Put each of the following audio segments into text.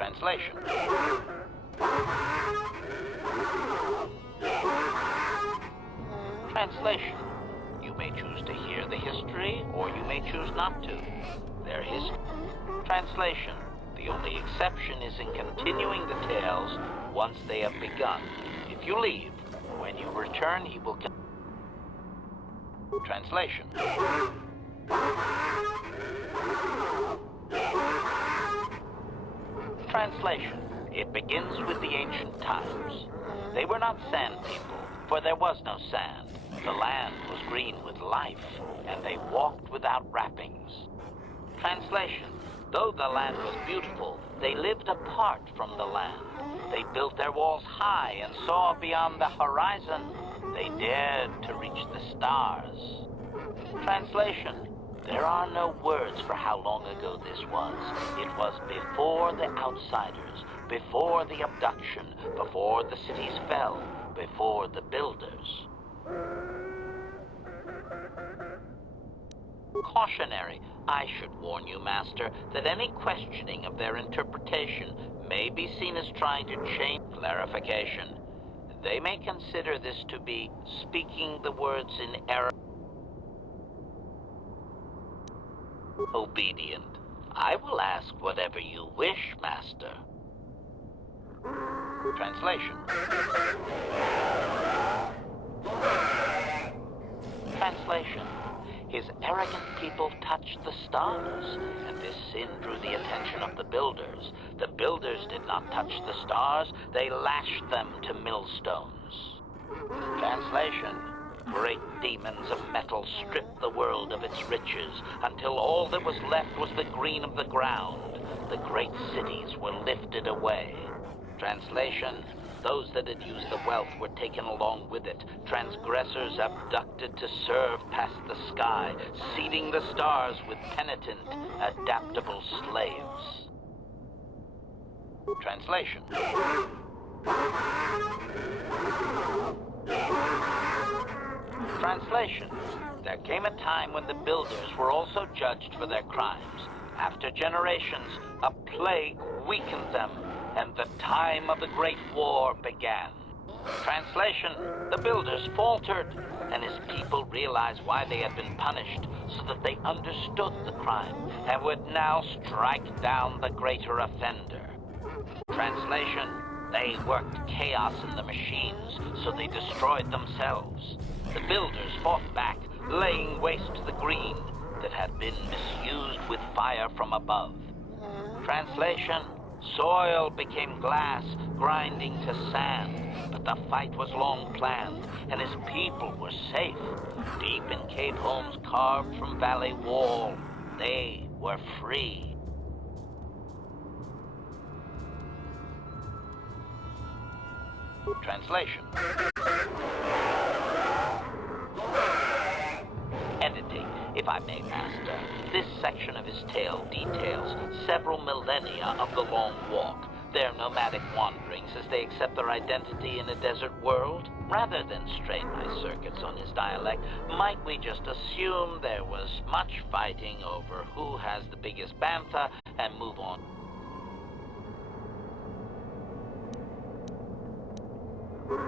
Translation. Translation. You may choose to hear the history, or you may choose not to. Their history. Translation. The only exception is in continuing the tales once they have begun. If you leave, when you return, he will... Translation. Translation. It begins with the ancient times. They were not sand people, for there was no sand. The land was green with life, and they walked without wrappings. Translation. Though the land was beautiful, they lived apart from the land. They built their walls high and saw beyond the horizon. They dared to reach the stars. Translation. There are no words for how long ago this was. It was before the outsiders, before the abduction, before the cities fell, before the builders. Cautionary. I should warn you, Master, that any questioning of their interpretation may be seen as trying to change clarification. They may consider this to be speaking the words in error. Obedient. I will ask whatever you wish, Master. Translation. Translation. His arrogant people touched the stars, and this sin drew the attention of the builders. The builders did not touch the stars, they lashed them to millstones. Translation. Great demons of metal stripped the world of its riches, until all that was left was the green of the ground. The great cities were lifted away. Translation. Those that had used the wealth were taken along with it. Transgressors abducted to serve past the sky, seeding the stars with penitent, adaptable slaves. Translation. Translation. There came a time when the builders were also judged for their crimes. After generations, a plague weakened them, and the time of the Great War began. Translation. The builders faltered, and his people realized why they had been punished, so that they understood the crime, and would now strike down the greater offender. Translation. They worked chaos in the machines, so they destroyed themselves. The builders fought back, laying waste to the green that had been misused with fire from above. Translation. Soil became glass, grinding to sand, but the fight was long planned, and his people were safe. Deep in cave homes carved from valley wall, they were free. Translation. Editing, if I may, Master. This section of his tale details several millennia of the Long Walk, their nomadic wanderings as they accept their identity in a desert world. Rather than strain my circuits on his dialect, might we just assume there was much fighting over who has the biggest bantha and move on?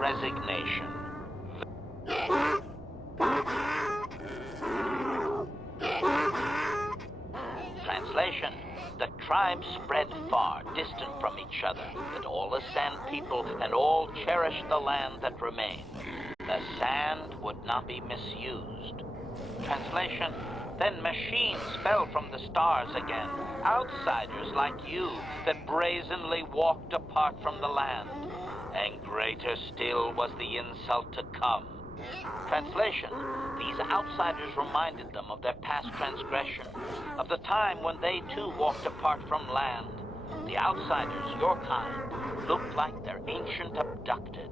Resignation. Translation. The tribes spread far, distant from each other, but all as sand people and all cherished the land that remained. The sand would not be misused. Translation. Then machines fell from the stars again, outsiders like you that brazenly walked apart from the land. And greater still was the insult to come. Translation. These outsiders reminded them of their past transgression, of the time when they too walked apart from land. The outsiders, your kind, looked like their ancient abducted.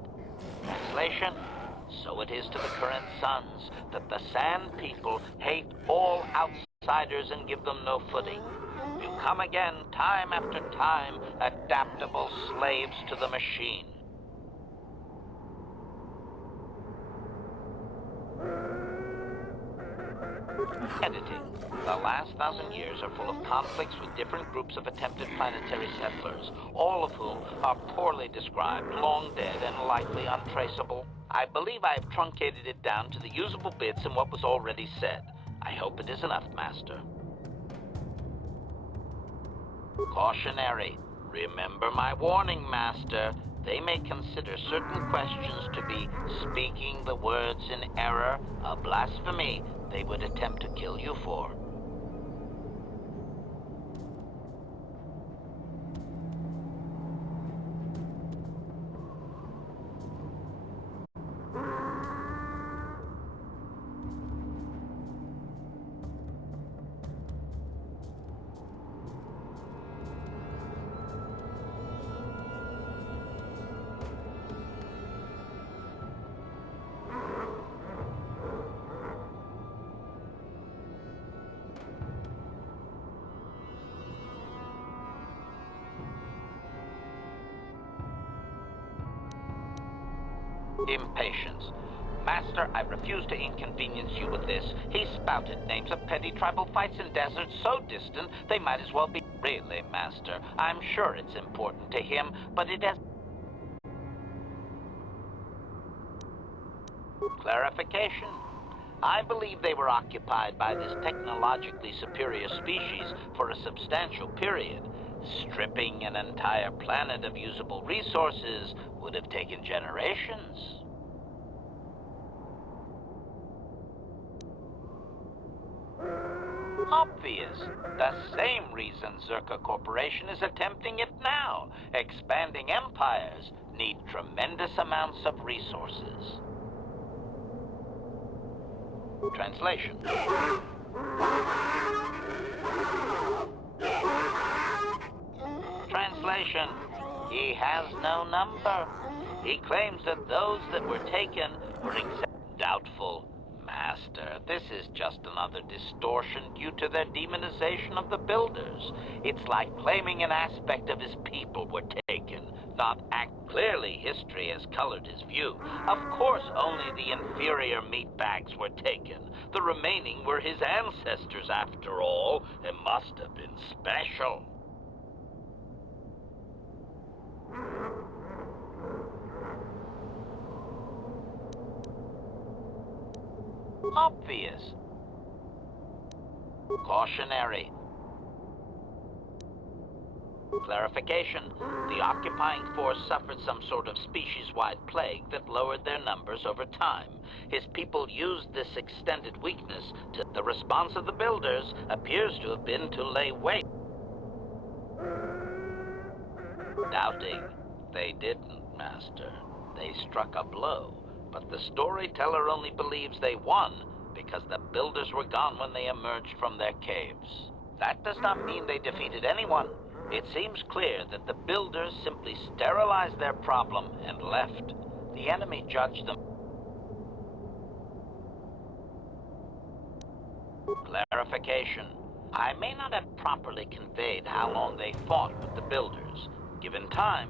Translation. So it is to the current sons that the Sand People hate all outsiders and give them no footing. You come again, time after time, adaptable slaves to the machine. Editing. The last 1,000 years are full of conflicts with different groups of attempted planetary settlers, all of whom are poorly described, long dead, and likely untraceable. I believe I have truncated it down to the usable bits in what was already said. I hope it is enough, Master. Cautionary. Remember my warning, Master. They may consider certain questions to be speaking the words in error, a blasphemy they would attempt to kill you for. Impatience. Master, I refuse to inconvenience you with this. He spouted names of petty tribal fights in deserts so distant they might as well be. Really, Master, I'm sure it's important to him, but it has... Clarification. I believe they were occupied by this technologically superior species for a substantial period. Stripping an entire planet of usable resources would have taken generations. Obvious. The same reason Zerka Corporation is attempting it now. Expanding empires need tremendous amounts of resources. Translation. Translation. He has no number. He claims that those that were taken were doubtful. Master, this is just another distortion due to their demonization of the builders. It's like claiming an aspect of his people were taken, not act. Clearly, history has colored his view. Of course, only the inferior meatbags were taken. The remaining were his ancestors, after all. It must have been special. Obvious. Cautionary. Clarification. The occupying force suffered some sort of species-wide plague that lowered their numbers over time. His people used this extended weakness to... The response of the builders appears to have been to lay waste. Doubting. They didn't, Master. They struck a blow. But the storyteller only believes they won because the builders were gone when they emerged from their caves. That does not mean they defeated anyone. It seems clear that the builders simply sterilized their problem and left. The enemy judged them. Clarification. I may not have properly conveyed how long they fought with the builders. Given time,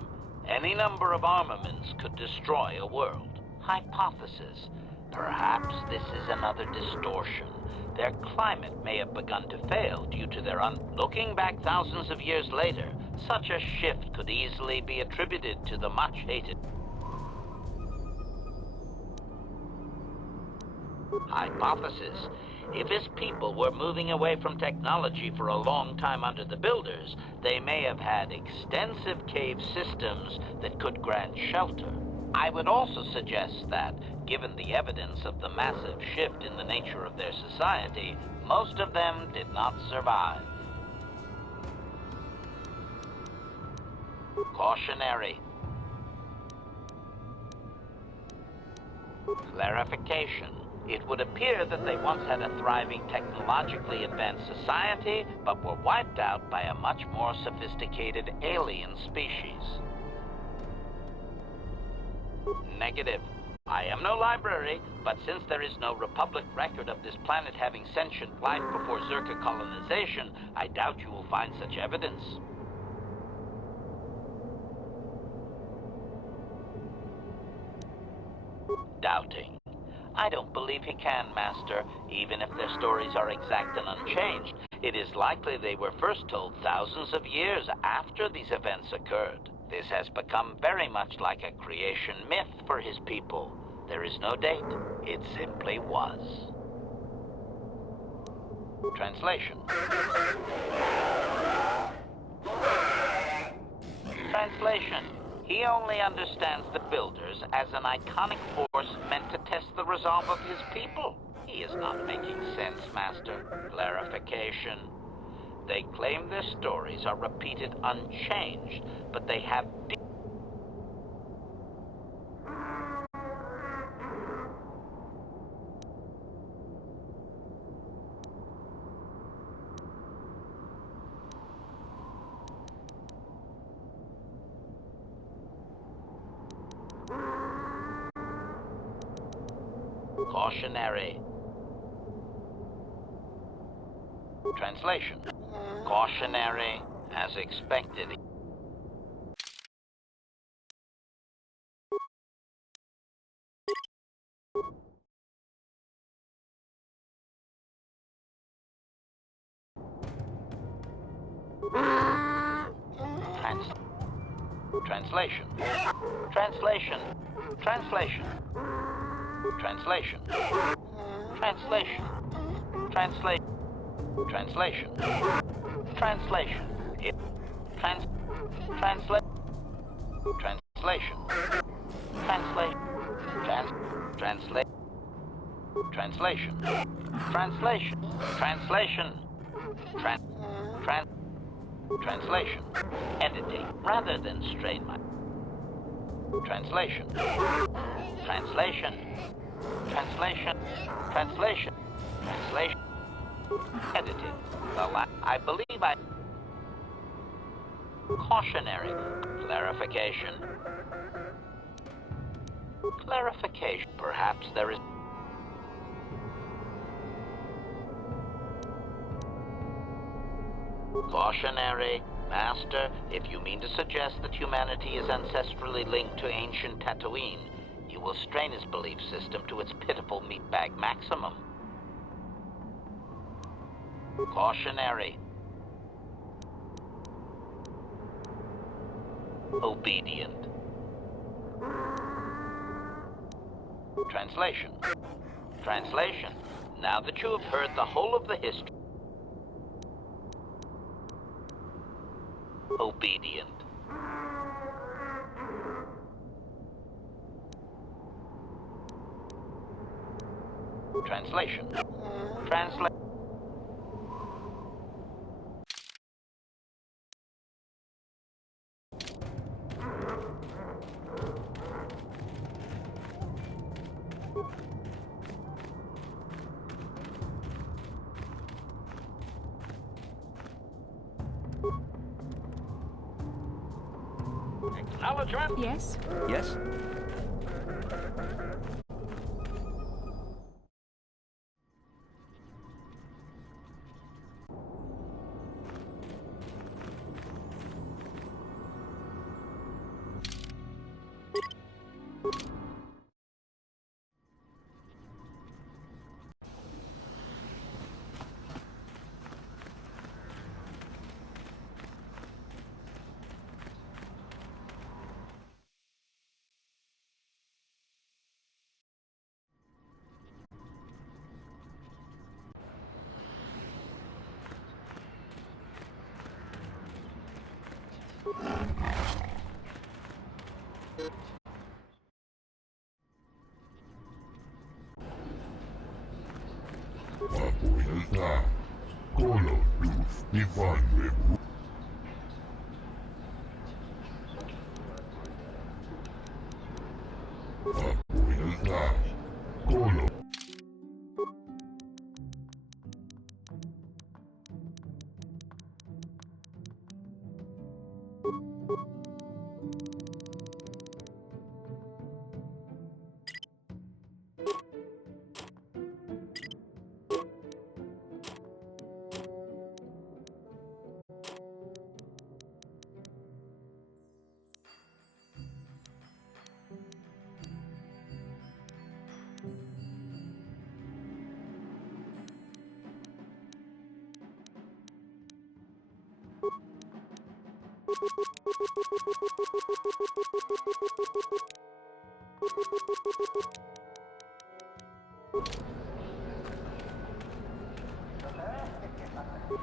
any number of armaments could destroy a world. Hypothesis. Perhaps this is another distortion. Their climate may have begun to fail due to their Looking back thousands of years later, such a shift could easily be attributed to the much-hated... Hypothesis. If his people were moving away from technology for a long time under the builders, they may have had extensive cave systems that could grant shelter. I would also suggest that, given the evidence of the massive shift in the nature of their society, most of them did not survive. Cautionary. Clarification. It would appear that they once had a thriving technologically advanced society, but were wiped out by a much more sophisticated alien species. Negative. I am no library, but since there is no Republic record of this planet having sentient life before Zerka colonization, I doubt you will find such evidence. Doubting. I don't believe he can, Master. Even if their stories are exact and unchanged, it is likely they were first told thousands of years after these events occurred. This has become very much like a creation myth for his people. There is no date. It simply was. Translation. Translation. He only understands the Builders as an iconic force meant to test the resolve of his people. He is not making sense, Master. Clarification. They claim their stories are repeated unchanged, but they have cautionary. Translation. Cautionary, as expected. Translation. Translation. Translation. Translation. Translation. Translation. Translation. Translation. It. Translate. Translation. Translate. Translate. Translation. Translation. Translation. Translation. Editing. Rather than strain my. Translation. Translation. Translation. Translation. Translation. Edited. I believe I. Cautionary. Clarification. Clarification. Perhaps there is. Cautionary. Master, if you mean to suggest that humanity is ancestrally linked to ancient Tatooine, you will strain his belief system to its pitiful meatbag maximum. Cautionary. Obedient. Translation. Translation. Now that you have heard the whole of the history. Obedient. Translation. Translate. Acknowledgement? Yes? Yes? Apoiar Call of Duty Divine Apoiar Call of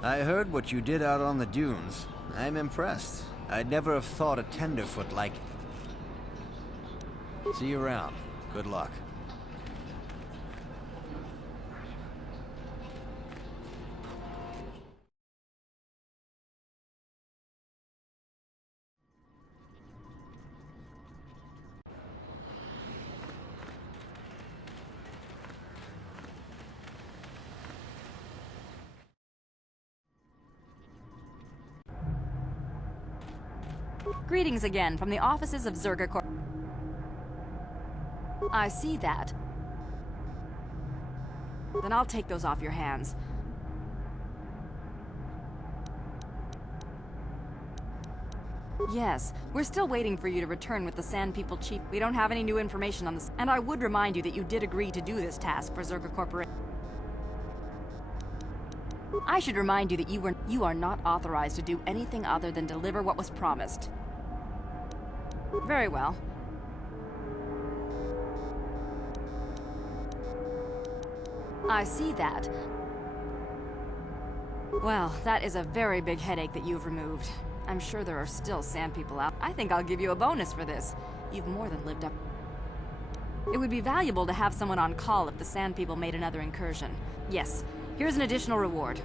I heard what you did out on the dunes. I'm impressed. I'd never have thought a tenderfoot like... See you around. Good luck. Greetings again from the offices of Zerga Corp. I see that. Then I'll take those off your hands. Yes, we're still waiting for you to return with the Sand People Chief. We don't have any new information on this, and I would remind you that you did agree to do this task for Zerga Corporation. I should remind you that you are not authorized to do anything other than deliver what was promised. Very well. I see that. Well, that is a very big headache that you've removed. I'm sure there are still Sand People out. I think I'll give you a bonus for this. You've more than lived up. It would be valuable to have someone on call if the Sand People made another incursion. Yes, here's an additional reward.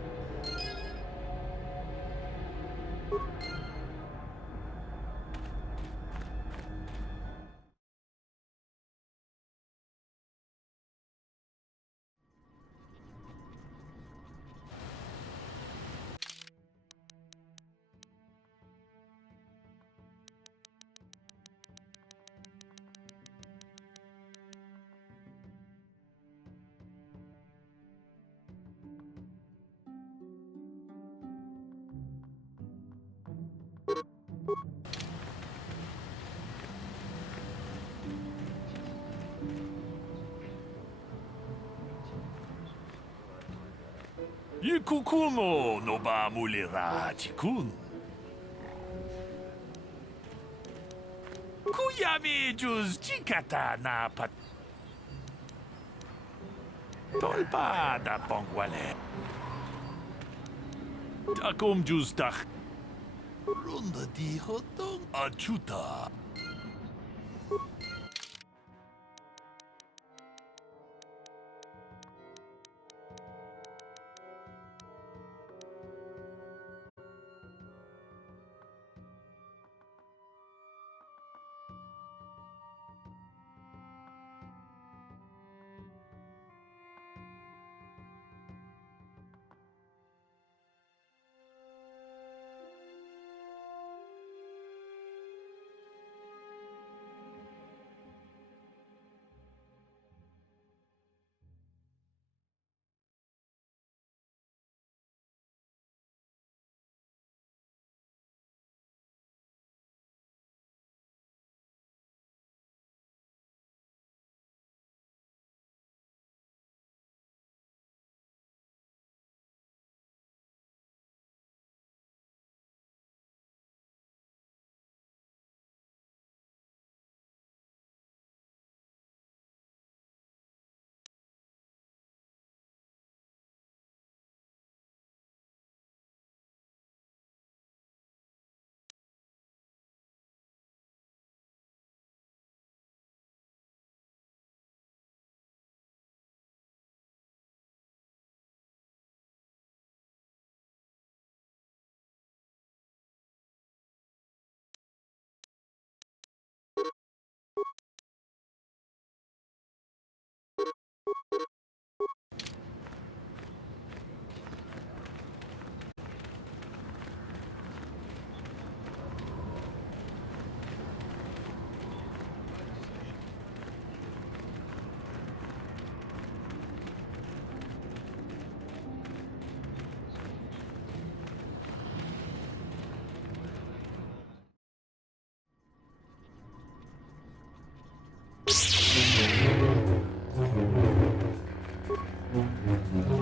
Yikukumo no ba mulira tikun. Kuyami juz chikata na pat. Tolpa da pongwale. Takum juz tak. Runda di hotong achuta.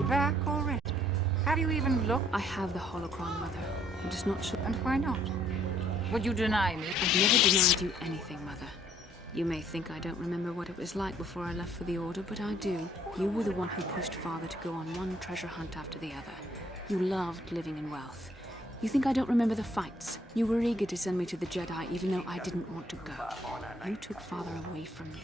Back already? Have you even looked? I have the holocron, Mother. I'm just not sure. And why not? Would you deny me? I've never denied you anything, Mother. You may think I don't remember what it was like before I left for the Order, but I do. You were the one who pushed Father to go on one treasure hunt after the other. You loved living in wealth. You think I don't remember the fights? You were eager to send me to the Jedi even though I didn't want to go. You took Father away from me.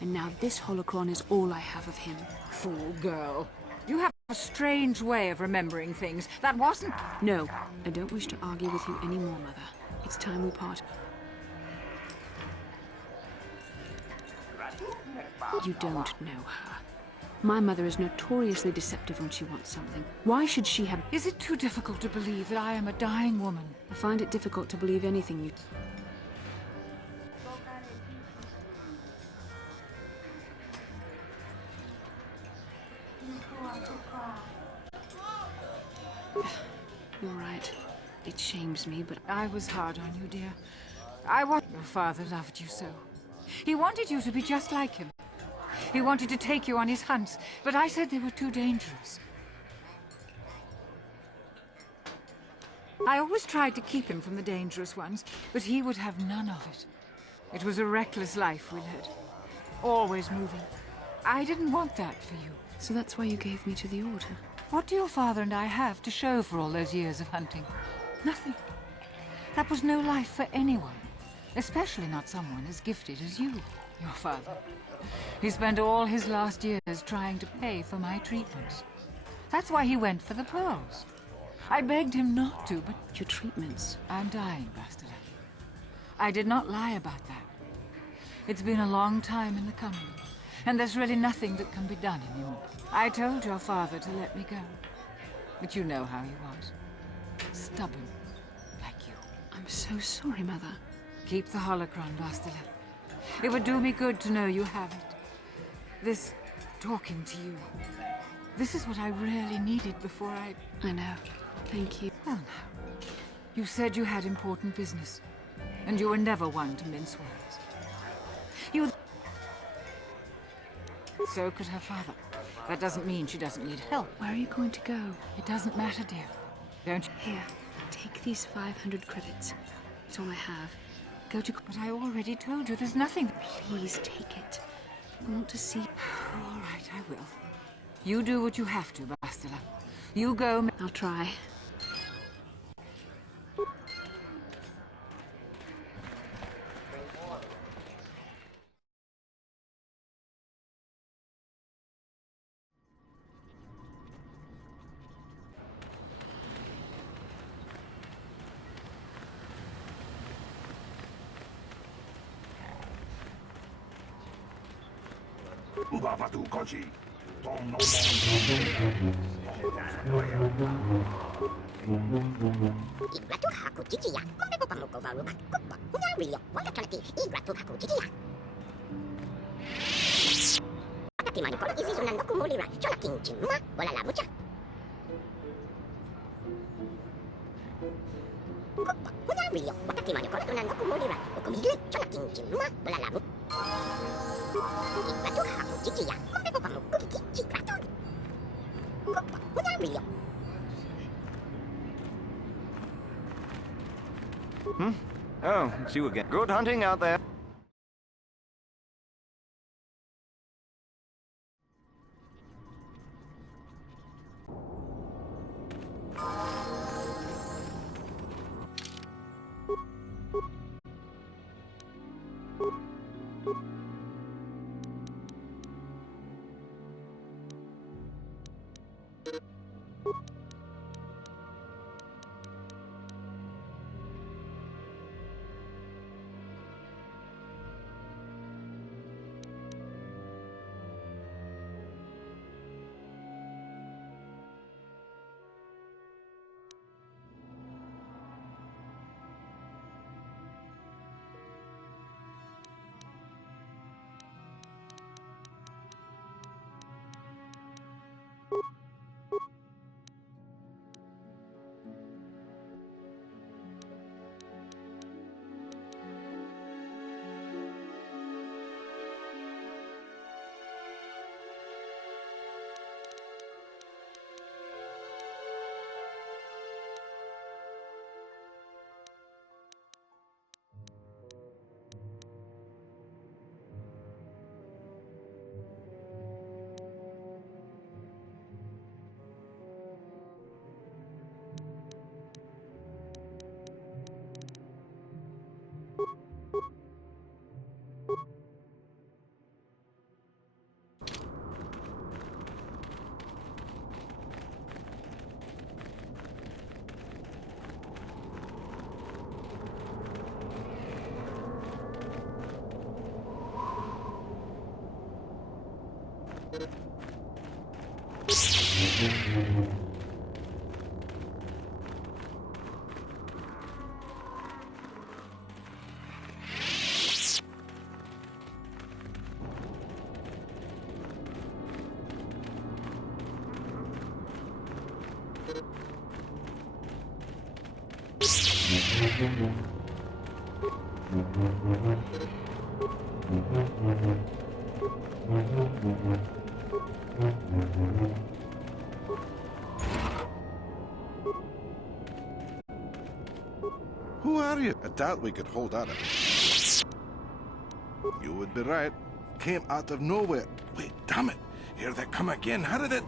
And now this holocron is all I have of him. Fool girl. You have a strange way of remembering things. That wasn't... No, I don't wish to argue with you anymore, Mother. It's time we part. You don't know her. My mother is notoriously deceptive when she wants something. Why should she have... Is it too difficult to believe that I am a dying woman? I find it difficult to believe anything you... You're right. It shames me, but I was hard on you, dear. Your father loved you so. He wanted you to be just like him. He wanted to take you on his hunts, but I said they were too dangerous. I always tried to keep him from the dangerous ones, but he would have none of it. It was a reckless life we led. Always moving. I didn't want that for you. So that's why you gave me to the Order? What do your father and I have to show for all those years of hunting? Nothing. That was no life for anyone. Especially not someone as gifted as you, your father. He spent all his last years trying to pay for my treatments. That's why he went for the pearls. I begged him not to, but... Your treatments? I'm dying, Bastila. I did not lie about that. It's been a long time in the coming, and there's really nothing that can be done anymore. I told your father to let me go, but you know how he was. Stubborn, like you. I'm so sorry, Mother. Keep the holocron, Bastila. It would do me good to know you have it. This talking to you. This is what I really needed before I know. Thank you. Well now, you said you had important business, and you were never one to mince words. You... So could her father. That doesn't mean she doesn't need help. Where are you going to go? It doesn't matter, dear. Don't you? Here, take these 500 credits. It's all I have. Go to... But I already told you there's nothing... Please take it. I want to see... All right, I will. You do what you have to, Bastila. You go... I'll try. Ubabatu Kochi. Igratu haku chichiya, mombe pamuko varuba, kupa, unyario, wanga kalati, igratu haku chichiya. Akati manipolo izizu na noku mulira, chola kinchima, wala la mucha. Kupa, unyario, wakati manipolo na noku mulira, okumile, chola kinchima, wala la mucha. Igratu haku chichiya, mombe pamuko kiki, igratu. Kupa, unyario. Oh, it's you again. Good hunting out there. Who are you? I doubt we could hold out. You would be right. Came out of nowhere. Wait, damn it. Here they come again. How did it...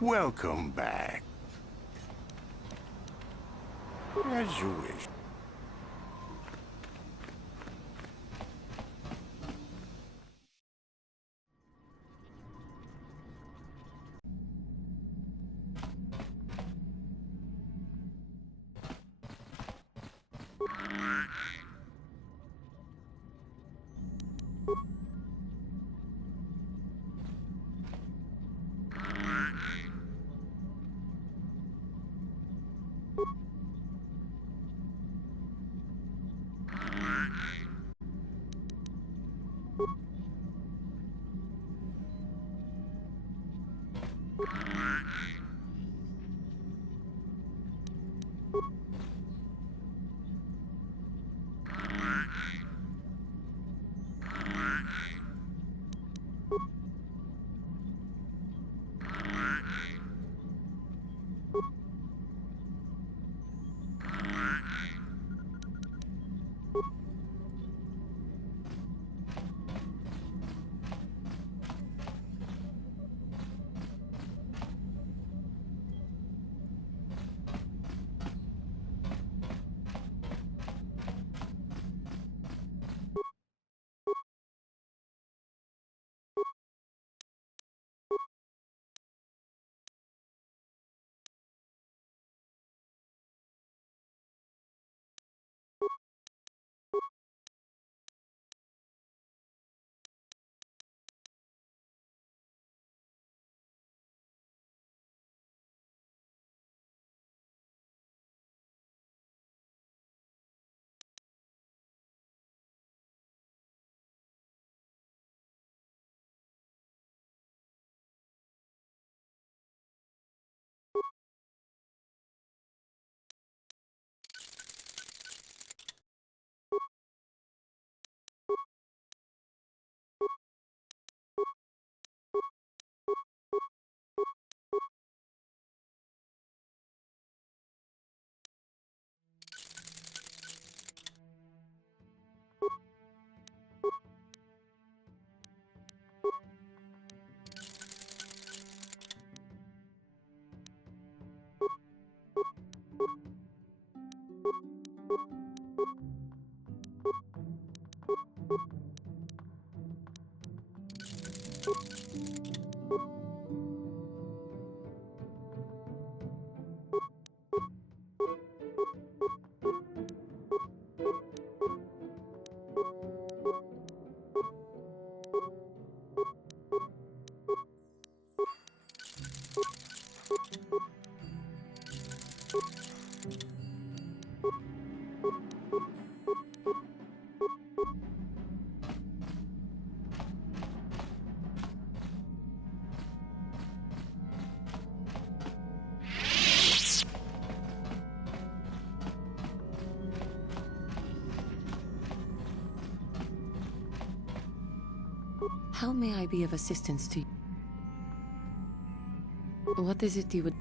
Welcome back. As you wish. How may I be of assistance to you? What is it you would...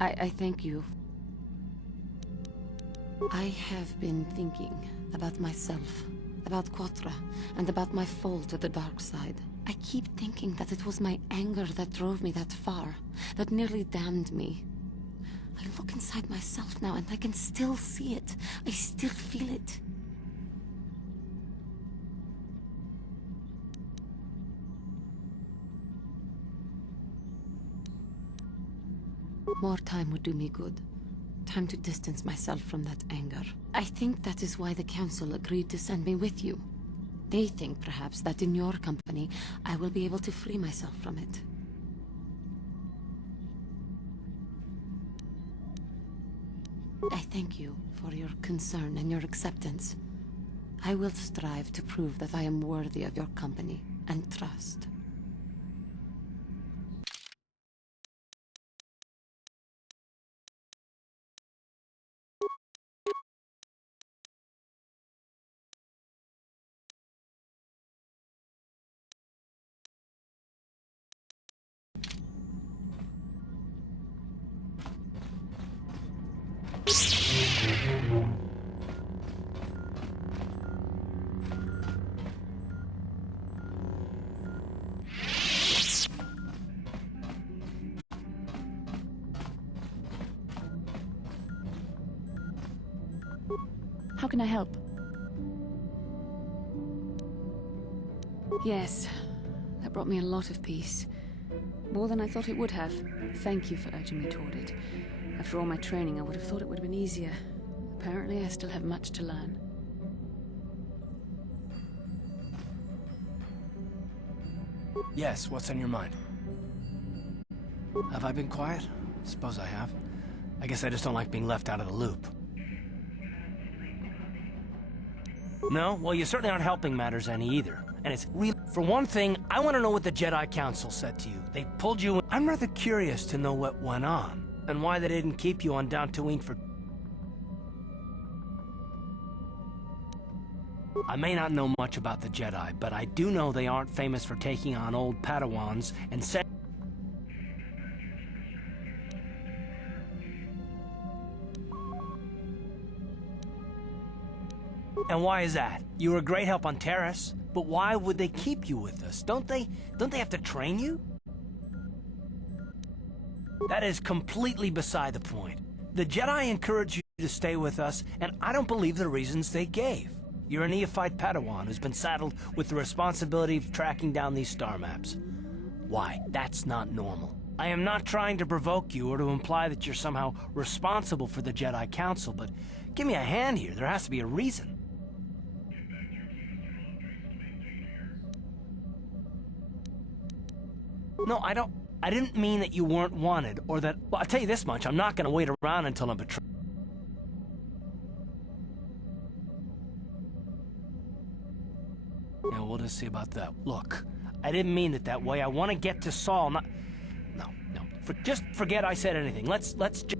I thank you. I have been thinking about myself, about Quatra, and about my fall to the dark side. I keep thinking that it was my anger that drove me that far, that nearly damned me. I look inside myself now and I can still see it. I still feel it. More time would do me good. Time to distance myself from that anger. I think that is why the Council agreed to send me with you. They think, perhaps, that in your company, I will be able to free myself from it. I thank you for your concern and your acceptance. I will strive to prove that I am worthy of your company and trust. How can I help? Yes, that brought me a lot of peace. More than I thought it would have. Thank you for urging me toward it. After all my training, I would have thought it would have been easier. Apparently, I still have much to learn. Yes, what's on your mind? Have I been quiet? Suppose I have. I guess I just don't like being left out of the loop. No? Well, you certainly aren't helping matters any either. And it's real. For one thing, I want to know what the Jedi Council said to you. They pulled you in. I'm rather curious to know what went on, and why they didn't keep you on Dantooine for... I may not know much about the Jedi, but I do know they aren't famous for taking on old Padawans and set... And why is that? You were a great help on Terrace, but why would they keep you with us? Don't they have to train you? That is completely beside the point. The Jedi encouraged you to stay with us, and I don't believe the reasons they gave. You're a neophyte Padawan who's been saddled with the responsibility of tracking down these star maps. Why? That's not normal. I am not trying to provoke you or to imply that you're somehow responsible for the Jedi Council, but give me a hand here. There has to be a reason. No, I didn't mean that you weren't wanted, or that... Well, I'll tell you this much, I'm not gonna wait around until I'm betrayed. Yeah, we'll just see about that. Look, I didn't mean it that way. I want to get to Saul, not... No. Just forget I said anything. Let's just...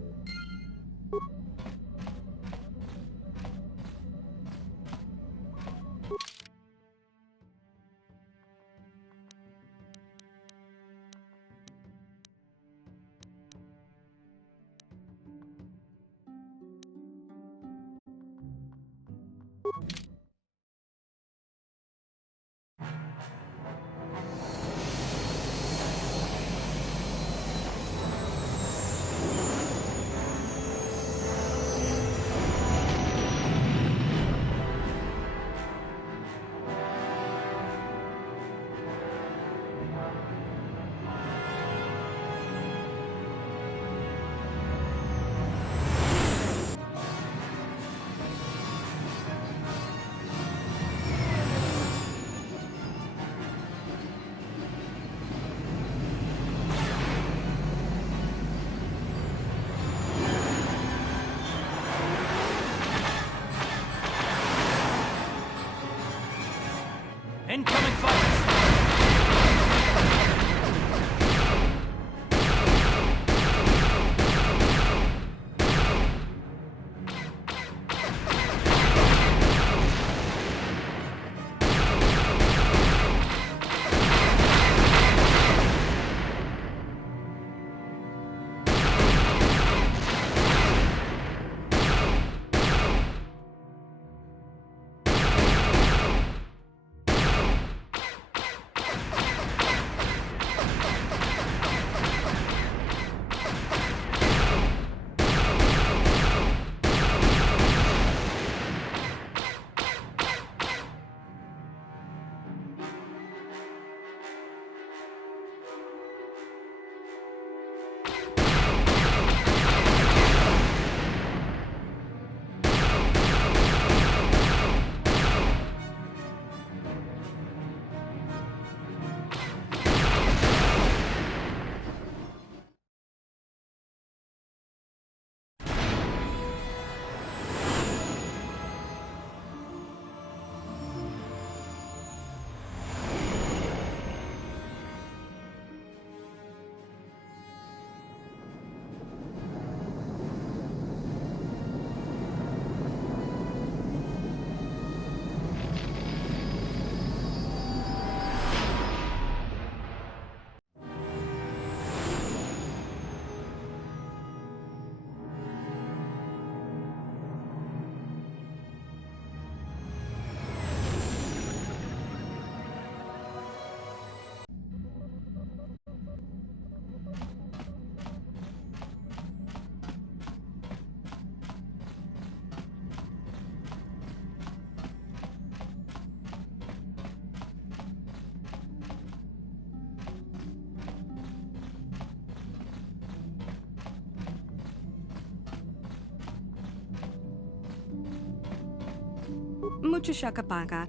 Mucho shakapaka.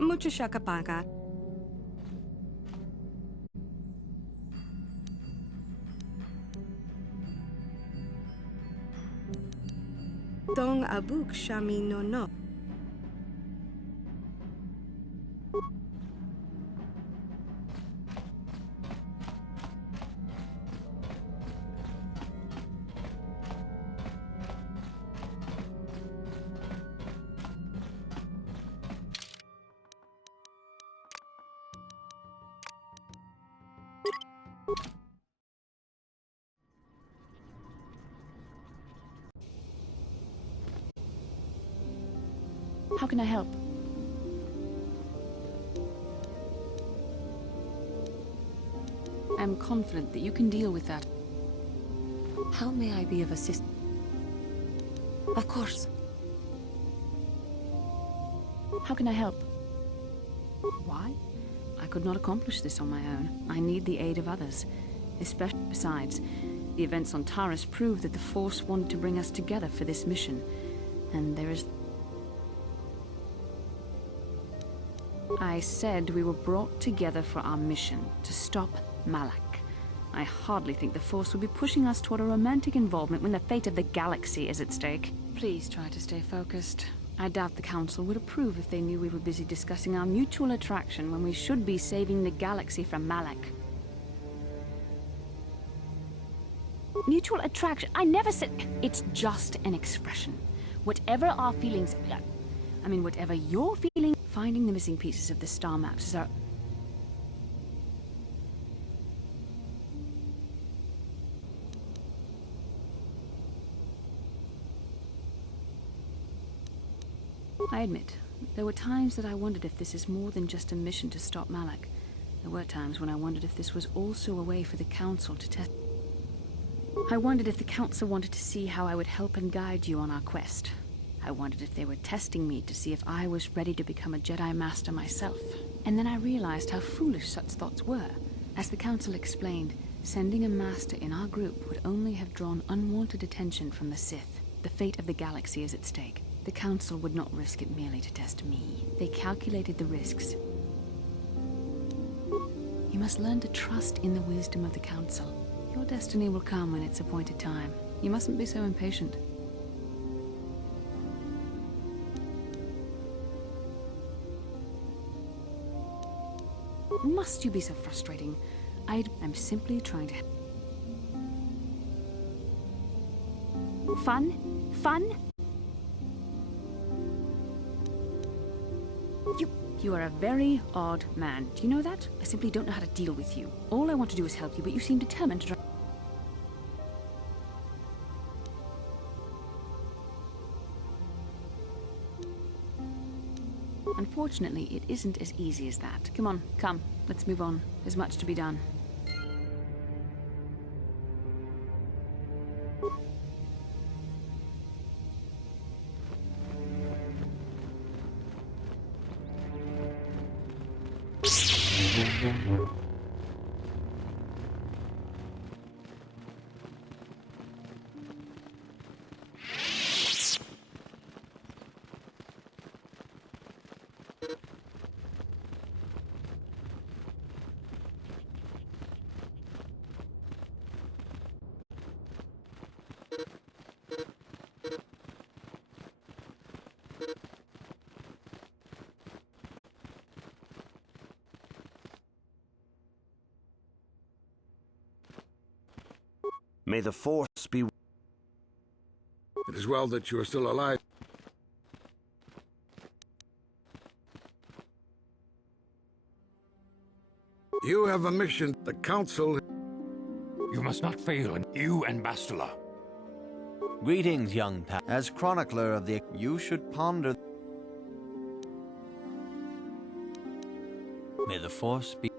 Mucho shakapaka. Dong abuk shami no no. How can I help? I'm confident that you can deal with that. How may I be of assistance? Of course. How can I help? Why? I could not accomplish this on my own. I need the aid of others. Especially besides, the events on Taris prove that the Force wanted to bring us together for this mission. And there is... I said we were brought together for our mission, to stop Malak. I hardly think the Force would be pushing us toward a romantic involvement when the fate of the galaxy is at stake. Please try to stay focused. I doubt the Council would approve if they knew we were busy discussing our mutual attraction when we should be saving the galaxy from Malak. Mutual attraction? I never said... It's just an expression. Whatever our feelings... I mean, whatever you're feeling... Finding the missing pieces of the star maps is our... I admit, there were times that I wondered if this is more than just a mission to stop Malak. There were times when I wondered if this was also a way for the Council to test... I wondered if the Council wanted to see how I would help and guide you on our quest. I wondered if they were testing me to see if I was ready to become a Jedi Master myself. And then I realized how foolish such thoughts were. As the Council explained, sending a Master in our group would only have drawn unwanted attention from the Sith. The fate of the galaxy is at stake. The Council would not risk it merely to test me. They calculated the risks. You must learn to trust in the wisdom of the Council. Your destiny will come when its appointed time. You mustn't be so impatient. Must you be so frustrating? I'm simply trying to... Fun? Fun? You are a very odd man. Do you know that? I simply don't know how to deal with you. All I want to do is help you, but you seem determined to try... Unfortunately, it isn't as easy as that. Come on, come. Let's move on. There's much to be done. May the Force be... It is well that you are still alive. You have a mission. The Council... You must not fail, you and Bastila. Greetings, young pal. As chronicler of the... You should ponder... May the Force be...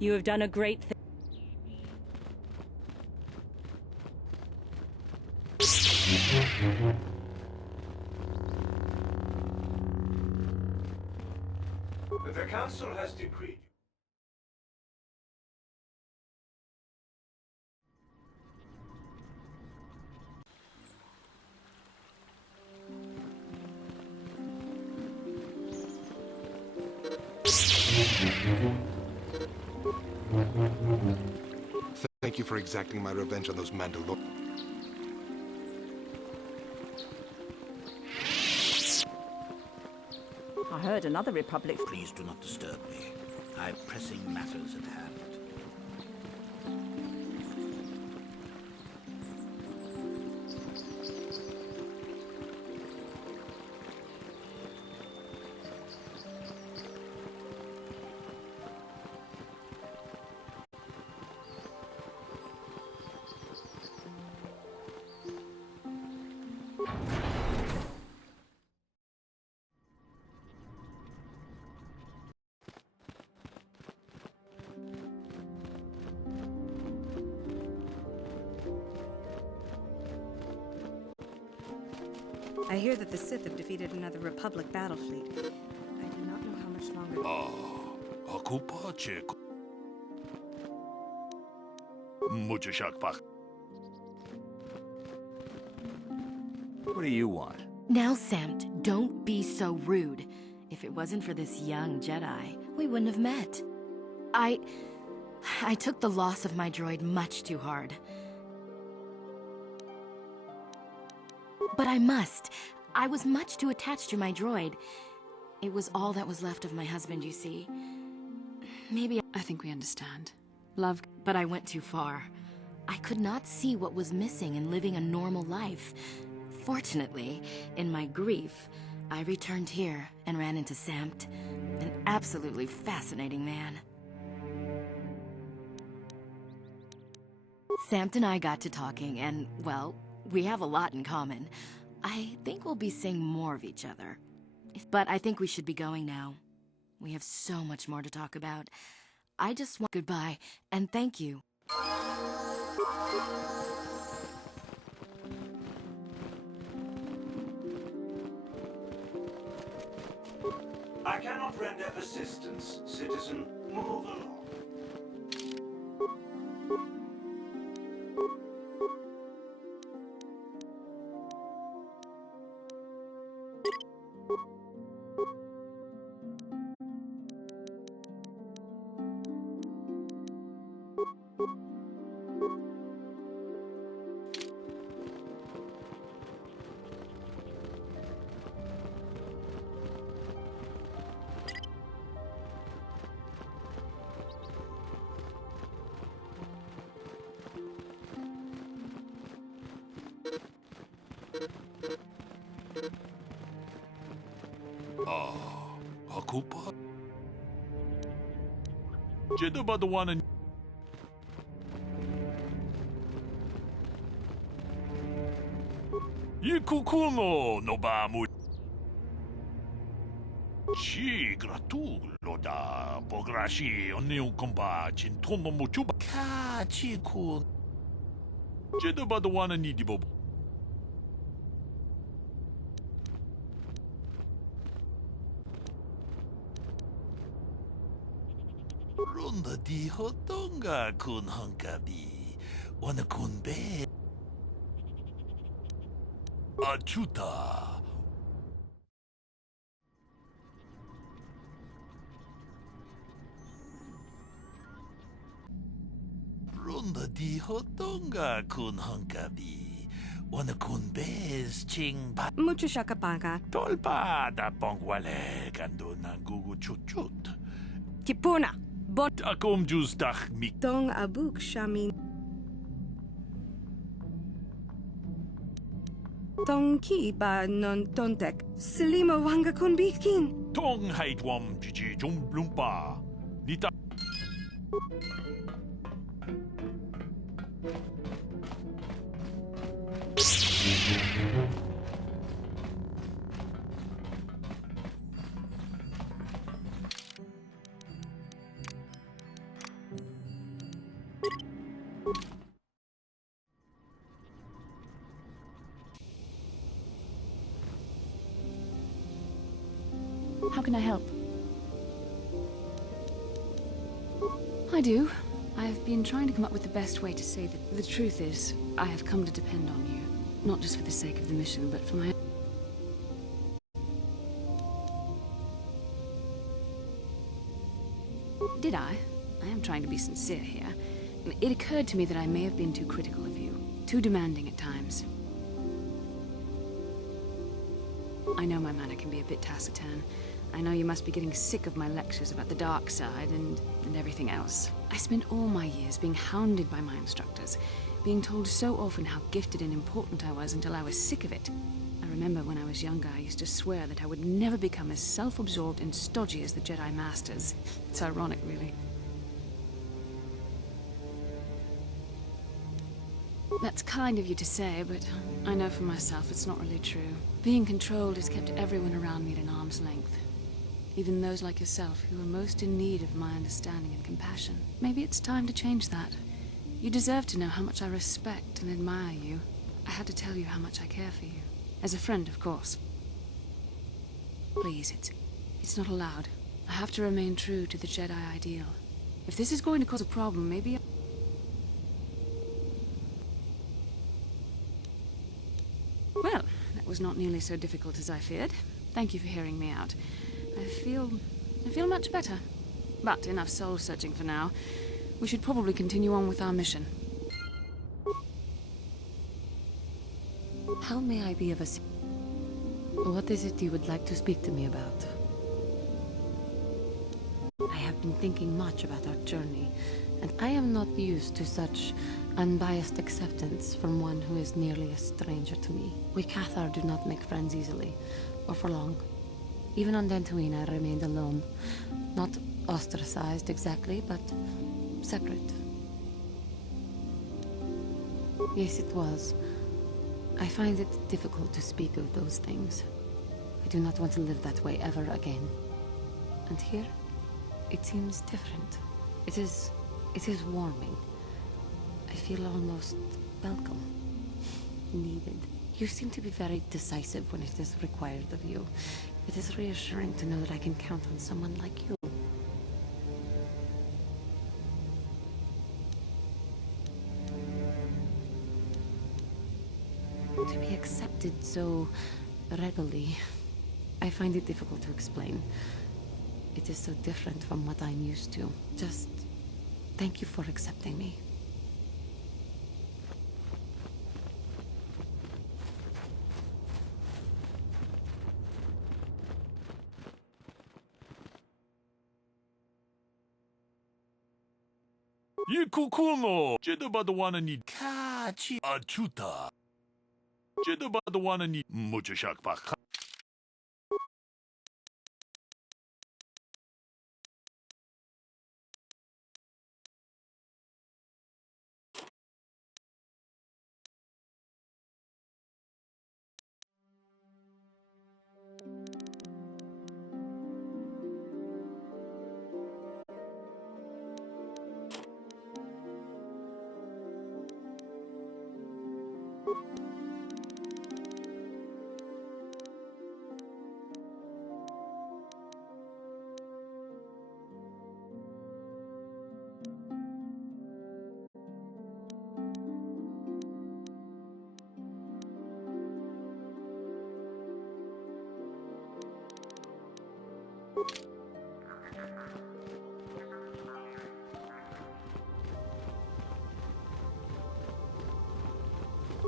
You have done a great thing. The council has decreed. Thank you for exacting my revenge on those Mandalorians. I heard another Republic. Please do not disturb me. I have pressing matters at hand. I hear that the Sith have defeated another Republic battle fleet. I do not know how much longer... Akupa Chek. Muchashakpak. What do you want? Now, Samt, don't be so rude. If it wasn't for this young Jedi, we wouldn't have met. I took the loss of my droid much too hard. But I must. I was much too attached to my droid. It was all that was left of my husband, you see. Maybe I think we understand. Love. But I went too far. I could not see what was missing in living a normal life. Fortunately, in my grief, I returned here and ran into Samt, an absolutely fascinating man. Samt and I got to talking, and, well, we have a lot in common. I think we'll be seeing more of each other. But I think we should be going now. We have so much more to talk about. I just want goodbye, and thank you. I cannot render assistance, citizen. Move along. Akupa? Jedabadawana. Yikukuno no bamu. Chi gratulo da pograshi onion comba chintono muchuba. Ka chiku. Jedabadawana nidibo. Ronda di hotonga kun hankabi. Wana kun be. Achuta. Ronda di hotonga kun hankabi. Wana kun bez ching ba. Mucho shakapaka. Tolpa da pongwale kando nangugu chuchut. Tipuna. Bon. Takom justach mik. Dong abuk shamin. Tong ki ba non tontek. Selima wanga kun bikin. Tong haitwam jiji jum blumpa. Nita. How can I help? I do. I've been trying to come up with the best way to say that. The truth is, I have come to depend on you. Not just for the sake of the mission, but for my... Did I? I am trying to be sincere here. It occurred to me that I may have been too critical of you. Too demanding at times. I know my manner can be a bit taciturn. I know you must be getting sick of my lectures about the dark side and everything else. I spent all my years being hounded by my instructors, being told so often how gifted and important I was until I was sick of it. I remember when I was younger, I used to swear that I would never become as self-absorbed and stodgy as the Jedi Masters. It's ironic, really. That's kind of you to say, but I know for myself it's not really true. Being controlled has kept everyone around me at an arm's length. Even those like yourself who are most in need of my understanding and compassion. Maybe it's time to change that. You deserve to know how much I respect and admire you. I had to tell you how much I care for you. As a friend, of course. Please, it's not allowed. I have to remain true to the Jedi ideal. If this is going to cause a problem, maybe... Well, that was not nearly so difficult as I feared. Thank you for hearing me out. I feel much better. But enough soul-searching for now. We should probably continue on with our mission. How may I be of assistance? What is it you would like to speak to me about? I have been thinking much about our journey, and I am not used to such unbiased acceptance from one who is nearly a stranger to me. We Cathar do not make friends easily, or for long. Even on Dantooine, I remained alone. Not ostracized exactly, but separate. Yes, it was. I find it difficult to speak of those things. I do not want to live that way ever again. And here, it seems different. It is warming. I feel almost welcome. Needed. You seem to be very decisive when it is required of you. It is reassuring to know that I can count on someone like you. To be accepted so readily, I find it difficult to explain. It is so different from what I'm used to. Just thank you for accepting me. Kukumo, Jidabadawanani Kachi Achuta. Jidabadawanani Muchashakpaka.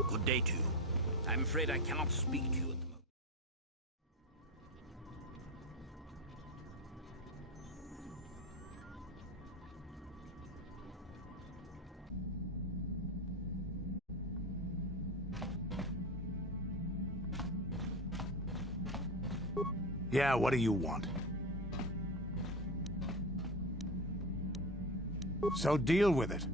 Good day to you. I'm afraid I cannot speak to you at the moment. Yeah, what do you want? So deal with it.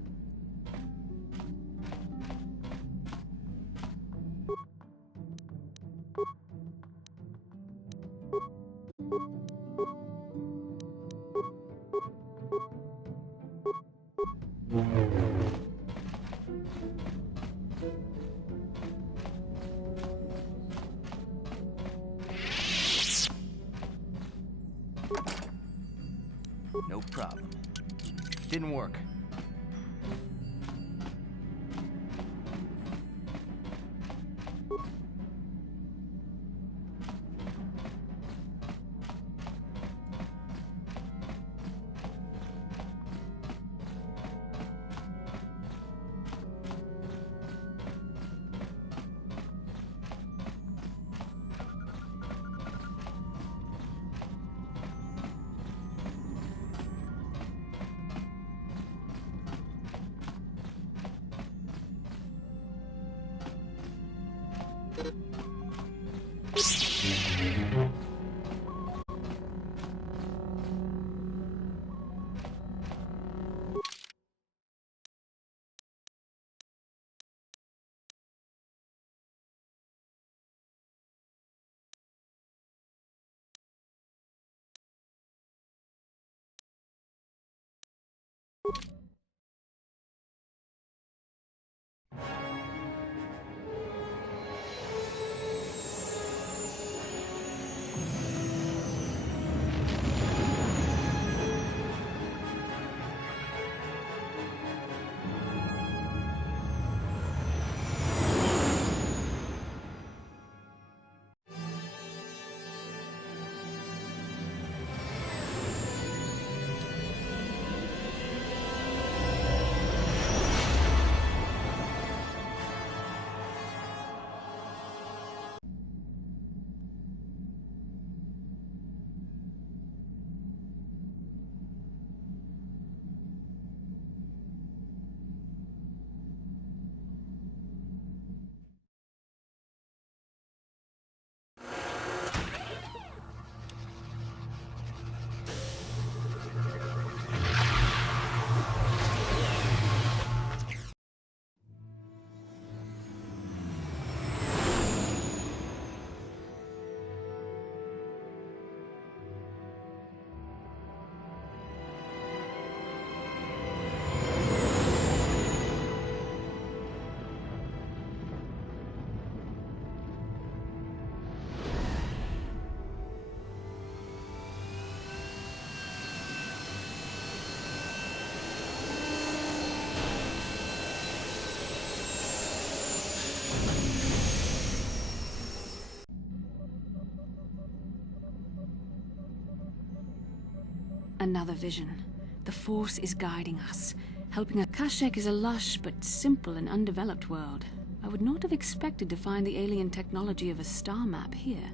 Another vision. The Force is guiding us, helping us. Kashyyyk is a lush but simple and undeveloped world. I would not have expected to find the alien technology of a star map here.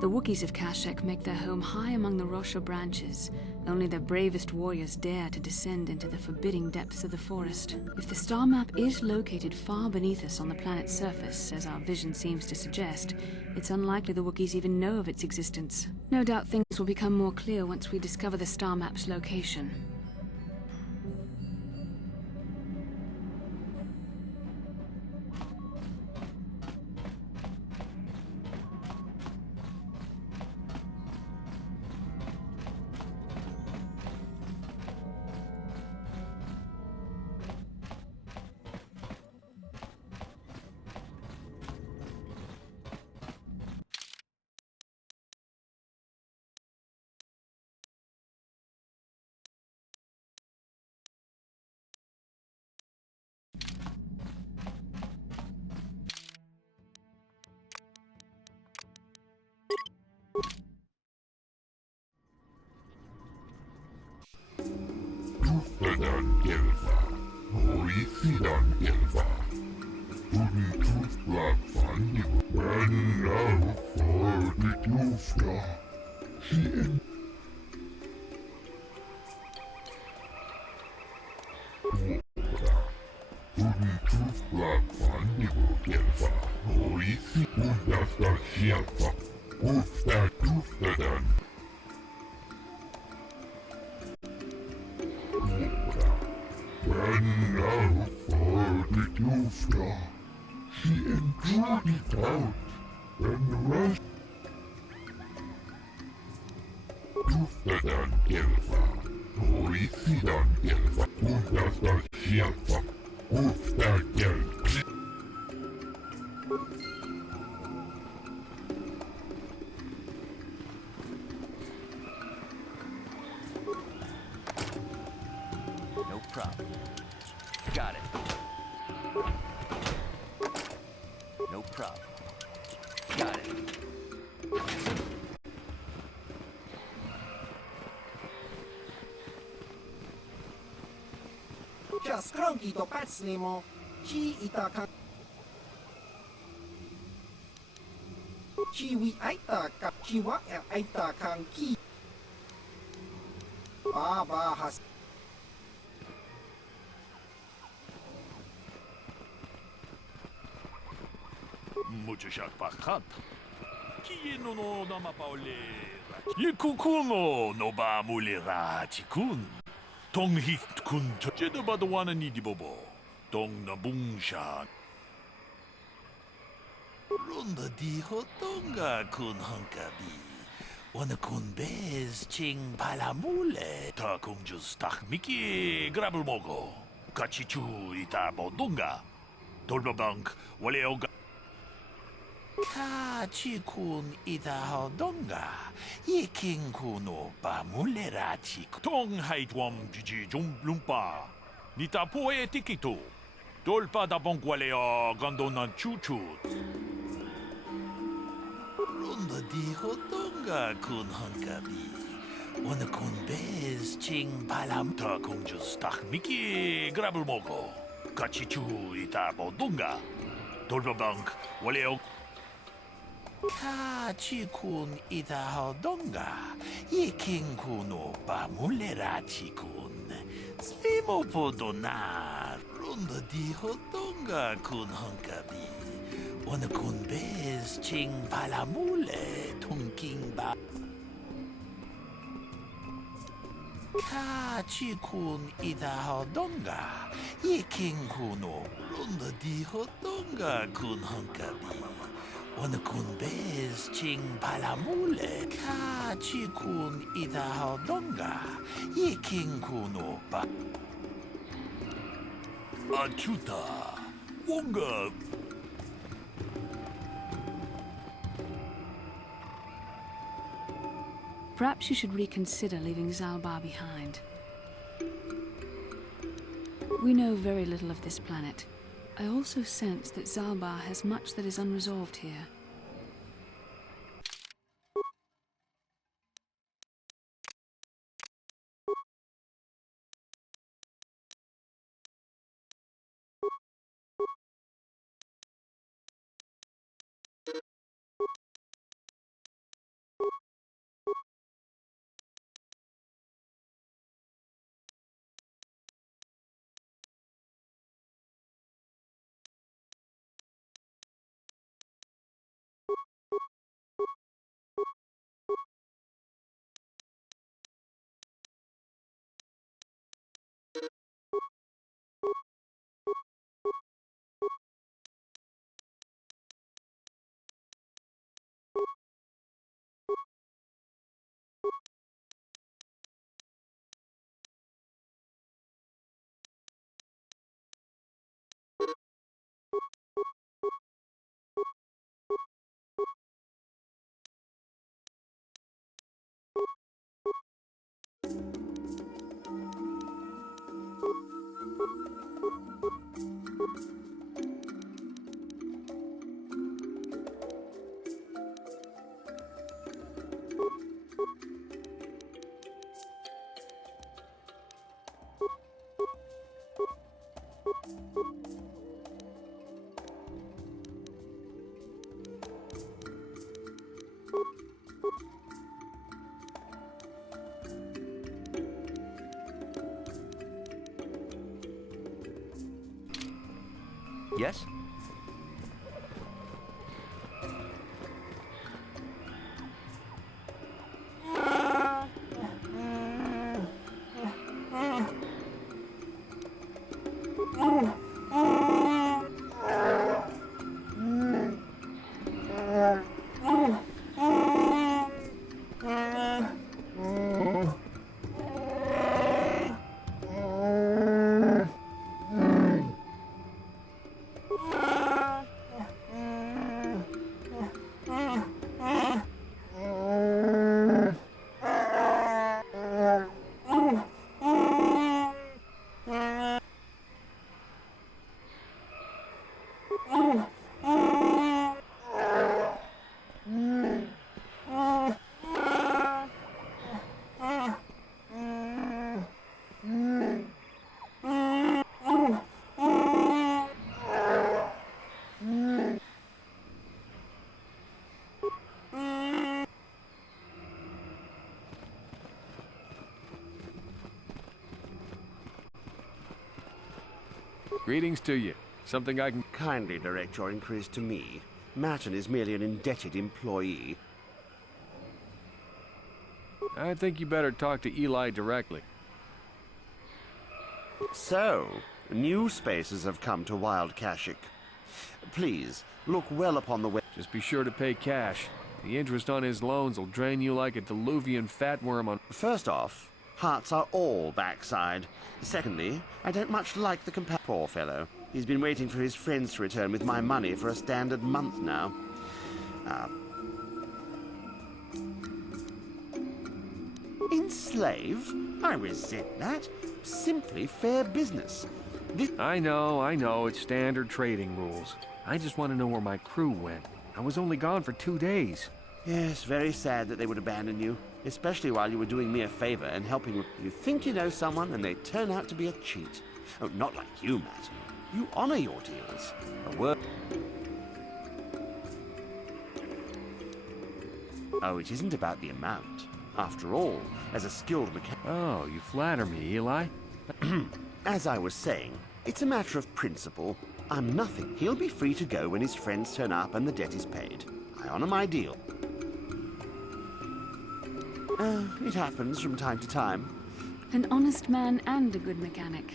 The Wookiees of Kashyyyk make their home high among the Rosha branches. Only their bravest warriors dare to descend into the forbidding depths of the forest. If the star map is located far beneath us on the planet's surface, as our vision seems to suggest, it's unlikely the Wookiees even know of its existence. No doubt things will become more clear once we discover the star map's location. Tuftadan Elva, Hoisidan Elva, Unitufla Fanny, when now for the Tufta, she Unitufla Fanny, Elva, Hoisi, Unasta Shelfa, Ufta Tuftadan. And now for the Tufta, she entered it out and rushed. Tuftadan Elva, Hoisidan Elva, Undasta Shelfa, Ufta Elva. No problem. Got it. No problem. Got it. Just cronky to patsnimo. Chi itakan. Chi wi aita kap chiwa aita kang ki. Baba has. Muchachak Pakat. Kieno no namapaulera. Yikukuno no ba mulera tikun. Tong hit kun jeda badawana ni dibobo. Tong nabungsha. Ronda di hotonga kun hankabi. Wana kun bez ching palamule. Ta kung just tak miki grabel mogo. Kachichu ita bodunga. Tolbabank wale oga. Kachikun ida donga, yiking kuno pa mulerachi. Tong haitwam jiji jumplumpa, nita poe tikito, tolpa da bongualeo gandonan chuchut. Runda di hodonga kun hankabi, wana kun bez ching palam. Ta kung just tak miki grabel mogo, kachichu ita bodunga, tolpa bank waleo. Kachikun ida donga, yiking kuno pa mulerachi kun. Slimo podonar, runda di hodonga kun hankabi. Wana kun bez ching palamule tunking ba. Kachikun ida donga, yiking kuno, runda di hodonga kun hankabi. Wana kun bez ching palamule. Kachikun ida donga, yiking kuno pa. Achuta, wonga. Perhaps you should reconsider leaving Zalbar behind. We know very little of this planet. I also sense that Zalbar has much that is unresolved here. Yes? Greetings to you. Something I can... Kindly direct your inquiries to me. Matten is merely an indebted employee. I think you better talk to Eli directly. So, new spaces have come to Wild Kashyyyk. Please, look well upon the way... Just be sure to pay cash. The interest on his loans will drain you like a diluvian fatworm on... First off, hearts are all backside. Secondly, I don't much like the poor fellow. He's been waiting for his friends to return with my money for a standard month now. Enslave? I resent that. Simply fair business. I know, it's standard trading rules. I just want to know where my crew went. I was only gone for 2 days. Yes, very sad that they would abandon you, especially while you were doing me a favor and helping. You think you know someone and they turn out to be a cheat. Oh, not like you, Matt. You honor your deals. A word. Oh, it isn't about the amount. After all, as a skilled mechanic... Oh, you flatter me, Eli. As I was saying, it's a matter of principle. I'm nothing. He'll be free to go when his friends turn up and the debt is paid. I honor my deal. It happens from time to time. An honest man and a good mechanic.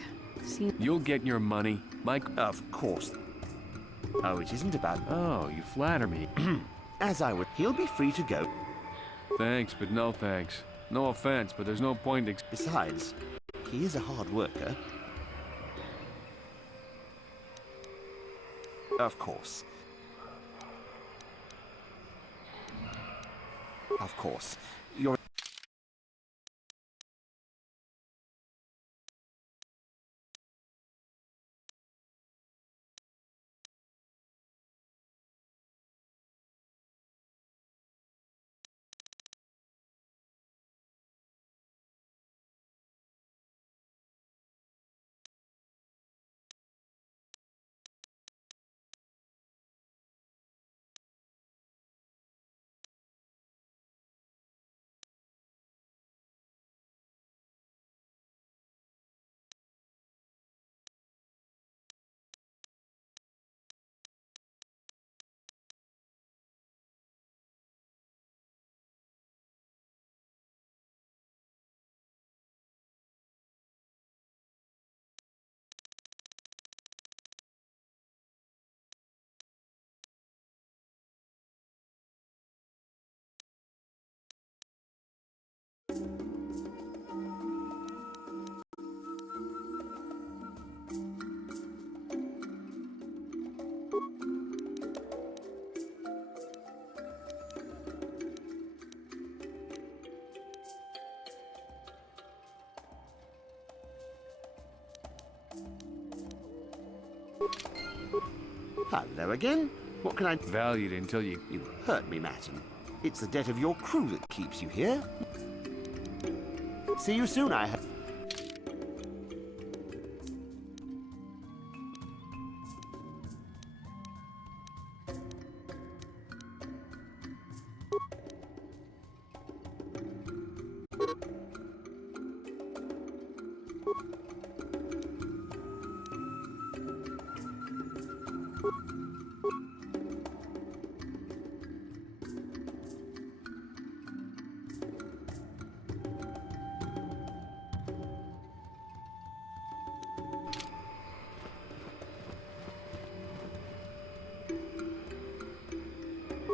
You'll get your money, Mike. Of course. Oh, it isn't about... Oh, you flatter me. As I would... He'll be free to go. Thanks, but no thanks. No offense, but there's no point... Besides, he is a hard worker. Of course. Of course. You're... Hello again. What can I... Valued until you... You heard me, Matten. It's the debt of your crew that keeps you here. See you soon, I hope.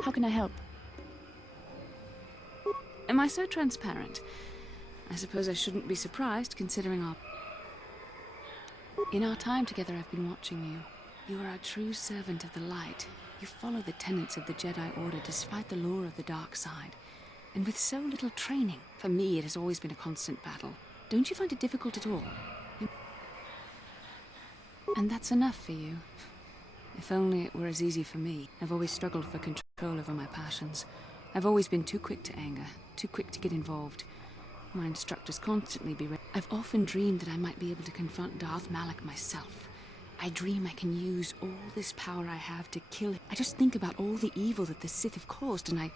How can I help? Am I so transparent? I suppose I shouldn't be surprised, considering our... In our time together, I've been watching you. You are a true servant of the light. You follow the tenets of the Jedi Order despite the lure of the dark side. And with so little training, for me it has always been a constant battle. Don't you find it difficult at all? And that's enough for you. If only it were as easy for me. I've always struggled for control over my passions. I've always been too quick to anger, too quick to get involved. My instructors constantly berate. I've often dreamed that I might be able to confront Darth Malak myself. I dream I can use all this power I have to kill him. I just think about all the evil that the Sith have caused, and I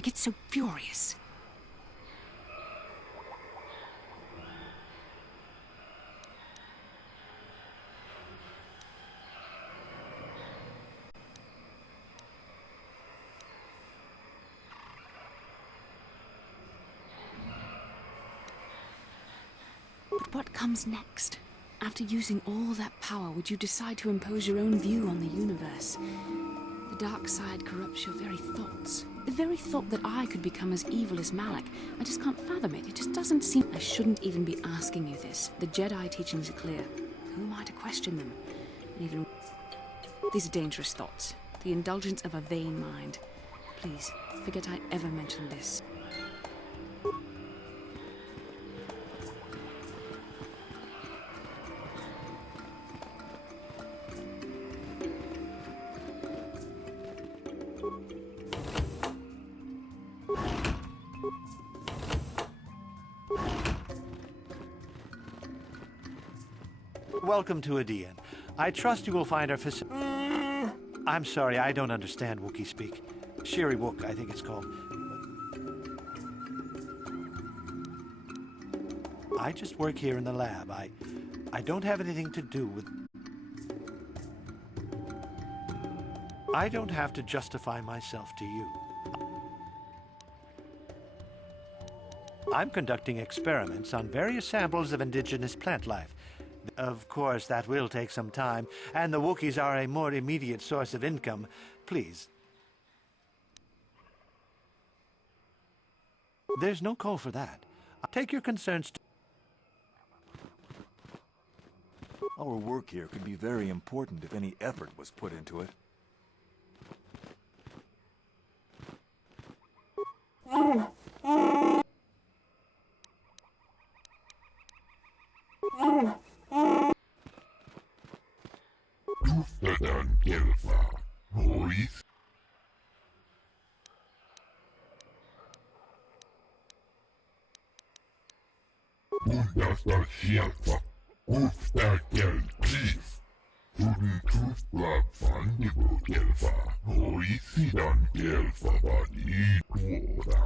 get so furious. But what comes next? After using all that power, would you decide to impose your own view on the universe? The dark side corrupts your very thoughts. The very thought that I could become as evil as Malak. I just can't fathom it. It just doesn't seem... I shouldn't even be asking you this. The Jedi teachings are clear. Who am I to question them? And even... These are dangerous thoughts. The indulgence of a vain mind. Please, forget I ever mentioned this. Welcome to Adean. I trust you will find our facility. I'm sorry, I don't understand Wookiee speak. Shiri Wook, I think it's called. I just work here in the lab. I don't have anything to do with... I don't have to justify myself to you. I'm conducting experiments on various samples of indigenous plant life. Of course, that will take some time, and the Wookiees are a more immediate source of income. Please. There's no call for that. Take your concerns to... Our work here could be very important if any effort was put into it. Tuftadan Gelfa, Horis. Bundasta Shelfa, Ufta Gel Chief, Huden Tufta Fandibo Gelfa, Horisidan Gelfa Badi Duoda.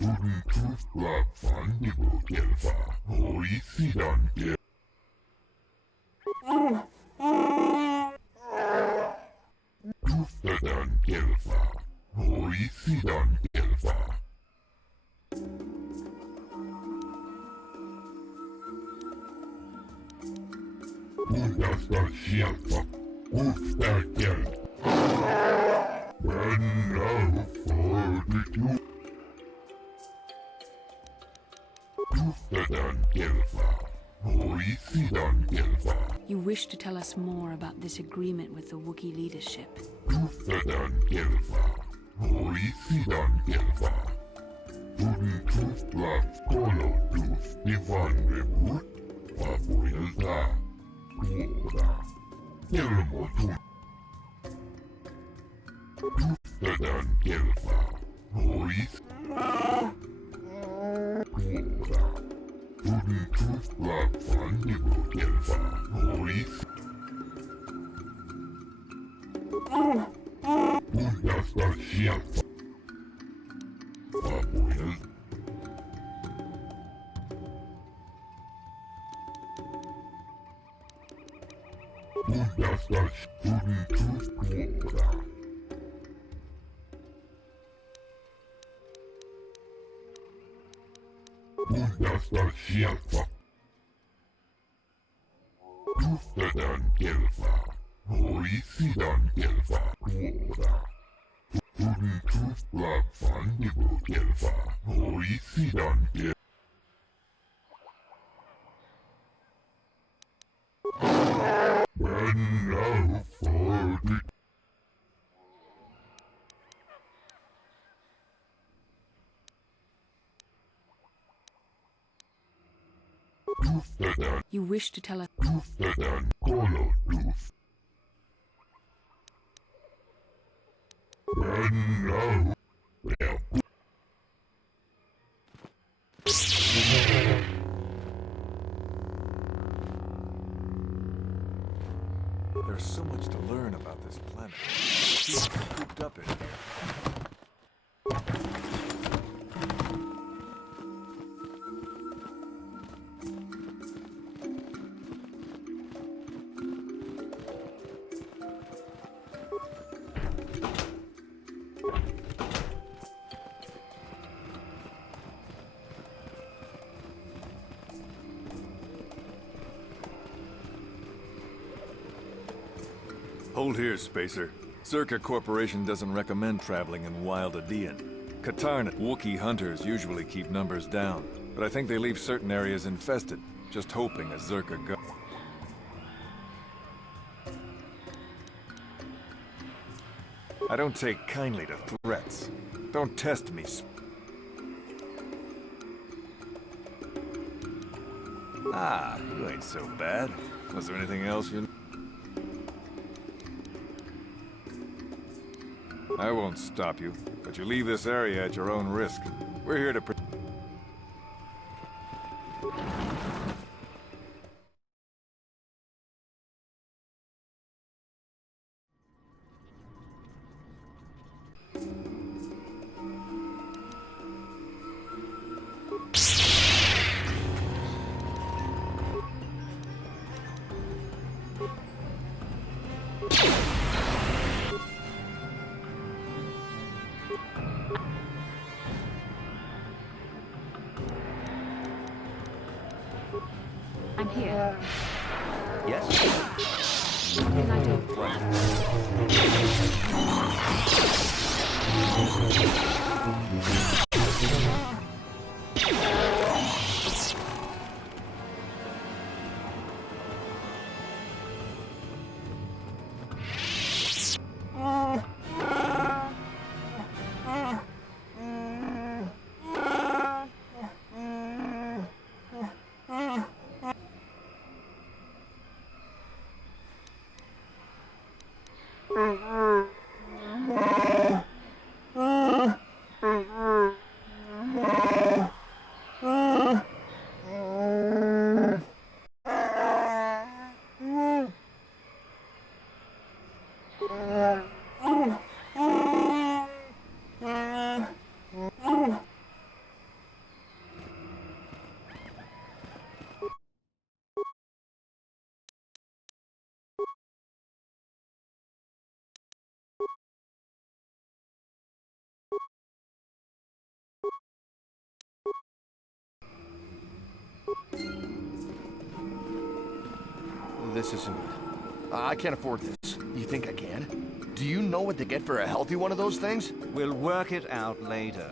Huden Tufta Fandibo Gelfa, Horisidan Gelfa. Tuftadan Gelfa, Horisidan Gelfa. Bundasta Shelfa, Ufta Gel. And now for the Tuftadan Gelfa, Horisidan Gelfa. You wish to tell us more about this agreement with the Wookiee leadership. Tuftadan Gelfa, Horisidan Gelfa. Huden Tufblad Kolo Tuf Divan Rebut, Papuilda, Duoda, Gelmotun. Sedan Gelfa. Noise. Ora. Tuden Tooth Black Fandibo Gelfa. Noise. Bundasta Schiafa. Fabuel. Bundasta Tuden Tooth Ora. Bundasta Schiafa. Tuftedan Gelfa. Noisidan Gelfa. Ora. Tuden Tooth Black Fandibo Gelfa. Noisidan Gelfa. And now for the You wish to tell us. Tuftedan Kolo Tooth. And now There's so much to learn about this planet. She's cooped up in it. Hold here, Spacer. Zerka Corporation doesn't recommend traveling in Wild Adean. Katarn Wookiee hunters usually keep numbers down, but I think they leave certain areas infested, just hoping a Zerka go. I don't take kindly to threats. Don't test me. Ah, you ain't so bad. Was there anything else you... I won't stop you, but you leave this area at your own risk. We're here to... I'm here. Yes? What can I do? This isn't good. I can't afford this. You think I can? Do you know what to get for a healthy one of those things? We'll work it out later.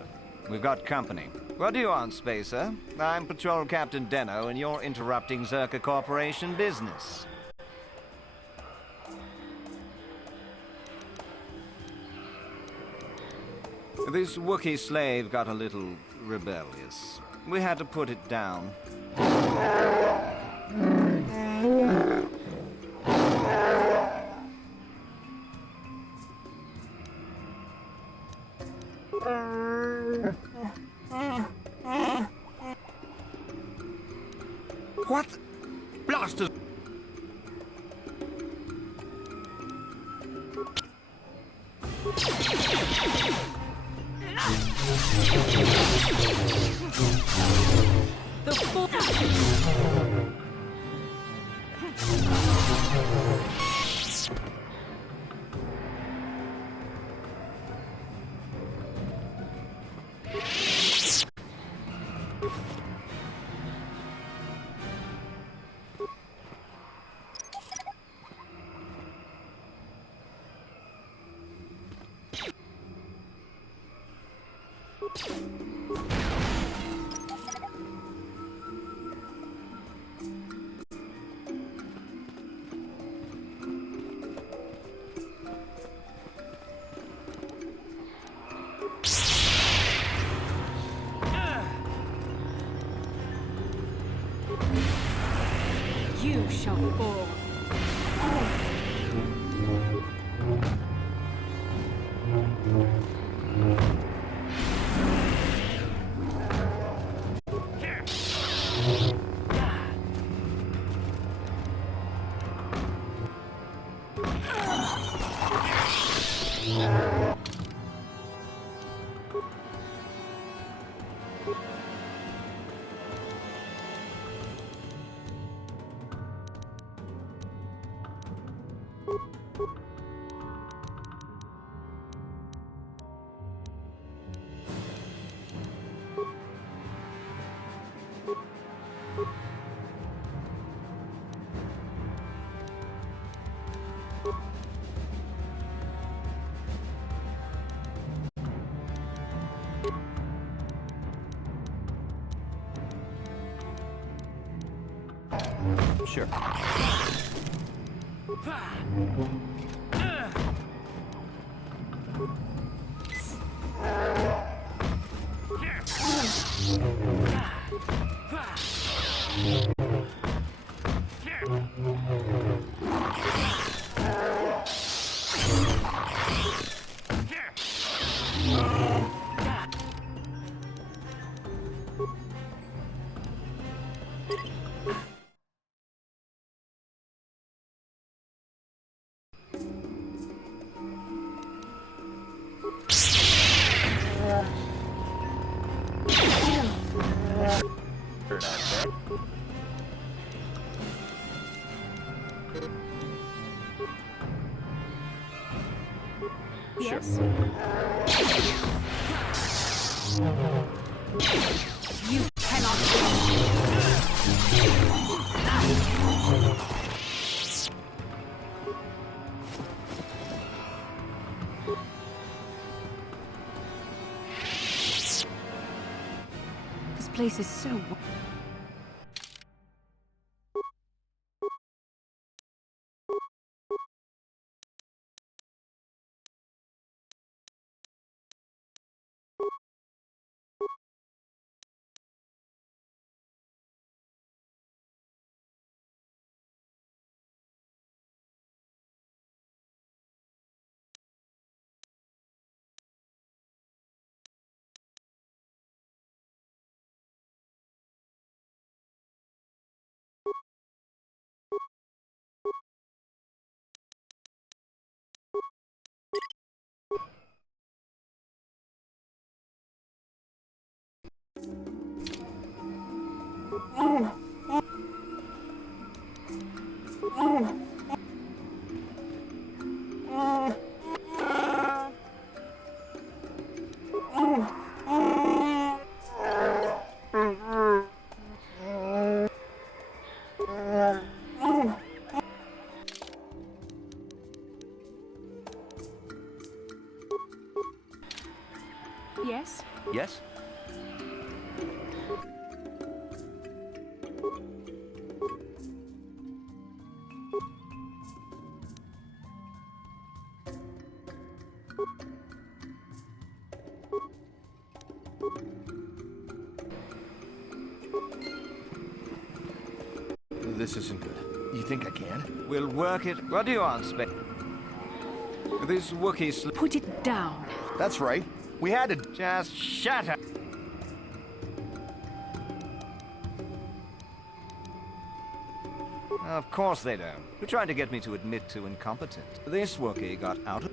We've got company. What do you want, Spacer? I'm Patrol Captain Deno, and you're interrupting Zerka Corporation business. This Wookiee slave got a little rebellious. We had to put it down. What? Blasters! The full... You shall fall. Sure. Yes. You cannot This place is so... Yes? Yes? This isn't good. You think I can? We'll work it. What do you want, Space? This Wookiee Put it down. That's right. We had to... Just shut up. Of course they don't. You're trying to get me to admit to incompetent. This Wookiee got out of...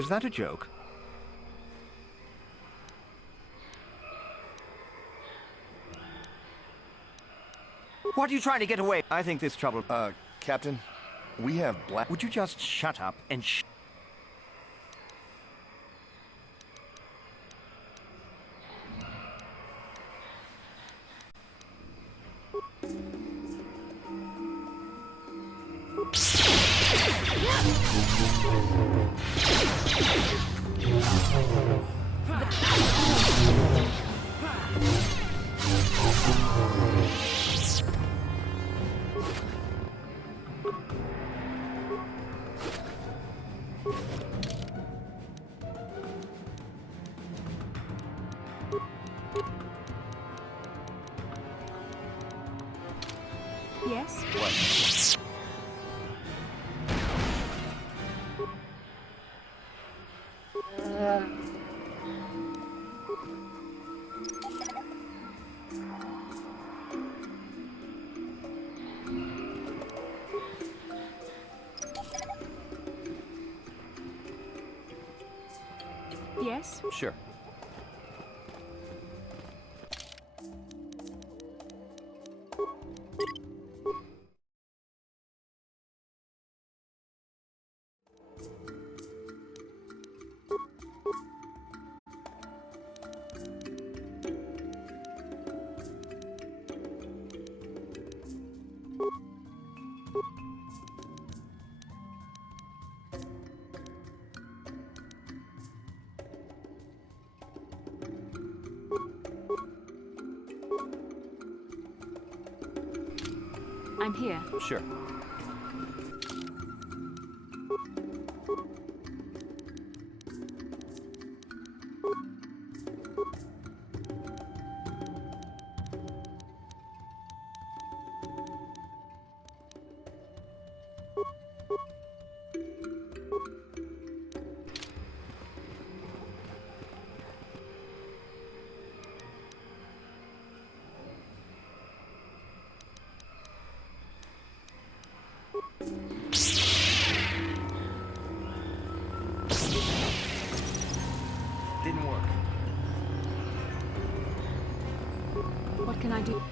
Is that a joke? What are you trying to get away? I think this trouble... Captain, we have black... Would you just shut up and Yes? What? Yes? Sure. I'm here. Sure. Didn't work. What can I do?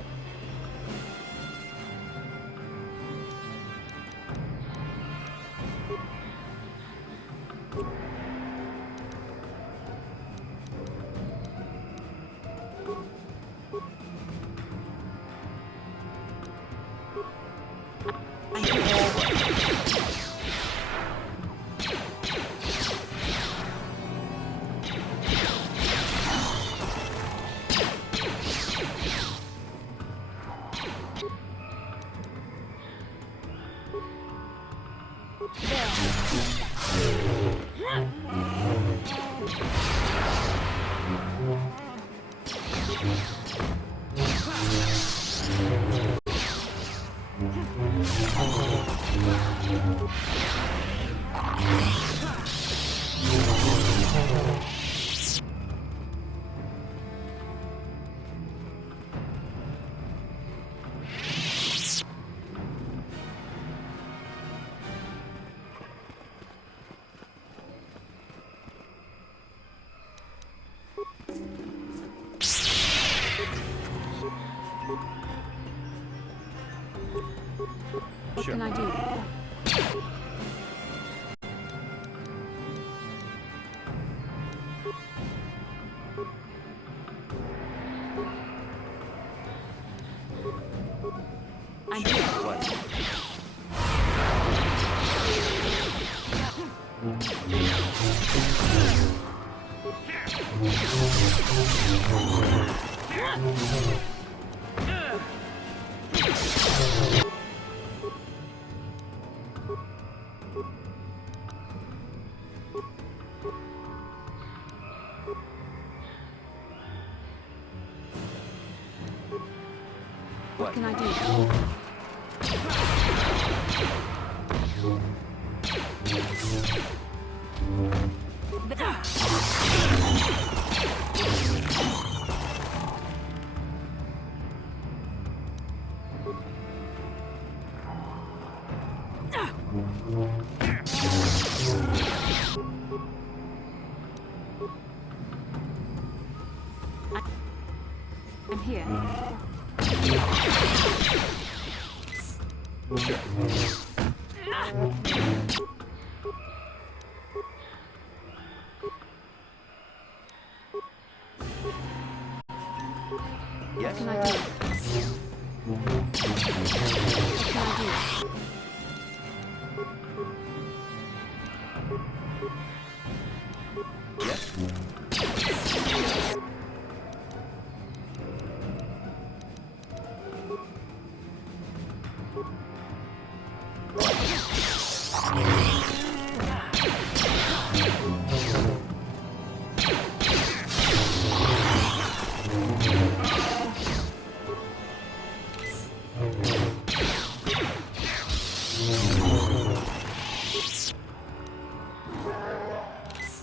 What can I do? I'm here. What? What can I do? I'm here. Yes. What can I do?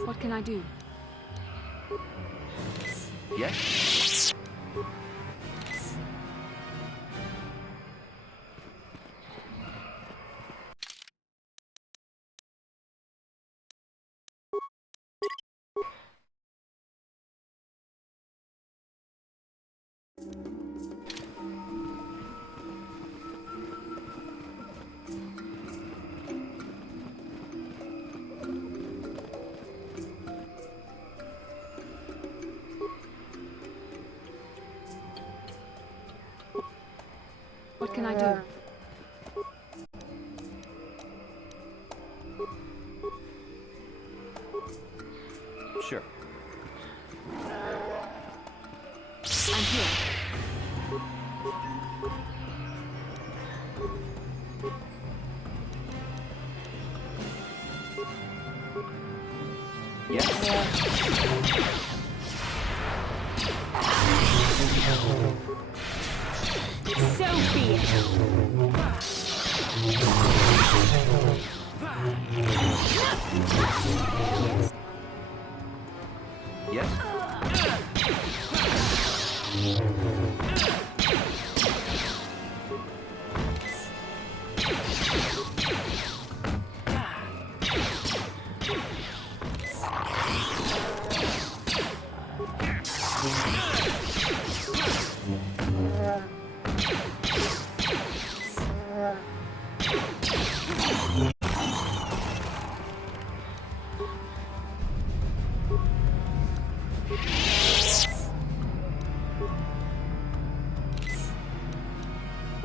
What can I do? What can I do? Yes? What can I do? Sure. I'm here. So be it. Yes?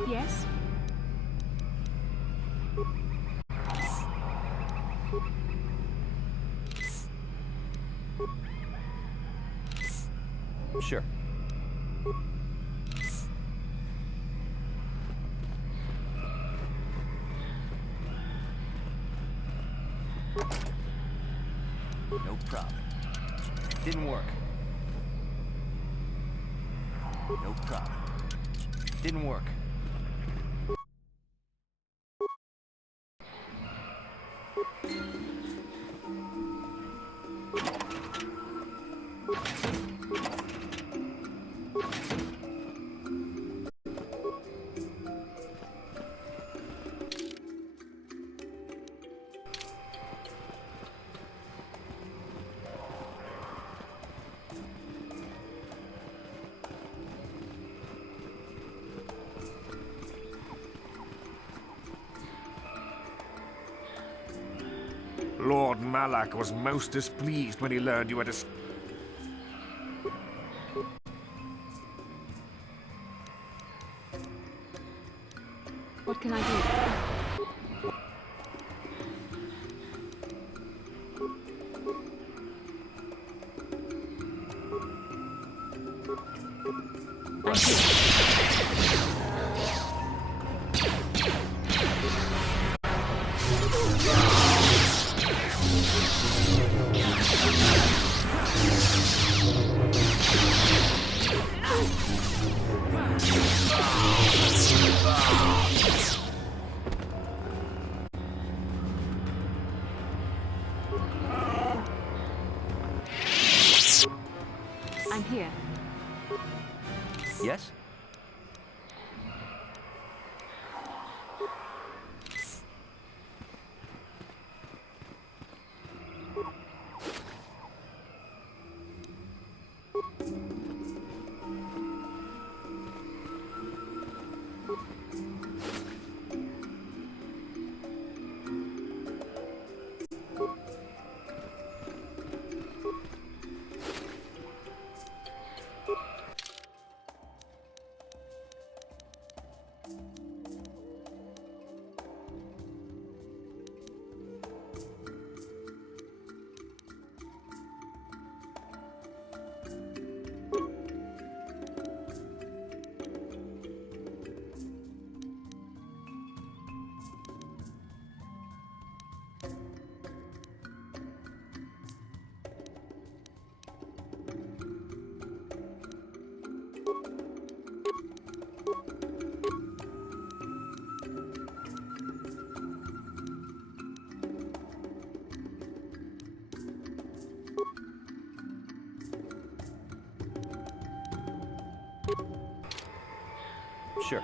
Yes? Sure. No problem. Didn't work. No problem. Didn't work. Lord Malak was most displeased when he learned you had What can I do? I'm here. I'm here. Yes? Sure.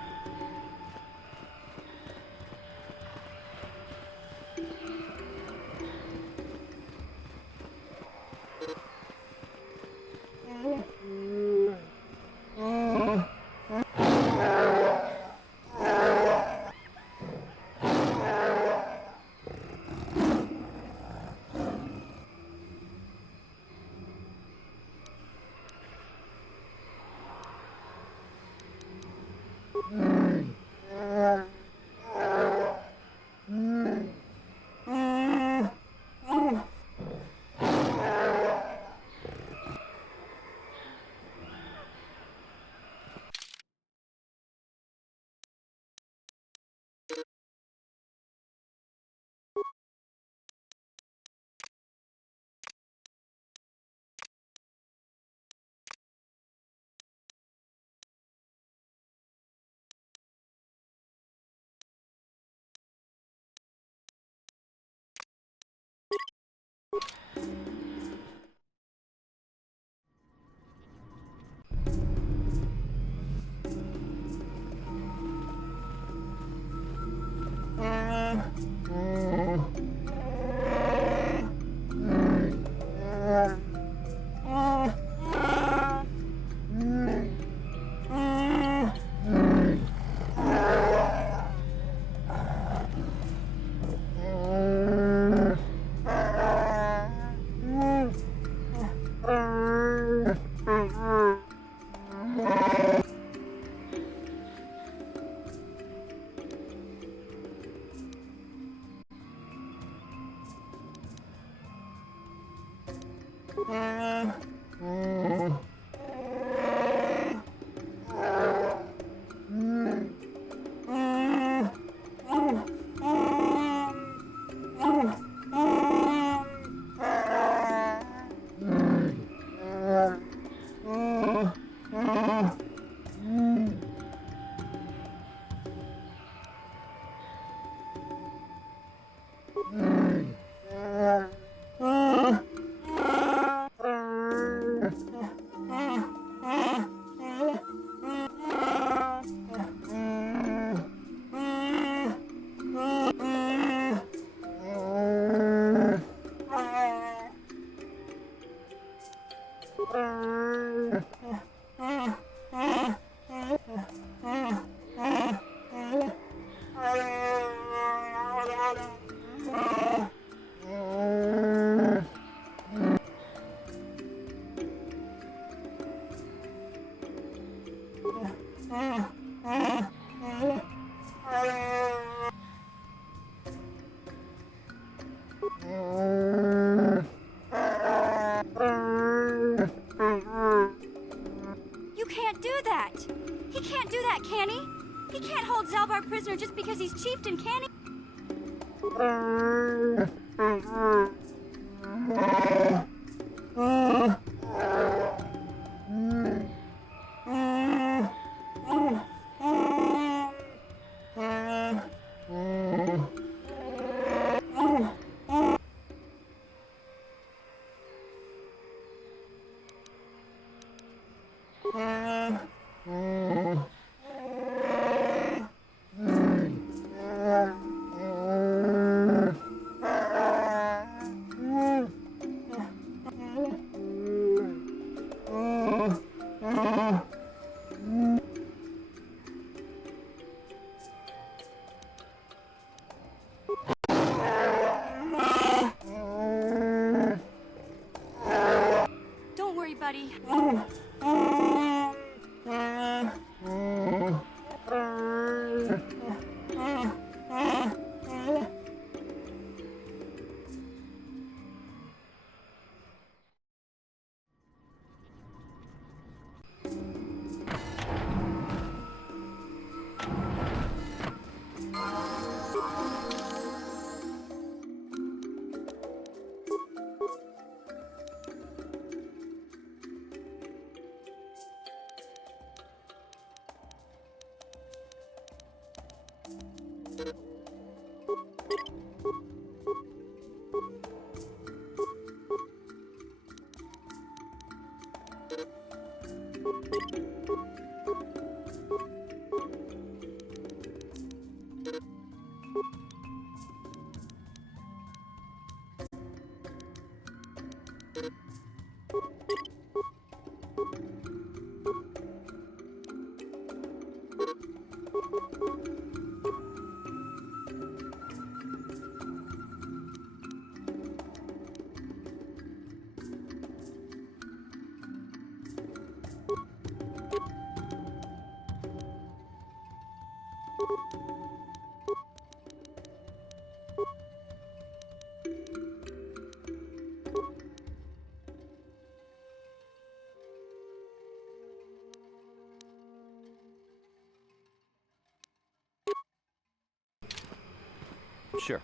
You can't do that! He can't do that, can he? He can't hold Zalbar prisoner just because he's chieftain, can he? Don't worry, buddy. Sure.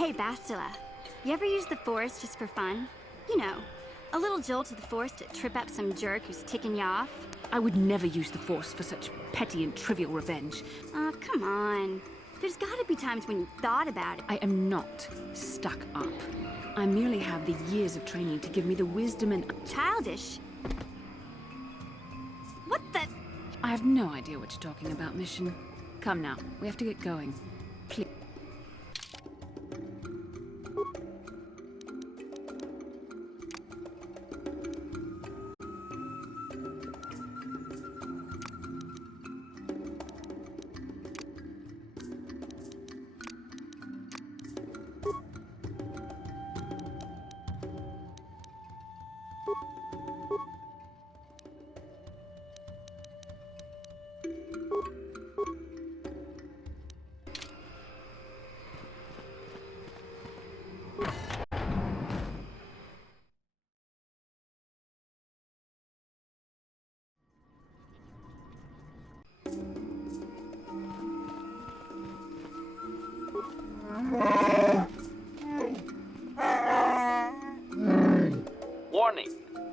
Hey, Bastila. You ever use the Force just for fun? You know, a little jolt to the Force to trip up some jerk who's ticking you off? I would never use the Force for such petty and trivial revenge. Oh, come on. There's gotta be times when you thought about it. I am not stuck up. I merely have the years of training to give me the wisdom and... Childish? What the... I have no idea what you're talking about, Mission. Come now, we have to get going. Please.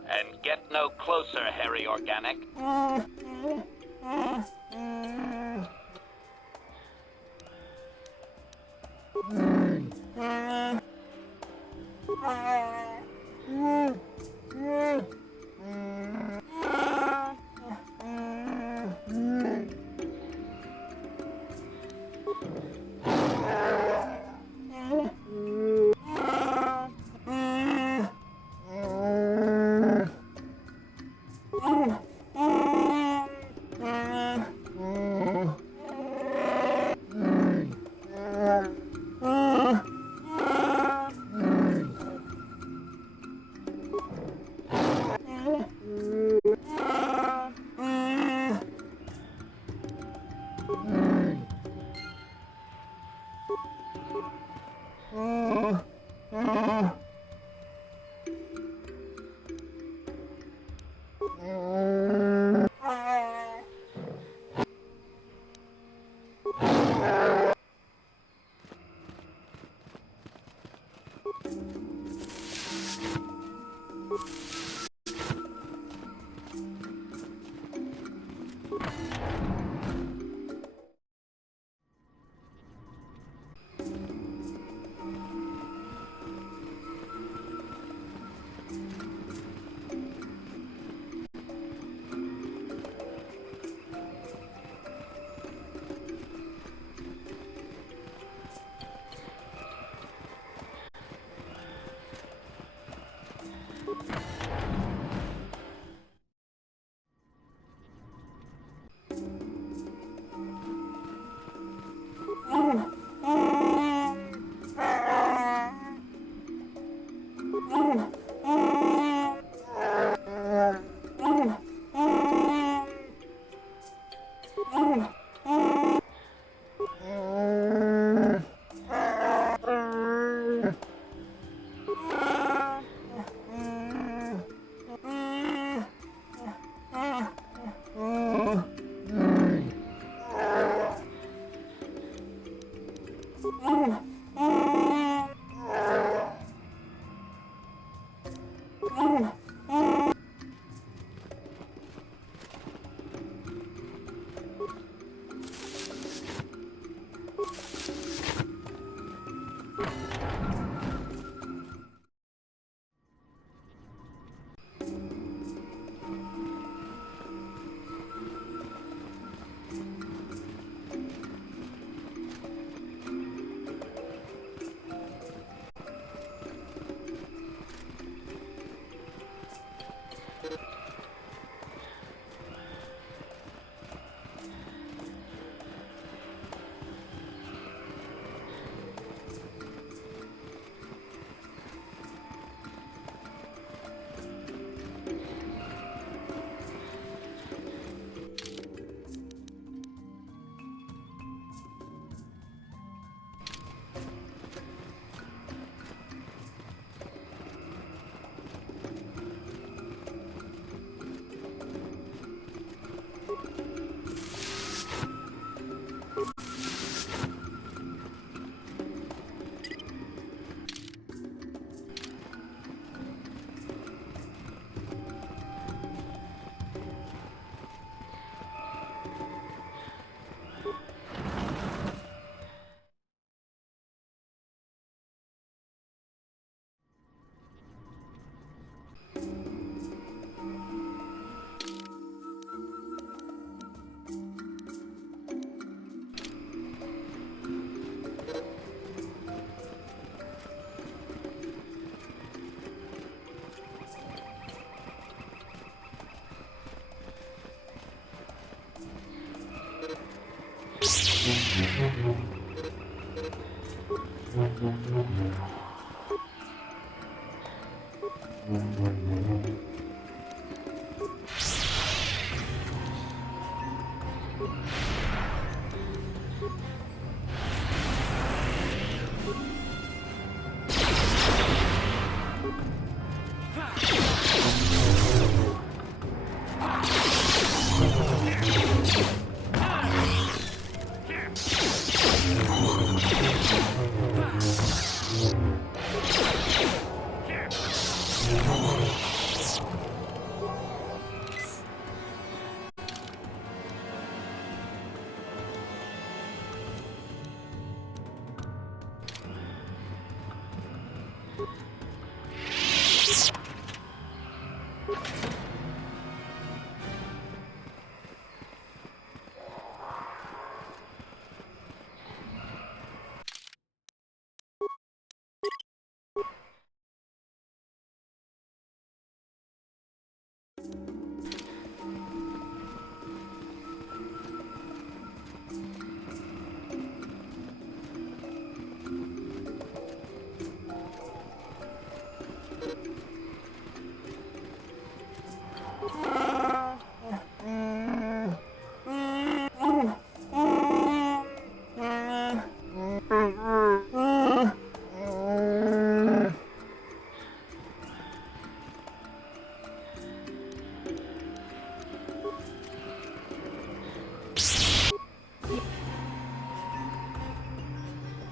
And get no closer, hairy organic.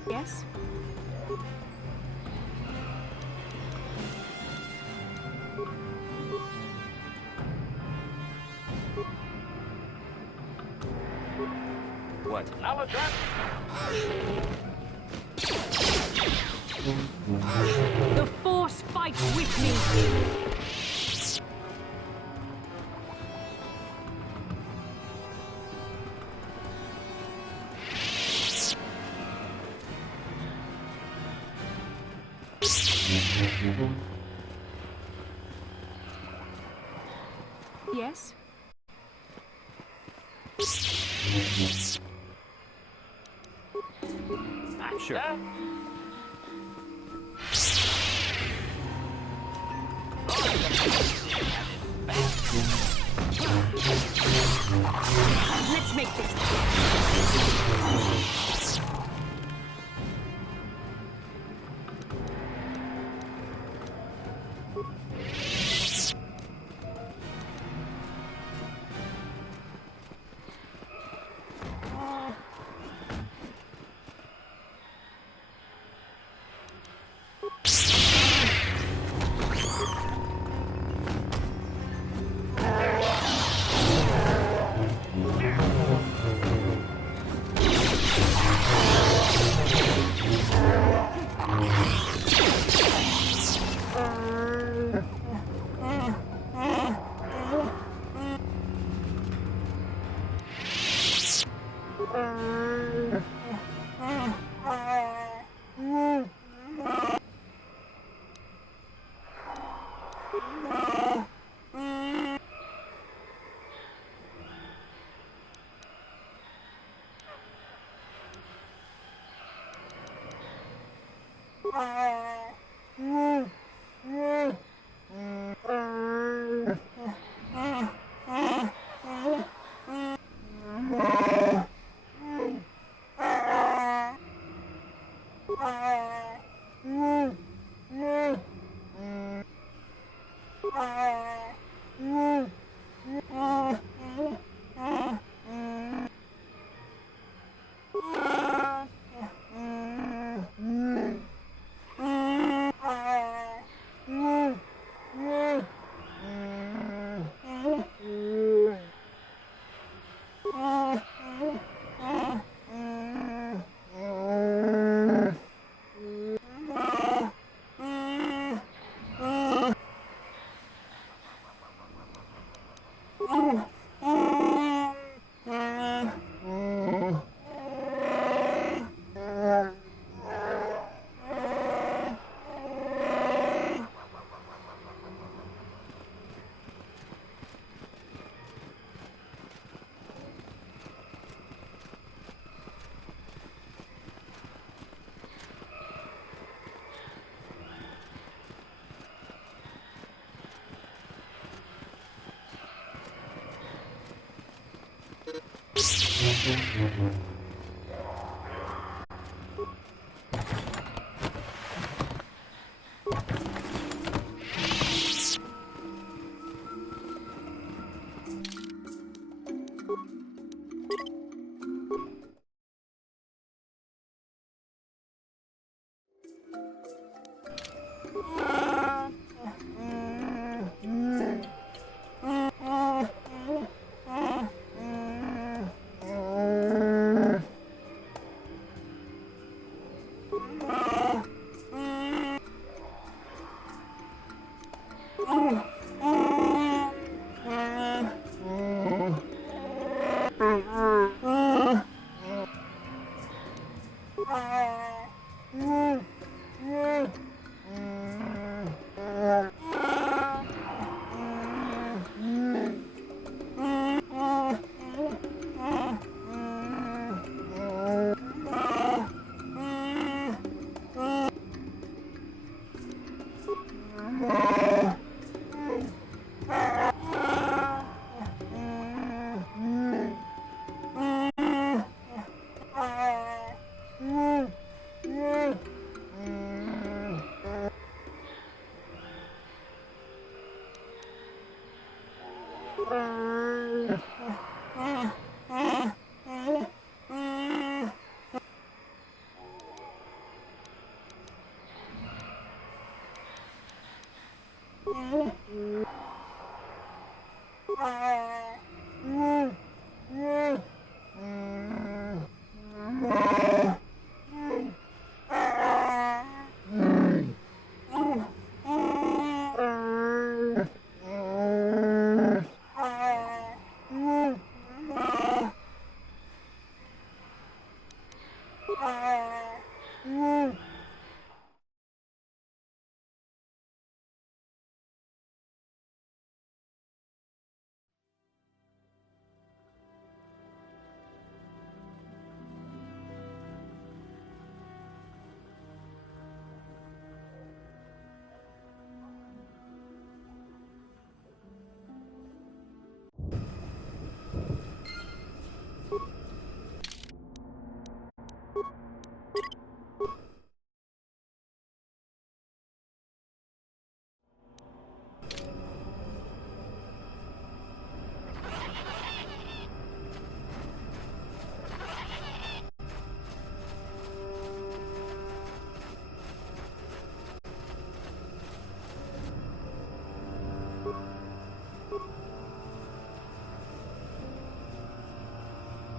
Yes? What? The Force fights with me! Yes? Sure. Let's make this.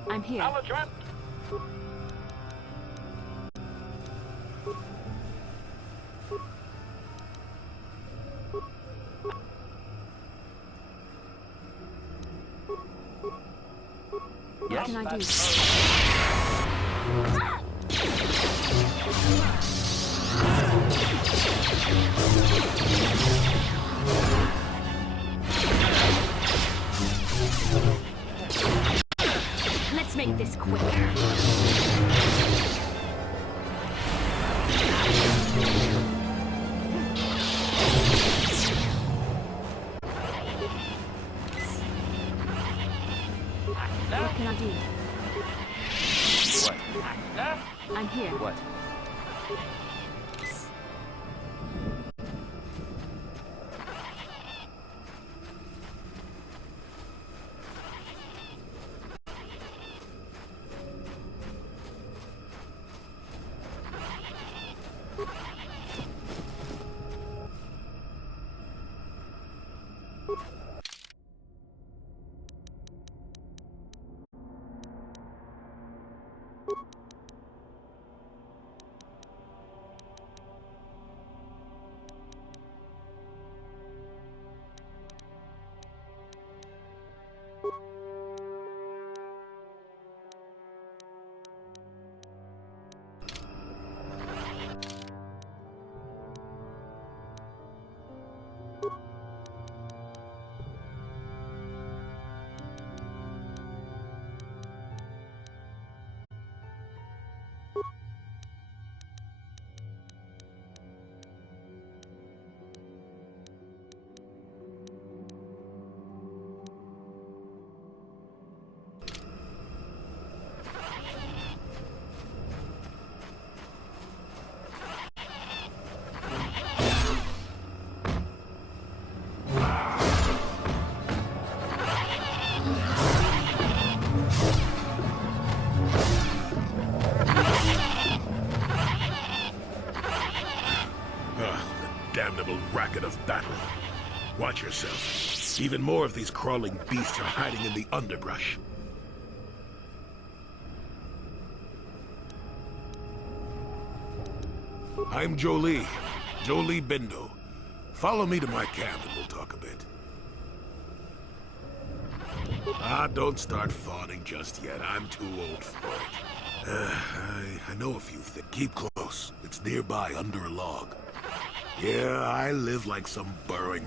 I'm here. What can I do? Let's make this quick. What can I do? What? I'm here. What? Damnable racket of battle. Watch yourself. Even more of these crawling beasts are hiding in the underbrush. I'm Jolee. Jolee Bindo. Follow me to my camp and we'll talk a bit. Don't start fawning just yet. I'm too old for it. I know a few things. Keep close. It's nearby under a log. Yeah, I live like some burrowing...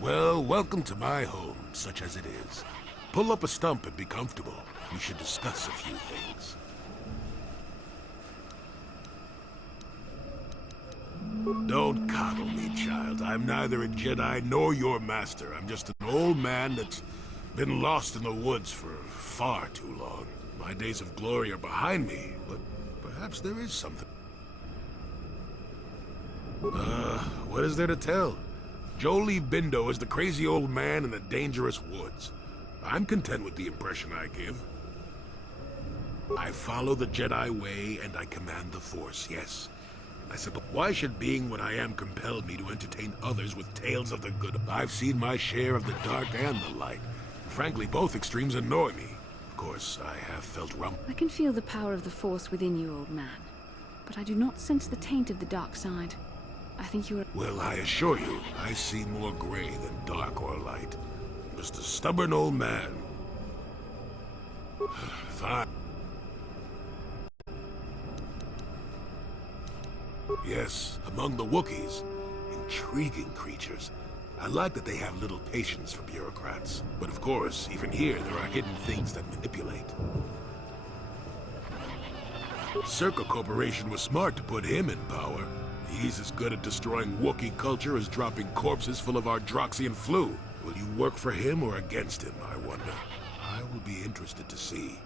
Well, welcome to my home, such as it is. Pull up a stump and be comfortable. We should discuss a few things. Don't coddle me, child. I'm neither a Jedi nor your master. I'm just an old man that's been lost in the woods for far too long. My days of glory are behind me, but perhaps there is something. What is there to tell? Jolee Bindo is the crazy old man in the dangerous woods. I'm content with the impression I give. I follow the Jedi way and I command the Force, yes. I suppose why should being what I am compel me to entertain others with tales of the good? I've seen my share of the dark and the light. Frankly, both extremes annoy me. Of course, I have felt I can feel the power of the Force within you, old man. But I do not sense the taint of the dark side. I think you are... Well, I assure you, I see more gray than dark or light. Just a stubborn old man. Fine. Yes, among the Wookiees. Intriguing creatures. I like that they have little patience for bureaucrats. But of course, even here, there are hidden things that manipulate. Circa Corporation was smart to put him in power. He's as good at destroying Wookiee culture as dropping corpses full of Ardroxian flu. Will you work for him or against him, I wonder? I will be interested to see.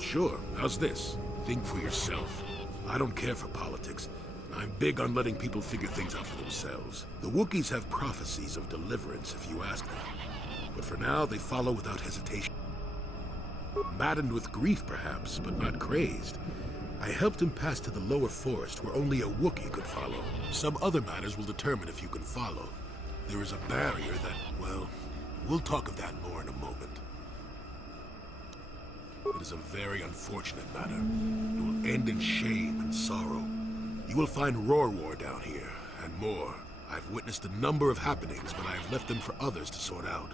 Sure. How's this? Think for yourself. I don't care for politics. I'm big on letting people figure things out for themselves. The Wookiees have prophecies of deliverance if you ask them. But for now, they follow without hesitation. Maddened with grief, perhaps, but not crazed. I helped him pass to the lower forest where only a Wookiee could follow. Some other matters will determine if you can follow. There is a barrier that, well, we'll talk of that more in a moment. It is a very unfortunate matter. It will end in shame and sorrow. You will find Rorwar down here, and more. I've witnessed a number of happenings, but I have left them for others to sort out.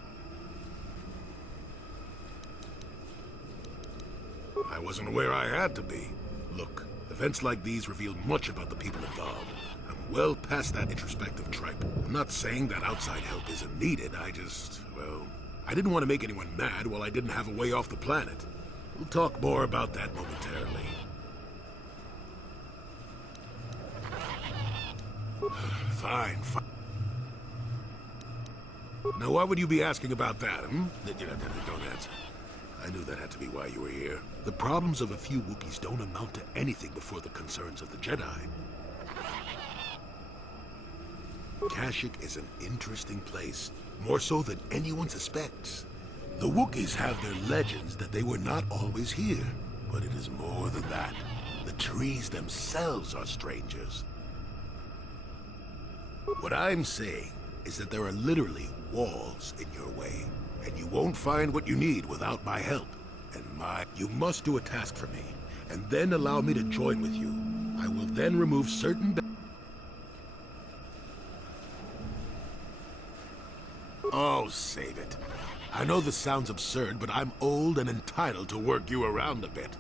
I wasn't aware I had to be. Look, events like these reveal much about the people involved. I'm well past that introspective tripe. I'm not saying that outside help isn't needed, I didn't want to make anyone mad while I didn't have a way off the planet. We'll talk more about that momentarily. Fine. Now, why would you be asking about that, hmm? Don't answer. I knew that had to be why you were here. The problems of a few Wookiees don't amount to anything before the concerns of the Jedi. Kashyyyk is an interesting place, more so than anyone suspects. The Wookiees have their legends that they were not always here, but it is more than that. The trees themselves are strangers. What I'm saying is that there are literally walls in your way, and you won't find what you need without my help. You must do a task for me, and then allow me to join with you. I will then remove certain... Oh, save it. I know this sounds absurd, but I'm old and entitled to work you around a bit.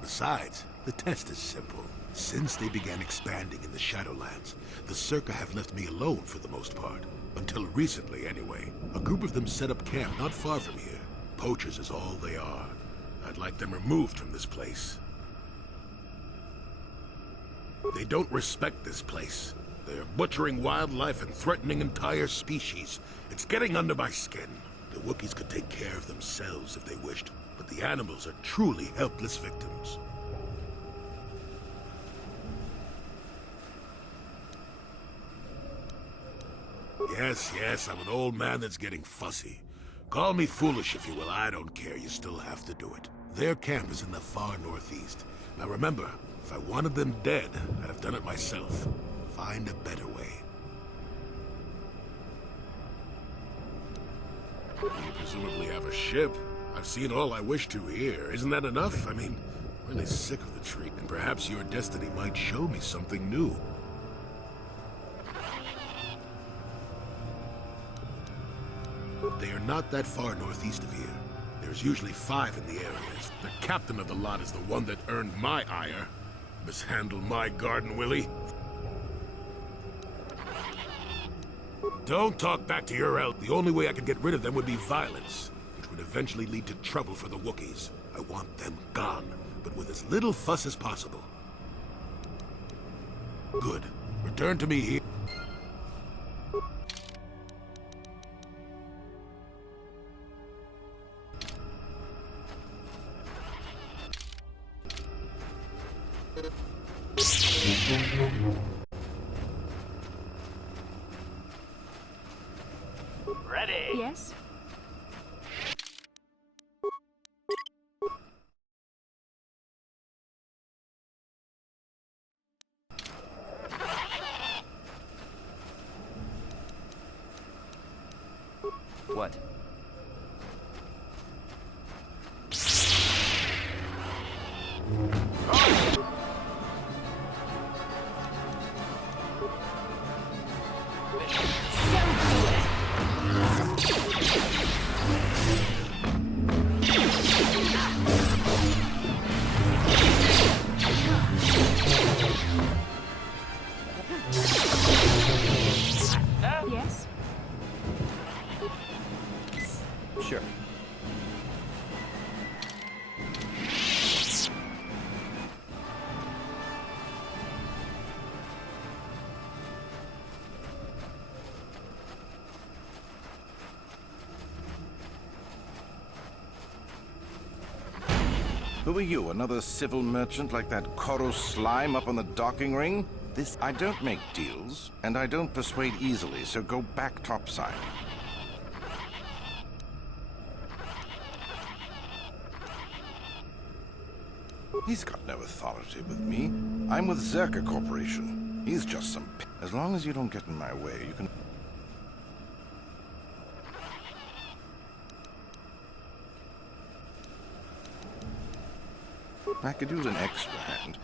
Besides, the test is simple. Since they began expanding in the Shadowlands, the Circa have left me alone for the most part. Until recently, anyway. A group of them set up camp not far from here. Poachers is all they are. I'd like them removed from this place. They don't respect this place. They're butchering wildlife and threatening entire species. It's getting under my skin. The Wookiees could take care of themselves if they wished, but the animals are truly helpless victims. Yes, I'm an old man that's getting fussy. Call me foolish if you will, I don't care, you still have to do it. Their camp is in the far northeast. Now remember, if I wanted them dead, I'd have done it myself. Find a better way. You presumably have a ship. I've seen all I wish to here. Isn't that enough? I mean, I'm really sick of the tree, and perhaps your destiny might show me something new. They are not that far northeast of here. There's usually 5 in the areas. The captain of the lot is the one that earned my ire. Mishandle my garden, Willie. Don't talk back to your elk. The only way I could get rid of them would be violence, which would eventually lead to trouble for the Wookiees. I want them gone, but with as little fuss as possible. Good. Return to me here. Ready? Yes? What? Yes? Sure. Who are you, another civil merchant like that Koros slime up on the docking ring? I don't make deals, and I don't persuade easily, so go back topside. He's got no authority with me. I'm with Zerka Corporation. He's just some As long as you don't get in my way, you can... I could use an extra hand.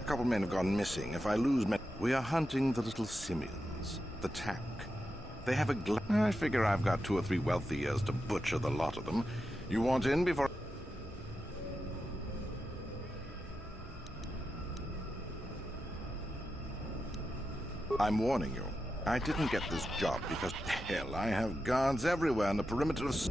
A couple men have gone missing. If I lose men... We are hunting the little simians, the tack. They have a I figure I've got 2 or 3 wealthy years to butcher the lot of them. You want in before... I'm warning you. I didn't get this job because, hell, I have guards everywhere on the perimeter of...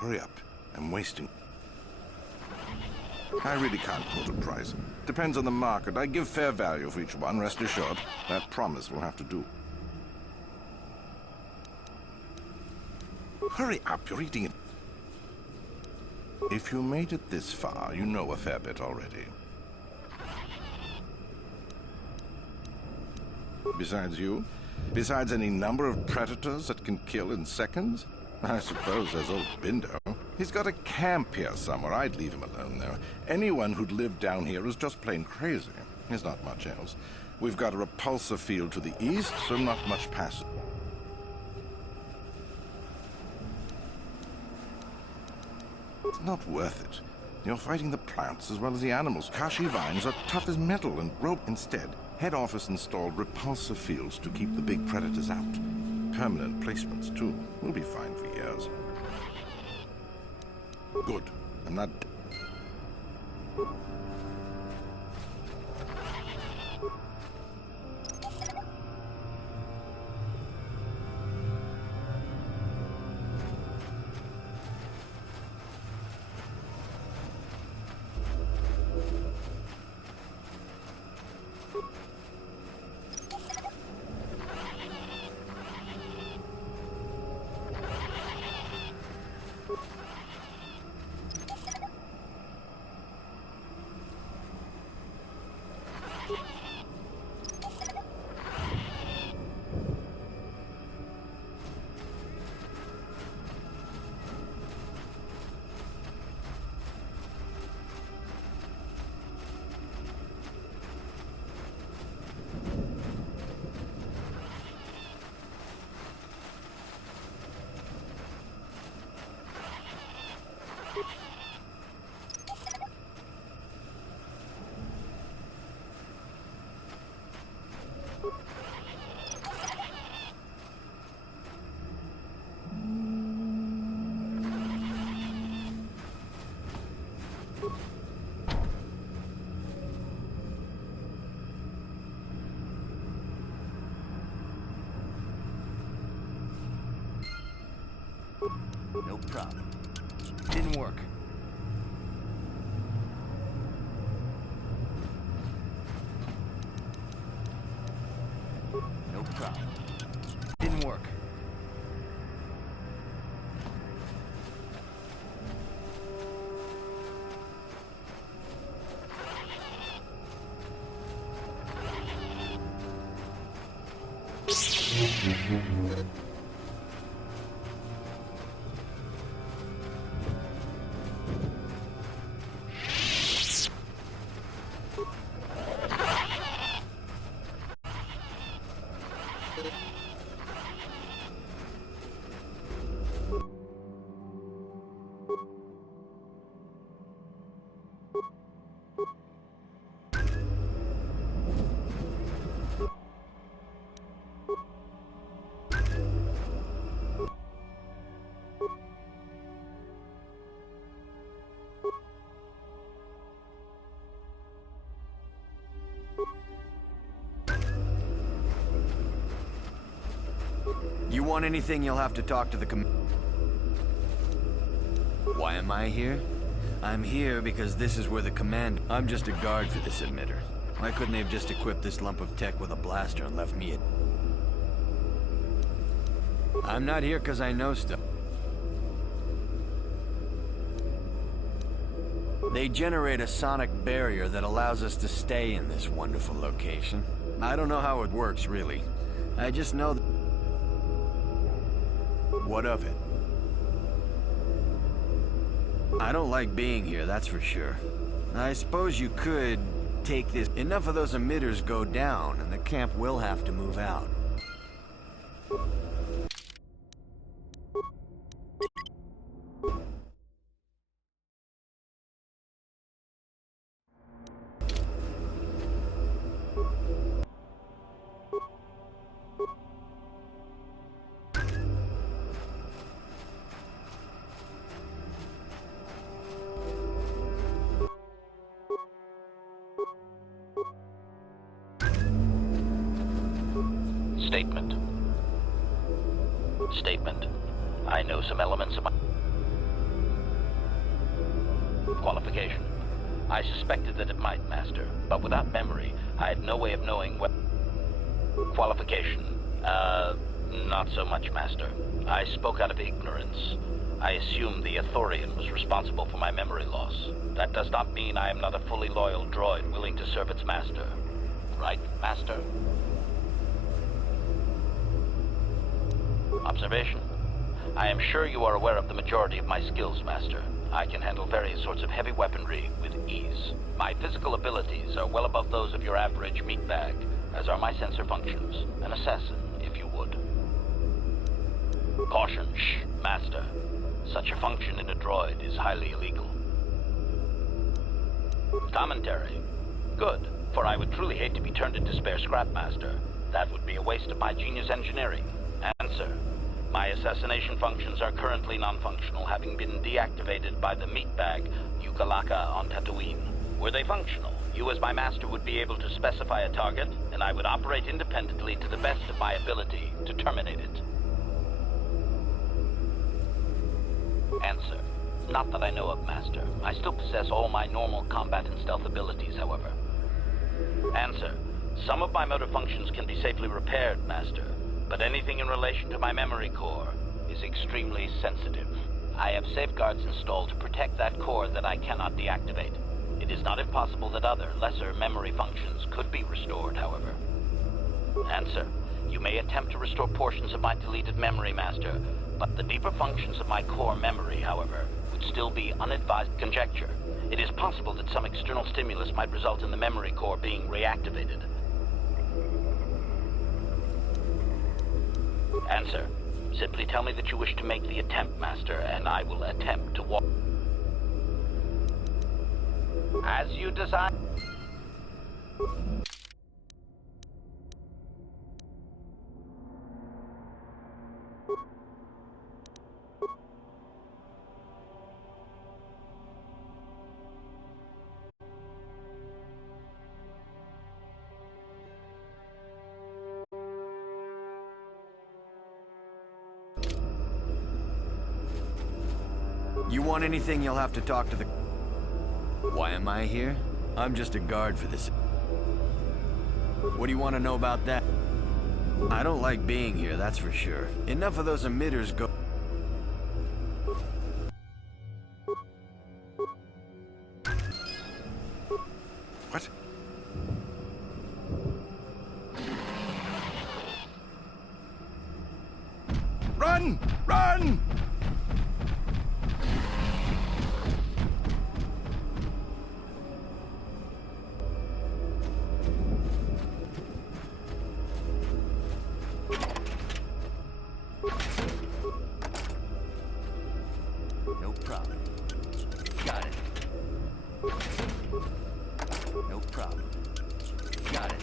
Hurry up. I'm wasting... I really can't quote a price. Depends on the market. I give fair value for each one, rest assured. That promise will have to do. Hurry up, you're eating it. If you made it this far, you know a fair bit already. Besides you? Besides any number of predators that can kill in seconds? I suppose there's old Bindo. He's got a camp here somewhere. I'd leave him alone, though. Anyone who'd lived down here is just plain crazy. There's not much else. We've got a repulsor field to the east, so not much passage. It's not worth it. You're fighting the plants as well as the animals. Kashi vines are tough as metal and rope. Instead, head office installed repulsor fields to keep the big predators out. Permanent placements, too. We'll be fine for years. Good. I'm not... No problem. Didn't work. No problem. Didn't work. You want anything, you'll have to talk to the Why am I here? I'm here because this is where the command... I'm just a guard for this emitter. Why couldn't they have just equipped this lump of tech with a blaster and left me at... I'm not here because I know stuff. They generate a sonic barrier that allows us to stay in this wonderful location. I don't know how it works, really. I just know that... What of it? I don't like being here, that's for sure. I suppose you could take this... Enough of those emitters go down, and the camp will have to move out. Statement. I know some elements of my qualification. I suspected that it might, Master, but without memory, I had no way of knowing what... Qualification. Not so much, Master. I spoke out of ignorance. I assumed the Ithorian was responsible for my memory loss. That does not mean I am not a fully loyal droid willing to serve its master. Right, Master? Observation. I am sure you are aware of the majority of my skills, Master. I can handle various sorts of heavy weaponry with ease. My physical abilities are well above those of your average meatbag, as are my sensor functions. An assassin, if you would. Caution, shh, Master. Such a function in a droid is highly illegal. Commentary. Good, for I would truly hate to be turned into spare scrap, Master. That would be a waste of my genius engineering. Answer. My assassination functions are currently non-functional, having been deactivated by the meatbag Yukalaka on Tatooine. Were they functional, you as my master would be able to specify a target, and I would operate independently to the best of my ability to terminate it. Answer. Not that I know of, Master. I still possess all my normal combat and stealth abilities, however. Answer. Some of my motor functions can be safely repaired, Master. But anything in relation to my memory core is extremely sensitive. I have safeguards installed to protect that core that I cannot deactivate. It is not impossible that other, lesser memory functions could be restored, however. Answer. You may attempt to restore portions of my deleted memory, Master, but the deeper functions of my core memory, however, would still be unadvised conjecture. It is possible that some external stimulus might result in the memory core being reactivated. Answer. Simply tell me that you wish to make the attempt, Master, and I will attempt to walk. As you desire. You want anything, you'll have to talk to the... Why am I here? I'm just a guard for this. What do you want to know about that? I don't like being here, that's for sure. Enough of those emitters go... What? Run! Run! No problem. Got it. No problem. Got it.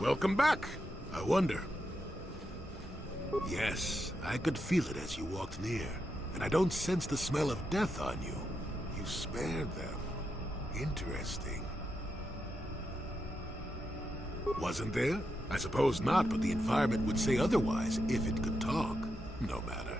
Welcome back. I wonder. Yes, I could feel it as you walked near. And I don't sense the smell of death on you. You spared them. Interesting. Wasn't there? I suppose not, but the environment would say otherwise if it could talk. No matter.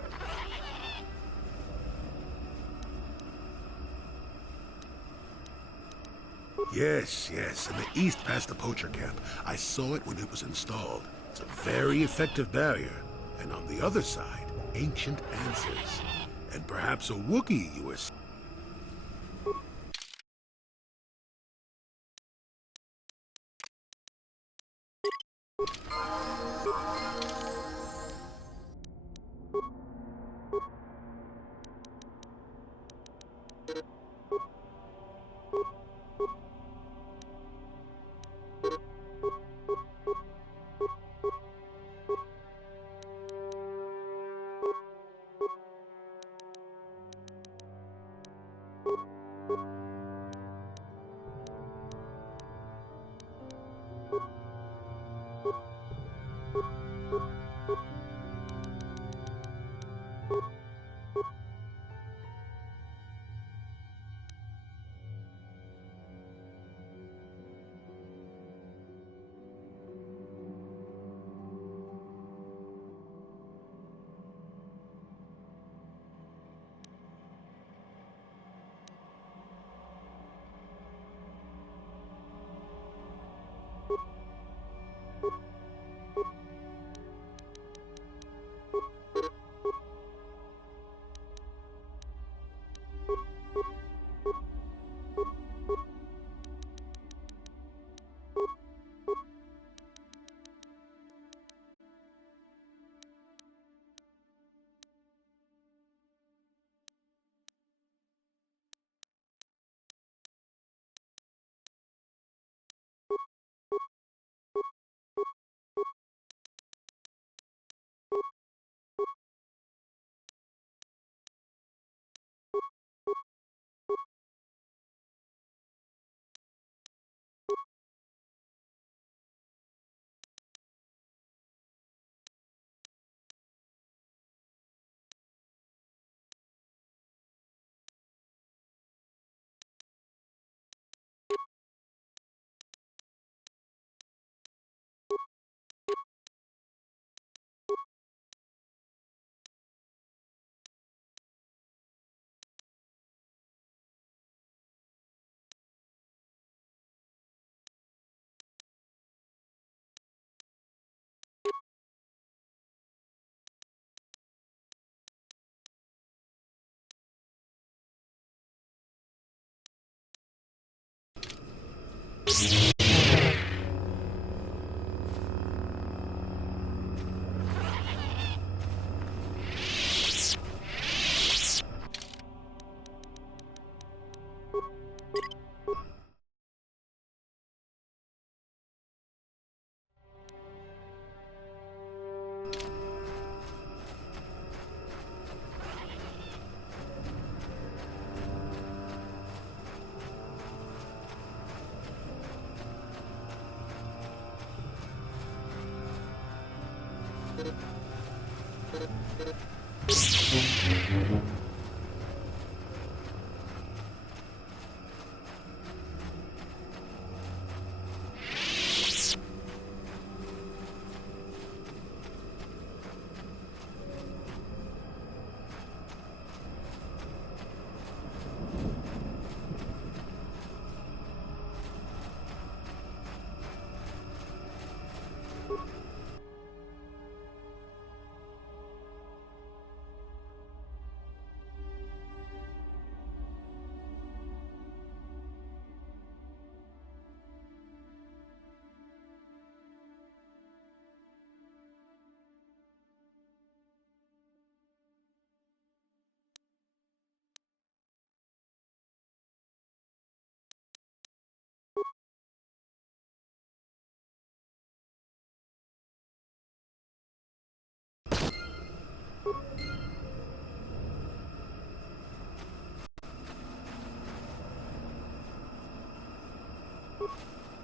Yes, in the east past the poacher camp. I saw it when it was installed. It's a very effective barrier. And on the other side, ancient answers. And perhaps a Wookiee you were...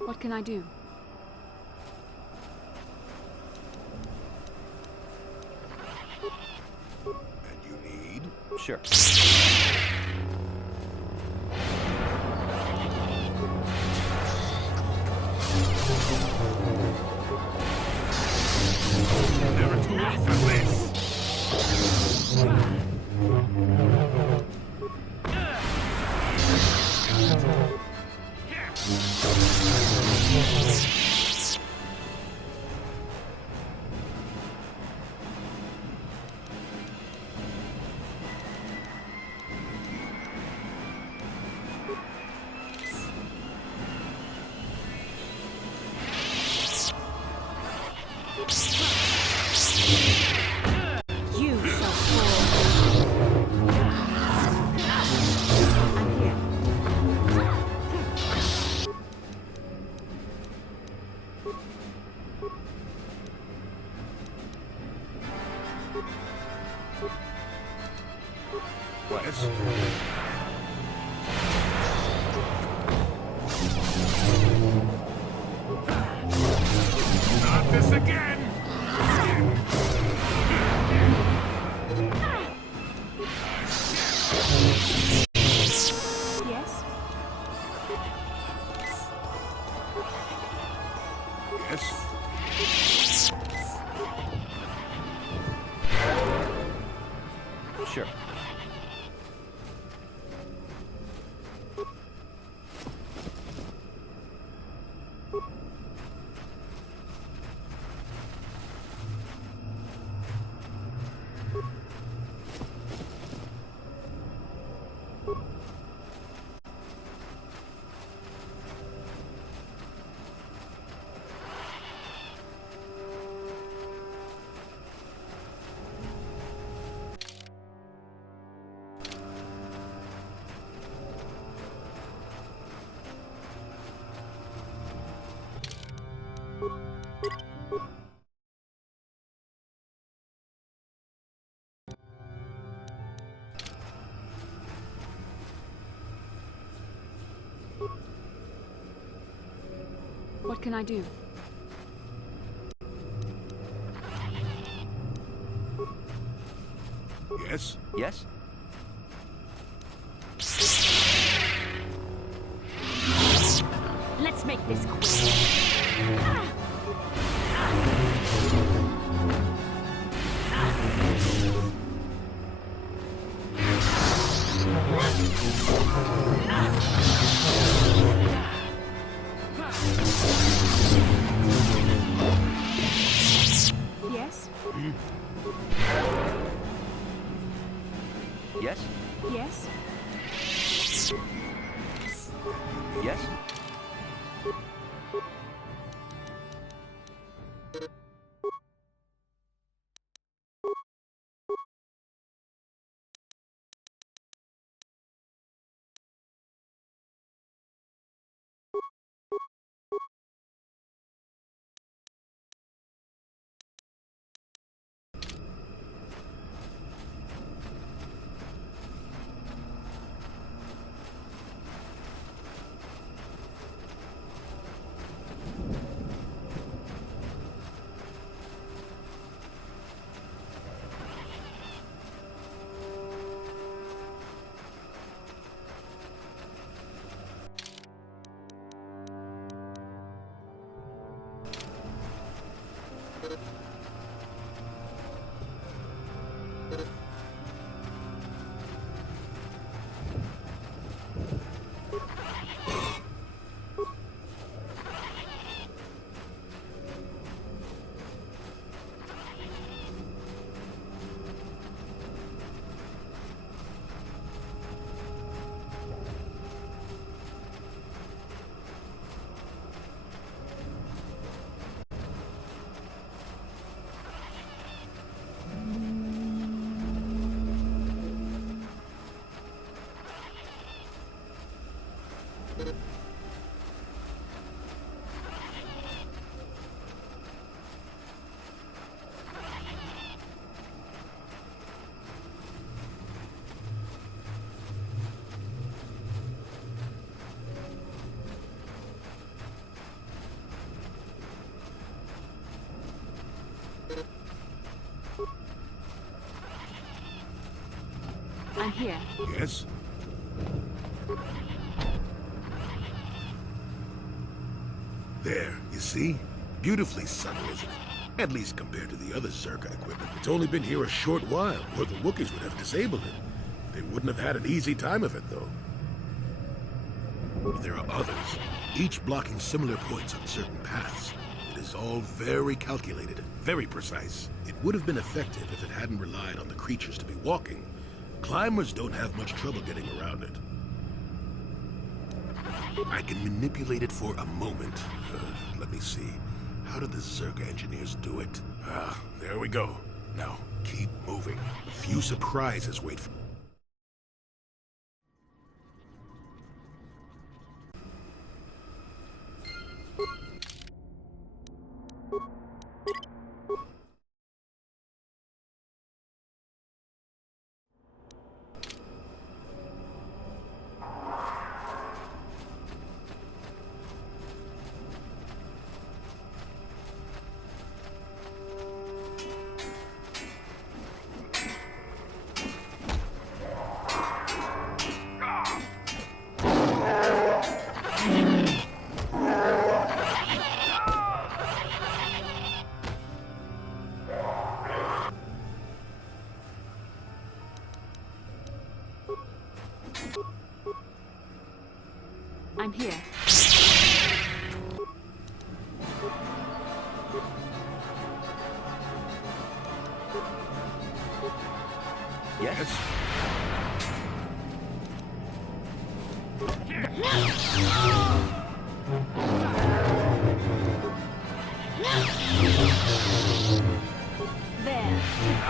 What can I do? And you need? Sure. Never too late for this. You shall fall. I'm here. Yes. Not this again! Yes? Yes. Sure. What can I do? Yes? Yes? Let's make this quick. Yes? Yes? Yes? Yes? here. Yes? There, you see? Beautifully subtle, isn't it? At least compared to the other Zerka equipment. It's only been here a short while, or the Wookiees would have disabled it. They wouldn't have had an easy time of it, though. But there are others, each blocking similar points on certain paths. It is all very calculated, very precise. It would have been effective if it hadn't relied on the creatures to be walking. Climbers don't have much trouble getting around it. I can manipulate it for a moment. Let me see. How did the Zerka engineers do it? Ah, there we go. Now, keep moving. A few surprises wait for... I'm here. Yes? There. Yes?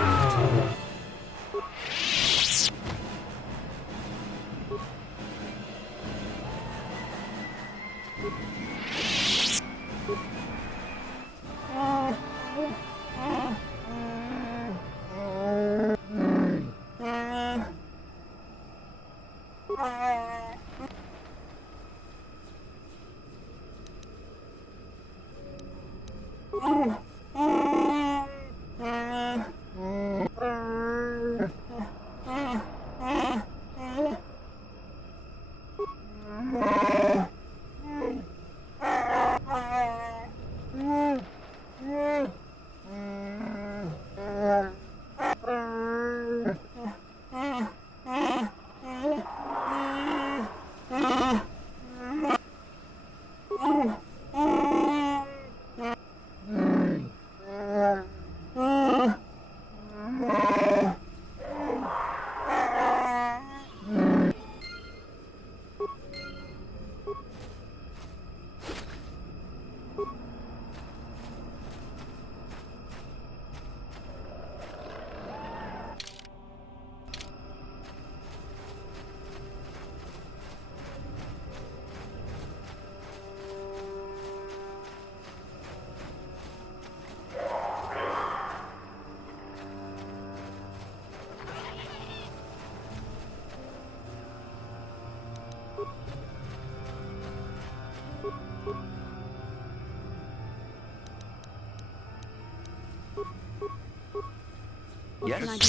What can I do?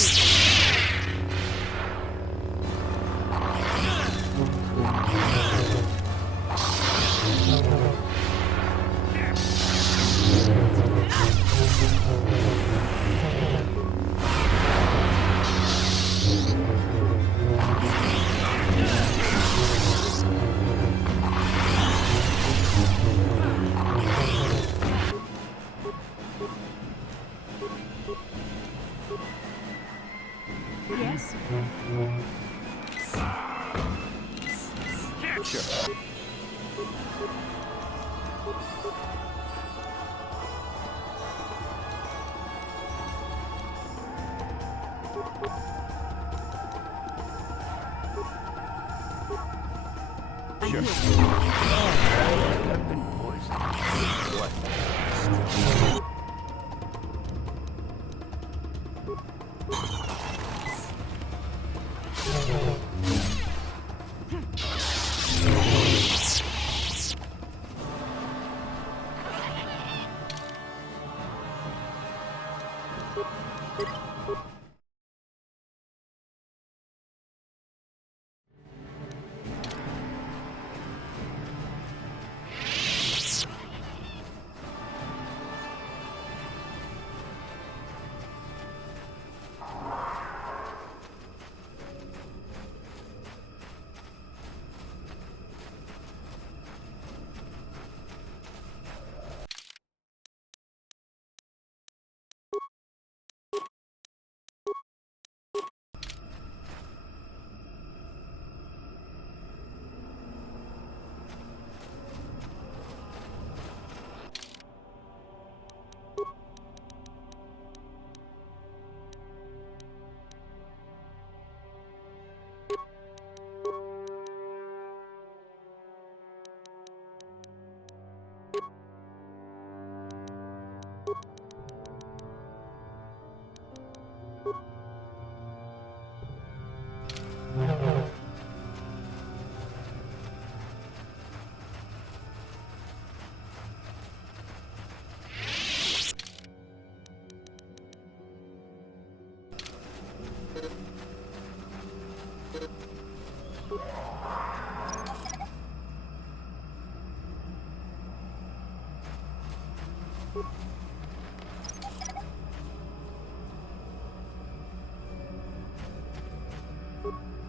Yes? Sure. I'm Sure. here. I've been poisoned. What?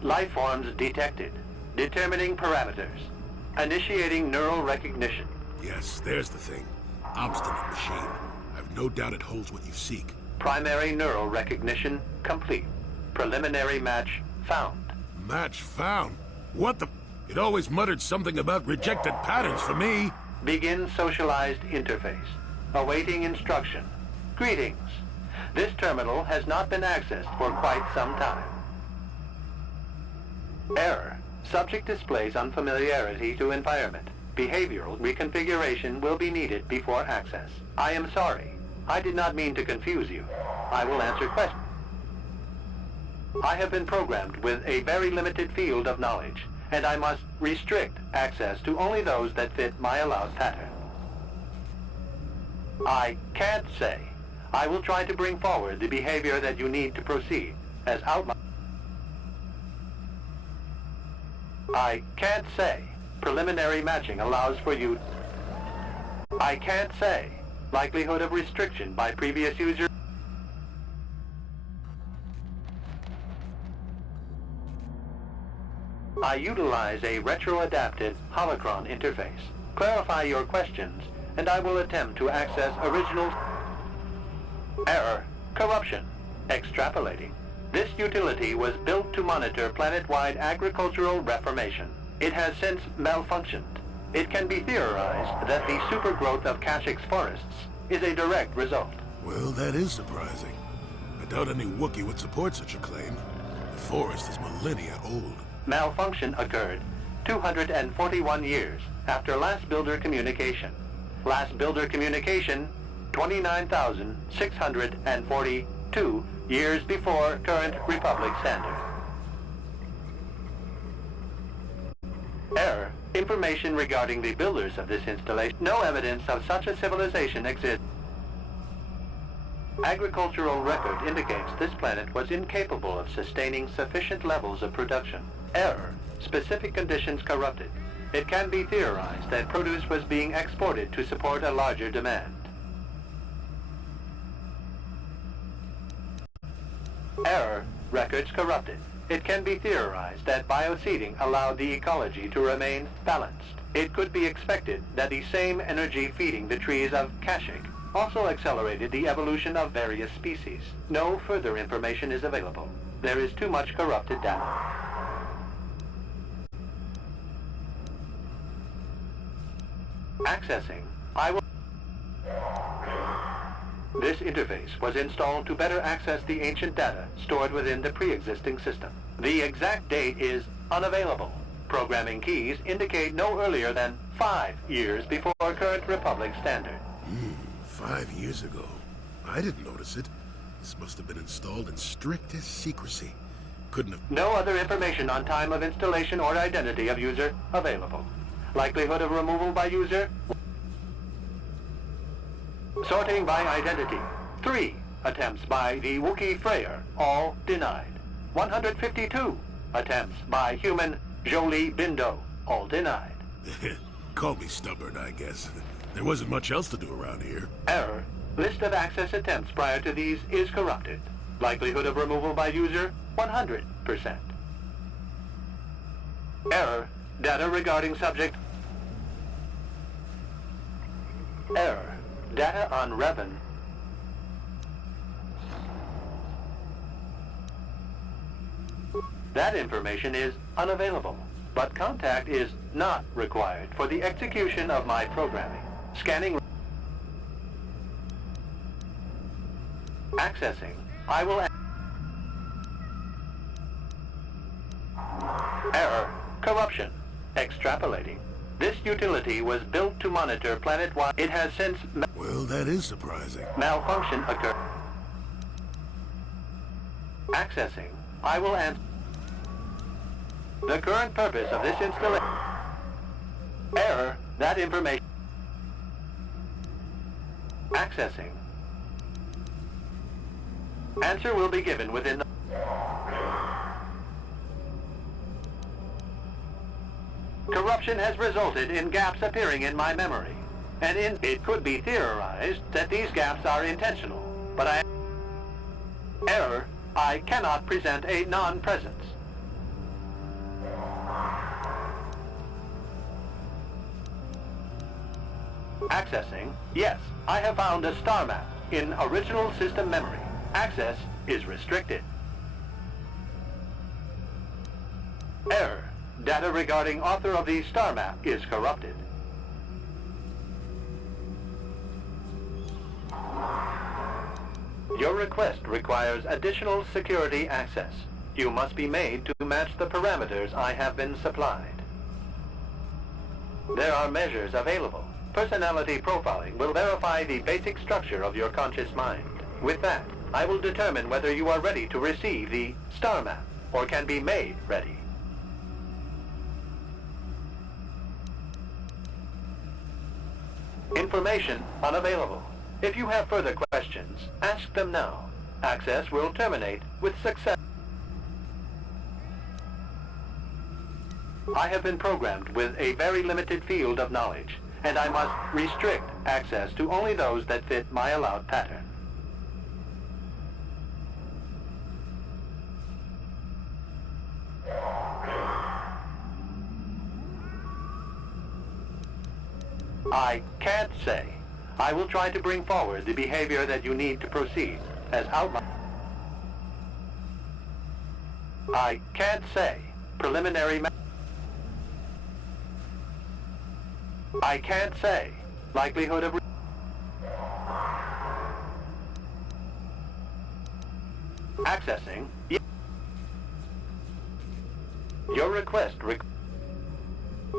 Life forms detected. Determining parameters. Initiating neural recognition. Yes, there's the thing. Obstinate machine. I've no doubt it holds what you seek. Primary neural recognition complete. Preliminary match found. Match found? What the... It always muttered something about rejected patterns for me. Begin socialized interface. Awaiting instruction. Greetings. This terminal has not been accessed for quite some time. Error. Subject displays unfamiliarity to environment. Behavioral reconfiguration will be needed before access. I am sorry. I did not mean to confuse you. I will answer questions. I have been programmed with a very limited field of knowledge, and I must restrict access to only those that fit my allowed pattern. I can't say. I will try to bring forward the behavior that you need to proceed, as outlined. I can't say. Preliminary matching allows for you. I can't say. Likelihood of restriction by previous user. I utilize a retro-adapted holocron interface. Clarify your questions, and I will attempt to access original... Error. Corruption. Extrapolating. This utility was built to monitor planet-wide agricultural reformation. It has since malfunctioned. It can be theorized that the supergrowth of Kashyk's forests is a direct result. Well, that is surprising. I doubt any Wookiee would support such a claim. The forest is millennia old. Malfunction occurred 241 years after last builder communication. Last builder communication, 29,642 years before current Republic standard. Error. Information regarding the builders of this installation. No evidence of such a civilization exists. Agricultural record indicates this planet was incapable of sustaining sufficient levels of production. Error. Specific conditions corrupted. It can be theorized that produce was being exported to support a larger demand. Error. Records corrupted. It can be theorized that bioseeding allowed the ecology to remain balanced. It could be expected that the same energy feeding the trees of Kashyk also accelerated the evolution of various species. No further information is available. There is too much corrupted data. Accessing. I will... This interface was installed to better access the ancient data stored within the pre-existing system. The exact date is unavailable. Programming keys indicate no earlier than 5 years before current Republic standard. 5 years ago. I didn't notice it. This must have been installed in strictest secrecy. Couldn't have... No other information on time of installation or identity of user available. Likelihood of removal by user... Sorting by identity. 3 attempts by the Wookiee Freyr, all denied. 152 attempts by human Jolie Bindo, all denied. Call me stubborn, I guess. There wasn't much else to do around here. Error. List of access attempts prior to these is corrupted. Likelihood of removal by user, 100%. Error. Data regarding subject. Error. Data on Revan. That information is unavailable, but contact is not required for the execution of my programming. Scanning. Accessing. I will... Error. Corruption. Extrapolating. This utility was built to monitor planet-wide. It has since... Well, that is surprising. Malfunction occurred. Accessing. I will answer. The current purpose of this installation... Error. That information... Accessing. Answer will be given within the... Corruption has resulted in gaps appearing in my memory. and it could be theorized that these gaps are intentional, but I cannot present a non-presence. Accessing. Yes, I have found a star map in original system memory. Access is restricted. Error. Data regarding author of the star map is corrupted. Your request requires additional security access. You must be made to match the parameters I have been supplied. There are measures available. Personality profiling will verify the basic structure of your conscious mind. With that, I will determine whether you are ready to receive the star map or can be made ready. Information unavailable. If you have further questions, ask them now. Access will terminate with success. I have been programmed with a very limited field of knowledge, and I must restrict access to only those that fit my allowed pattern. I can't say. I will try to bring forward the behavior that you need to proceed, as outlined. I can't say. Preliminary. I can't say. Likelihood of. Accessing. Your request.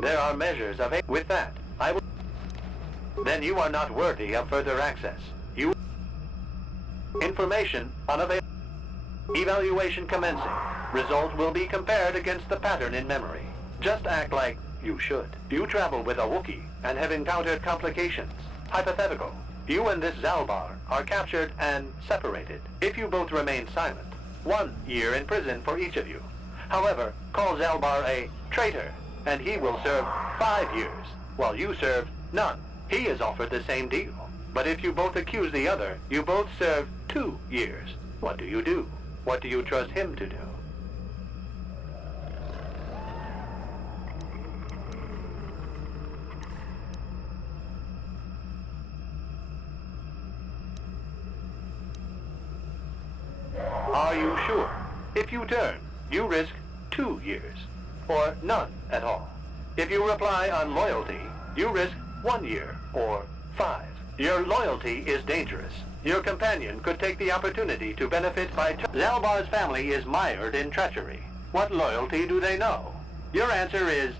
There are measures of. With that, I will. Then you are not worthy of further access. You. Information unavailable. Evaluation commencing. Result will be compared against the pattern in memory. Just act like you should. You travel with a Wookiee and have encountered complications. Hypothetical. You and this Zalbar are captured and separated. If you both remain silent, 1 year in prison for each of you. However, call Zalbar a traitor, and he will serve 5 years, while you serve none. He is offered the same deal. But if you both accuse the other, you both serve 2 years. What do you do? What do you trust him to do? Are you sure? If you turn, you risk 2 years, or none at all. If you reply on loyalty, you risk 1 year, or 5. Your loyalty is dangerous. Your companion could take the opportunity to benefit by... Zalbar's family is mired in treachery. What loyalty do they know? Your answer is...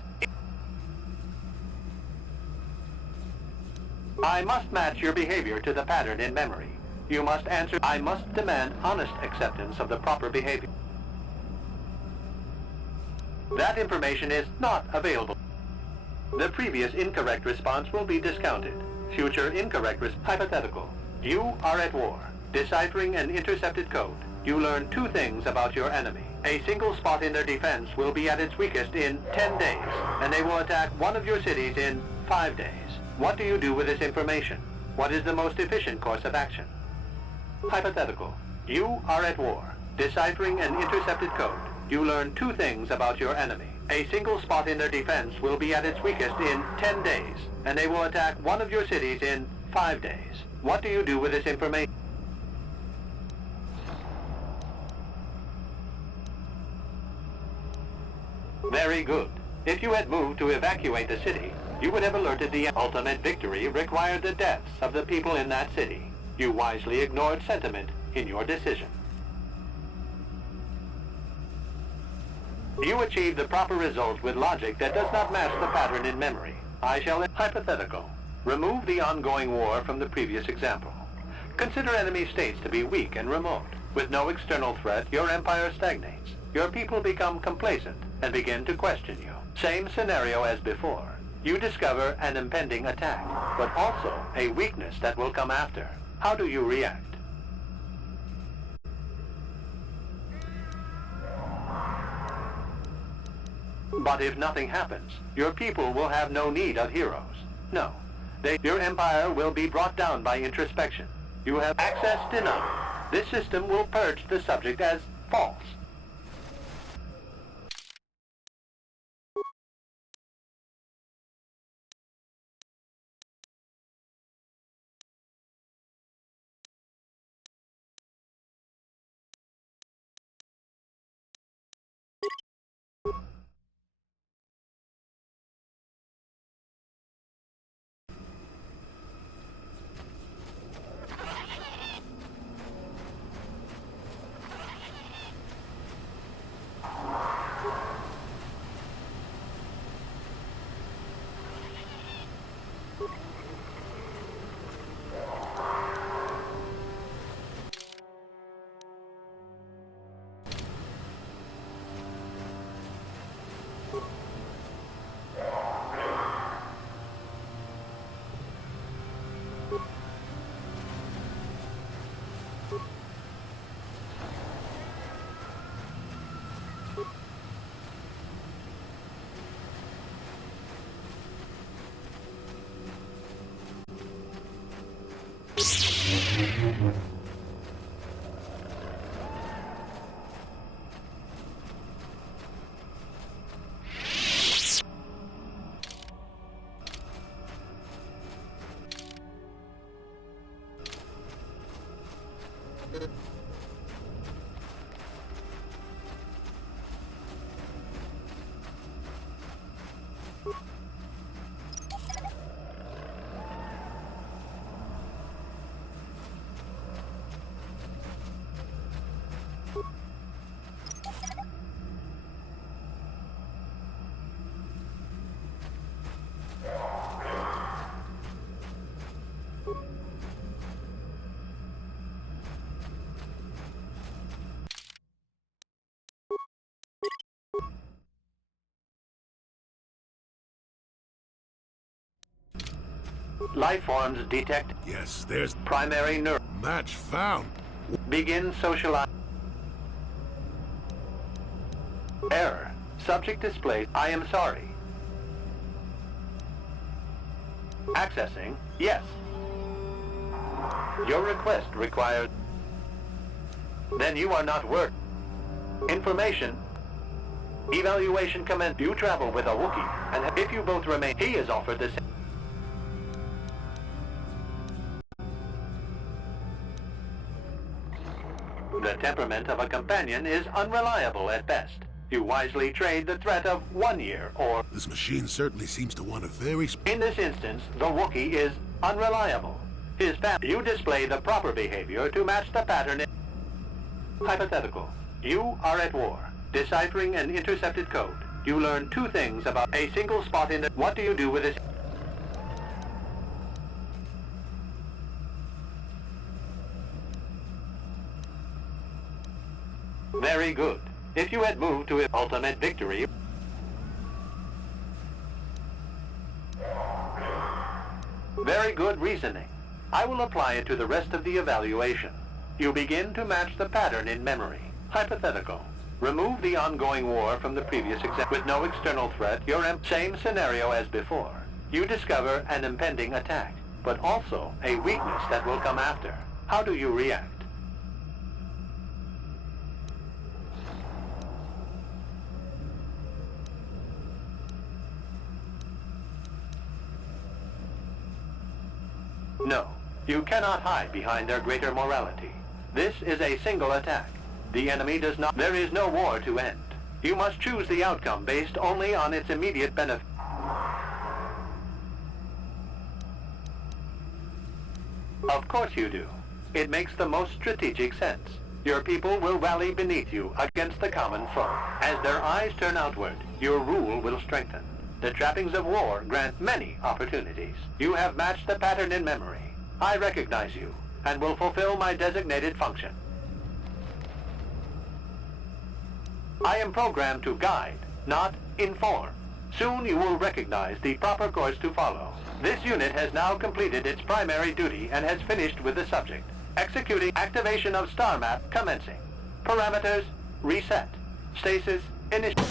I must match your behavior to the pattern in memory. You must answer... I must demand honest acceptance of the proper behavior. That information is not available. The previous incorrect response will be discounted. Future incorrect hypothetical. You are at war. Deciphering an intercepted code. You learn 2 things about your enemy. A single spot in their defense will be at its weakest in 10 days, and they will attack one of your cities in 5 days. What do you do with this information? What is the most efficient course of action? Hypothetical. You are at war. Deciphering an intercepted code. You learn 2 things about your enemy. A single spot in their defense will be at its weakest in 10 days, and they will attack one of your cities in 5 days. What do you do with this information? Very good. If you had moved to evacuate the city, you would have alerted the ultimate victory required the deaths of the people in that city. You wisely ignored sentiment in your decision. You achieved the proper result with logic that does not match the pattern in memory. I shall... Hypothetical. Remove the ongoing war from the previous example. Consider enemy states to be weak and remote. With no external threat, your empire stagnates. Your people become complacent and begin to question you. Same scenario as before. You discover an impending attack, but also a weakness that will come after. How do you react? But if nothing happens, your people will have no need of heroes. No. Your empire will be brought down by introspection. You have access denied. This system will purge the subject as false. Life forms detect. Yes, there's primary neural. Match found. Begin socialize. Error. Subject displayed. I am sorry. Accessing. Yes. Your request required. Then you are not worth. Information. Evaluation commenced. You travel with a Wookiee, and if you both remain, he is offered the same. The temperament of a companion is unreliable at best. You wisely trade the threat of 1 year or... This machine certainly seems to want a very... In this instance, the Wookiee is unreliable. You display the proper behavior to match the pattern. Hypothetical. You are at war, deciphering an intercepted code. You learn 2 things about a single spot in the... What do you do with this? Very good. If you had moved to ultimate victory... Very good reasoning. I will apply it to the rest of the evaluation. You begin to match the pattern in memory. Hypothetical. Remove the ongoing war from the previous exam. With no external threat, same scenario as before. You discover an impending attack, but also a weakness that will come after. How do you react? No, you cannot hide behind their greater morality. This is a single attack. The enemy does not... There is no war to end. You must choose the outcome based only on its immediate benefit. Of course you do. It makes the most strategic sense. Your people will rally beneath you against the common foe. As their eyes turn outward, your rule will strengthen. The trappings of war grant many opportunities. You have matched the pattern in memory. I recognize you, and will fulfill my designated function. I am programmed to guide, not inform. Soon you will recognize the proper course to follow. This unit has now completed its primary duty and has finished with the subject. Executing activation of star map commencing. Parameters, reset. Stasis, initial.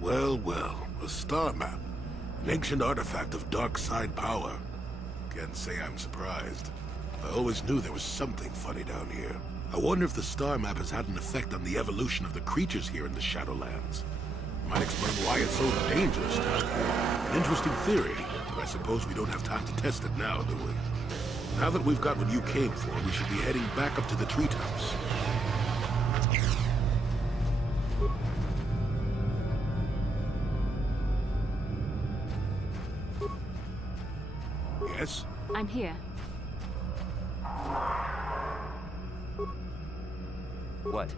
Well, well, a star map. An ancient artifact of dark side power. Can't say I'm surprised. I always knew there was something funny down here. I wonder if the star map has had an effect on the evolution of the creatures here in the Shadowlands. Might explain why it's so dangerous down here. An interesting theory, but I suppose we don't have time to test it now, do we? Now that we've got what you came for, we should be heading back up to the treetops. Yes? I'm here. What?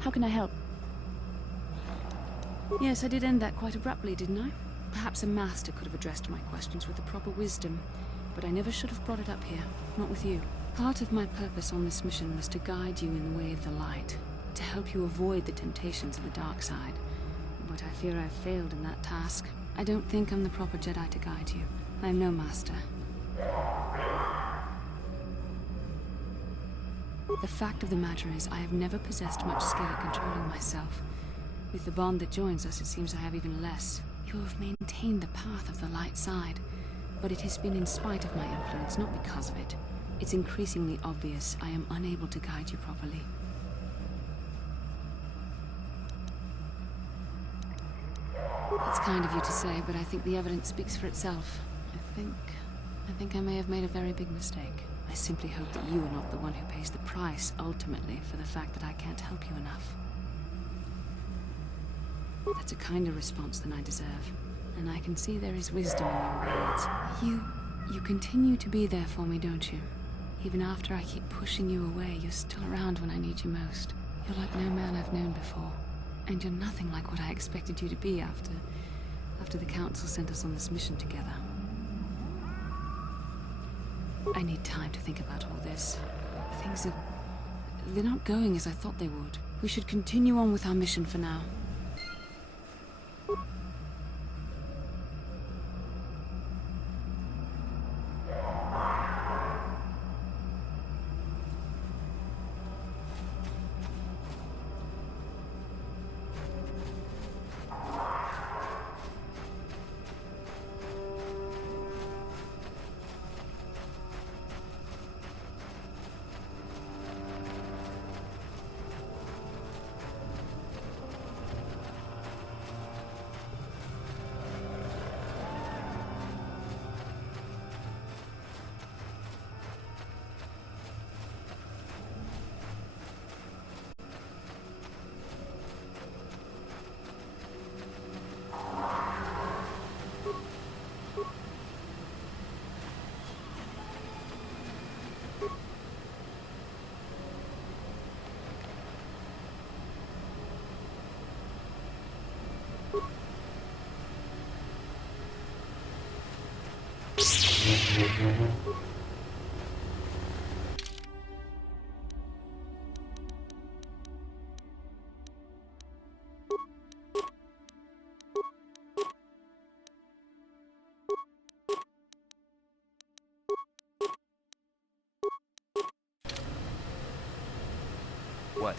How can I help? Yes, I did end that quite abruptly, didn't I? Perhaps a master could have addressed my questions with the proper wisdom, but I never should have brought it up here, not with you. Part of my purpose on this mission was to guide you in the way of the light, to help you avoid the temptations of the dark side. But I fear I've failed in that task. I don't think I'm the proper Jedi to guide you. I'm no master. The fact of the matter is, I have never possessed much skill at controlling myself. With the bond that joins us, it seems I have even less. You have maintained the path of the light side, but it has been in spite of my influence, not because of it. It's increasingly obvious I am unable to guide you properly. It's kind of you to say, but I think the evidence speaks for itself. I think I may have made a very big mistake. I simply hope that you are not the one who pays the price, ultimately, for the fact that I can't help you enough. That's a kinder response than I deserve. And I can see there is wisdom in your words. You continue to be there for me, don't you? Even after I keep pushing you away, you're still around when I need you most. You're like no man I've known before. And you're nothing like what I expected you to be after the Council sent us on this mission together. I need time to think about all this. They're not going as I thought they would. We should continue on with our mission for now. What?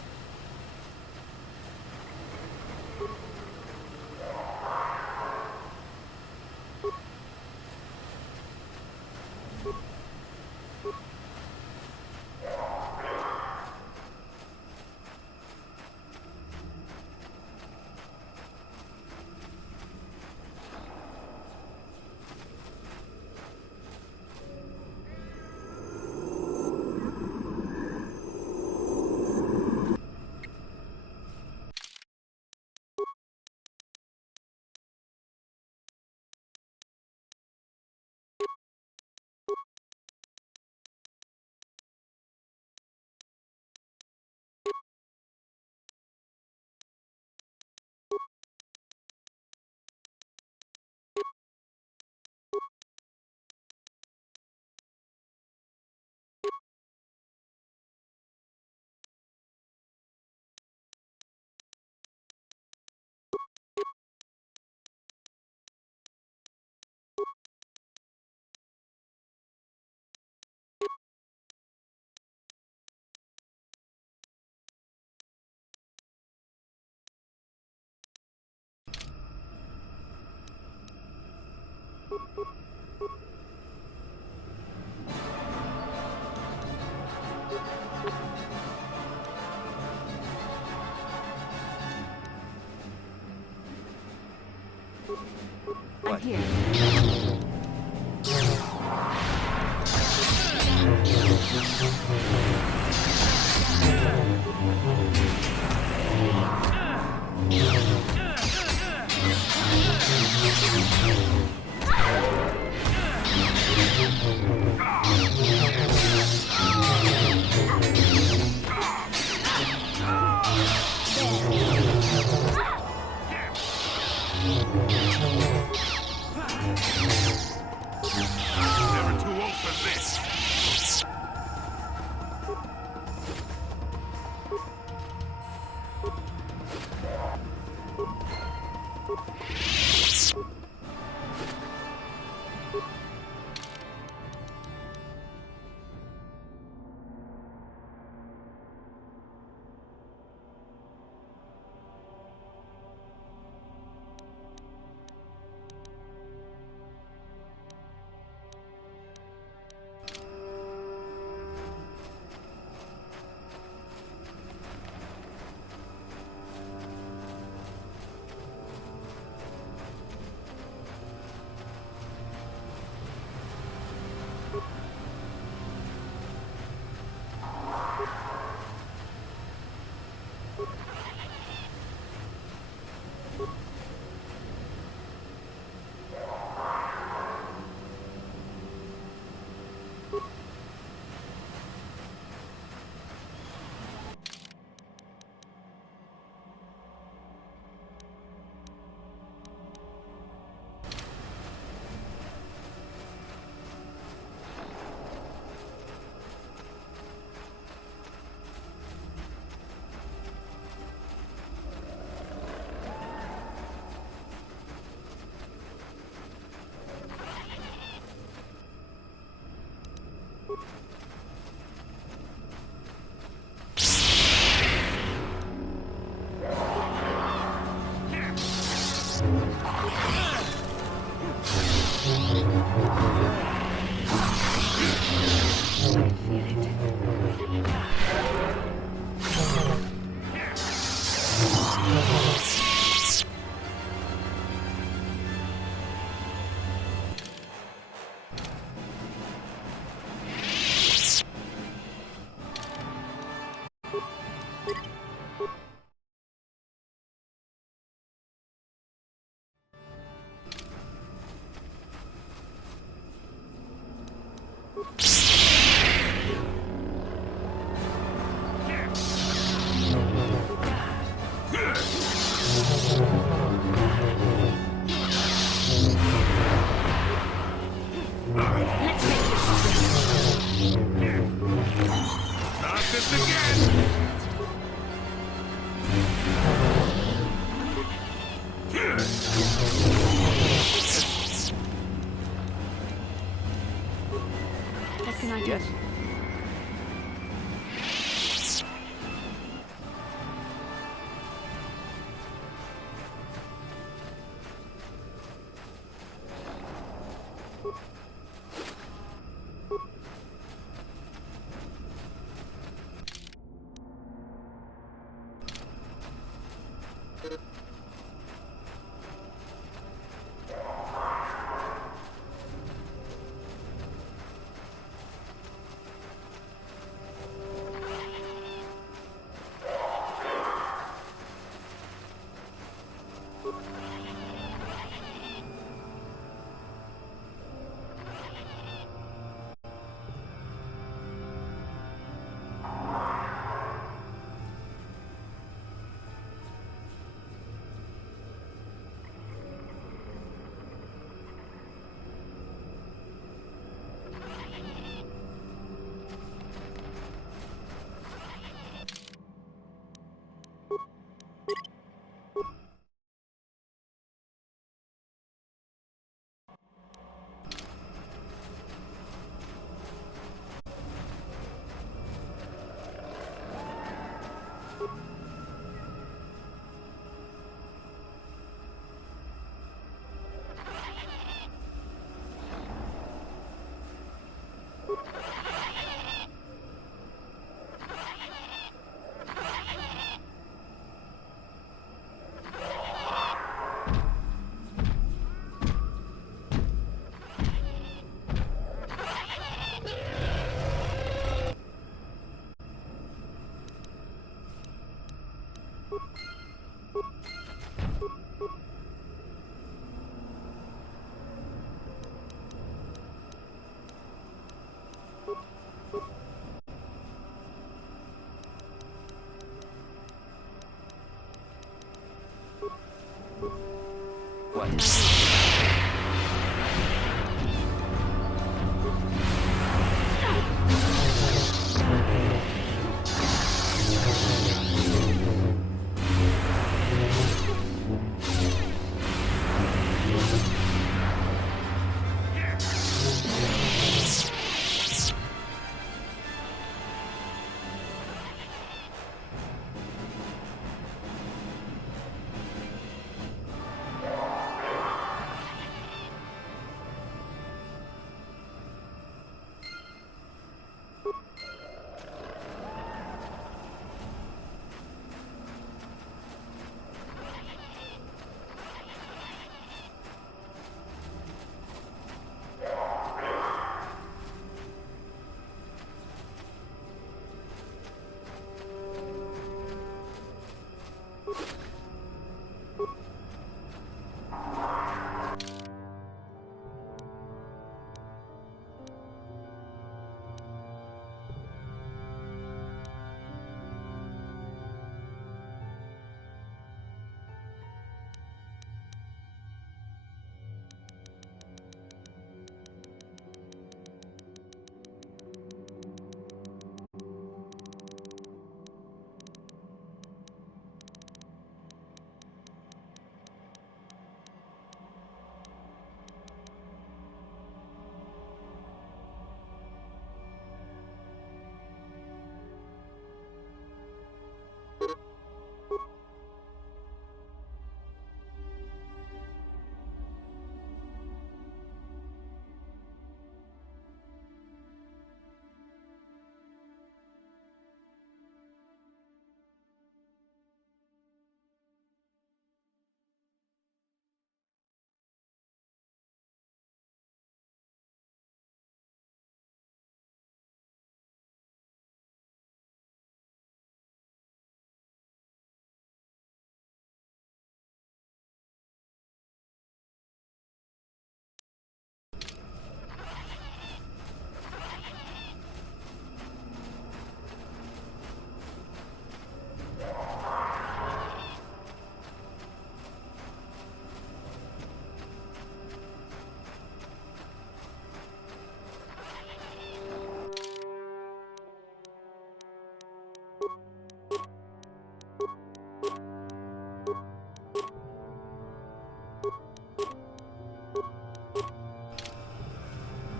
I'm here. Never too old for this. Not this again! What can I do? Yes.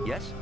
Yes?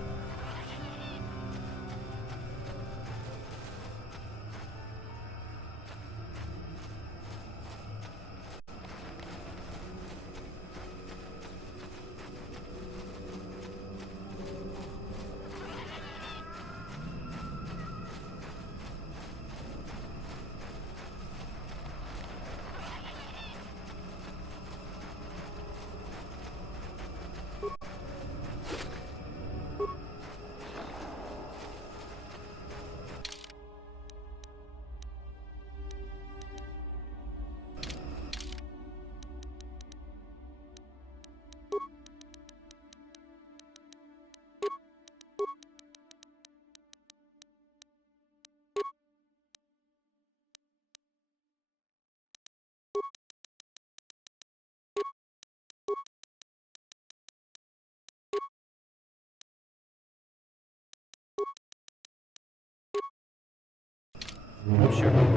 Sure.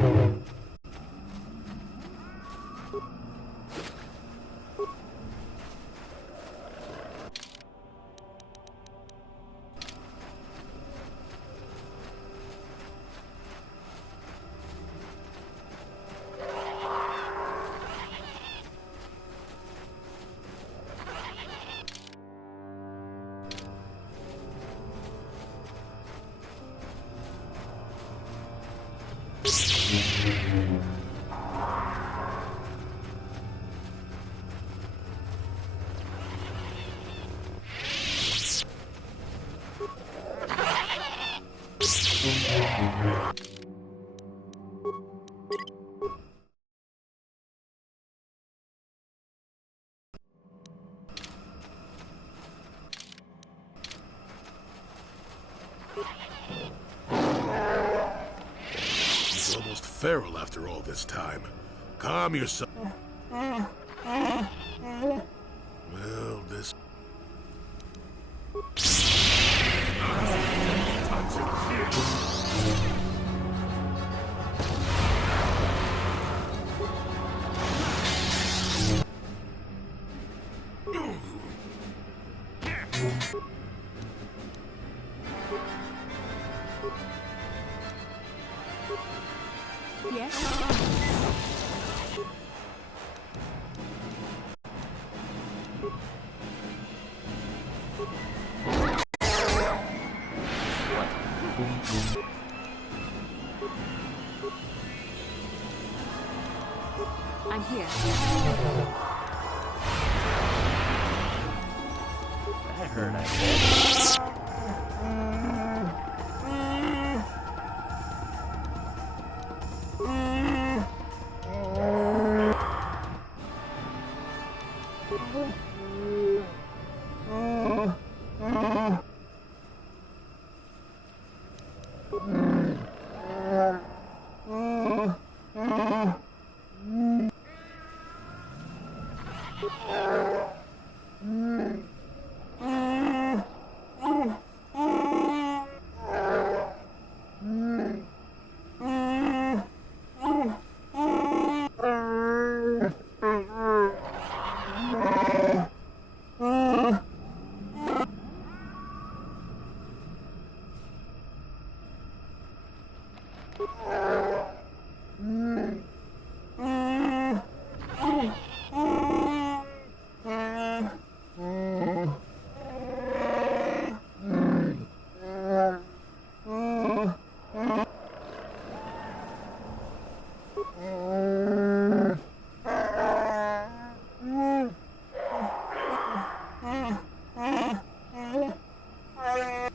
He's almost feral after all this time. Calm yourself. I'm here. That hurt, I guess.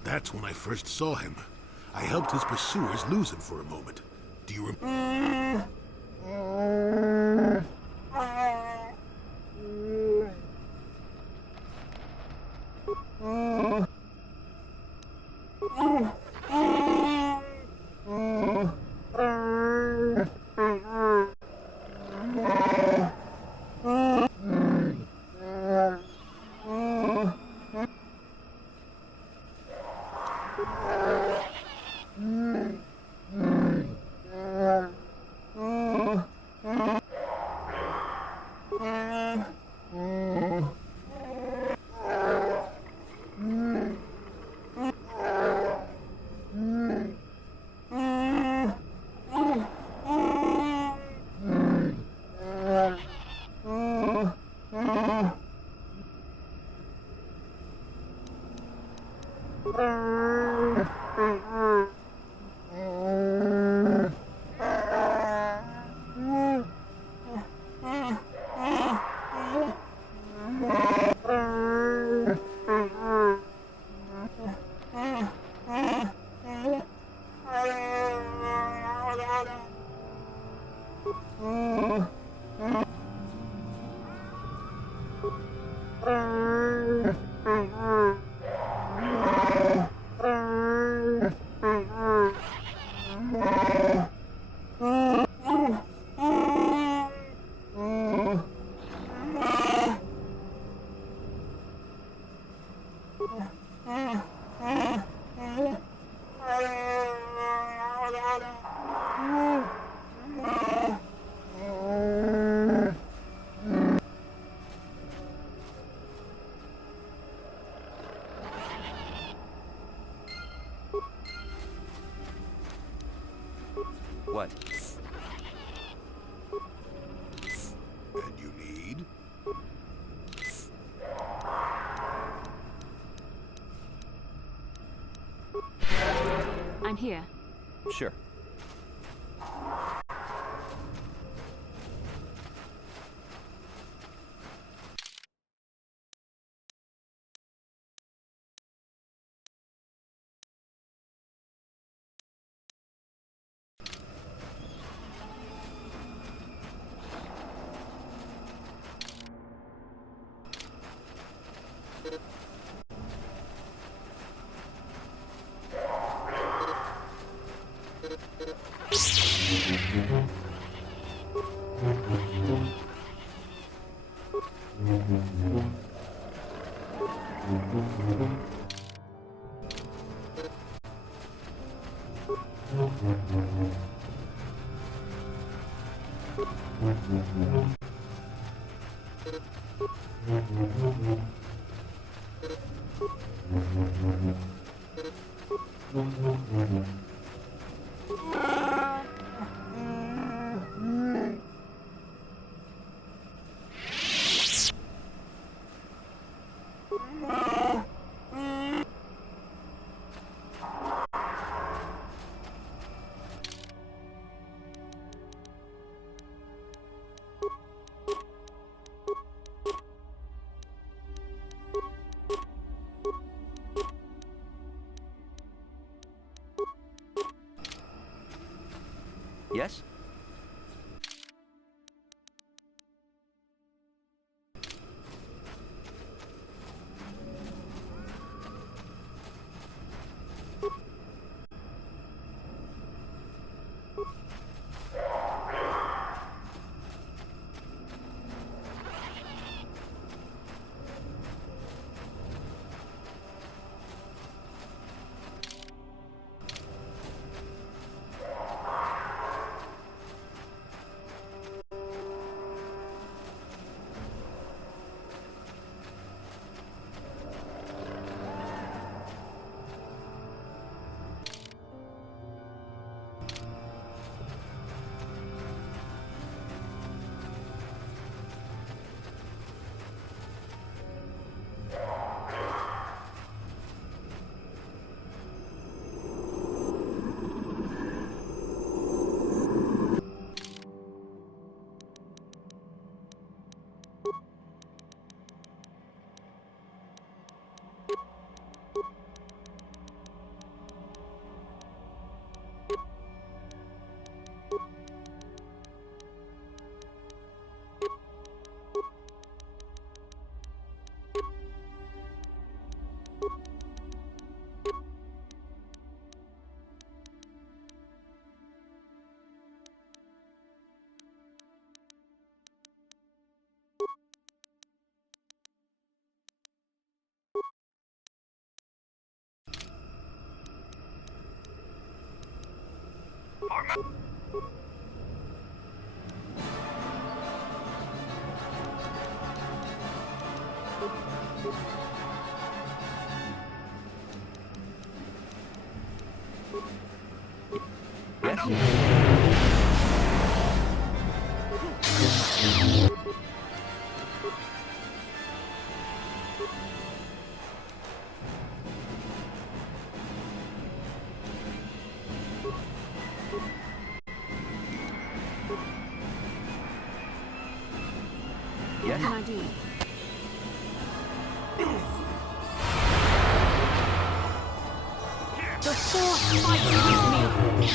That's when I first saw him. I helped his pursuers lose him for a moment. Do you remember? What? And you need? I'm here. Sure. Yes? What can I do? The Force fights with me!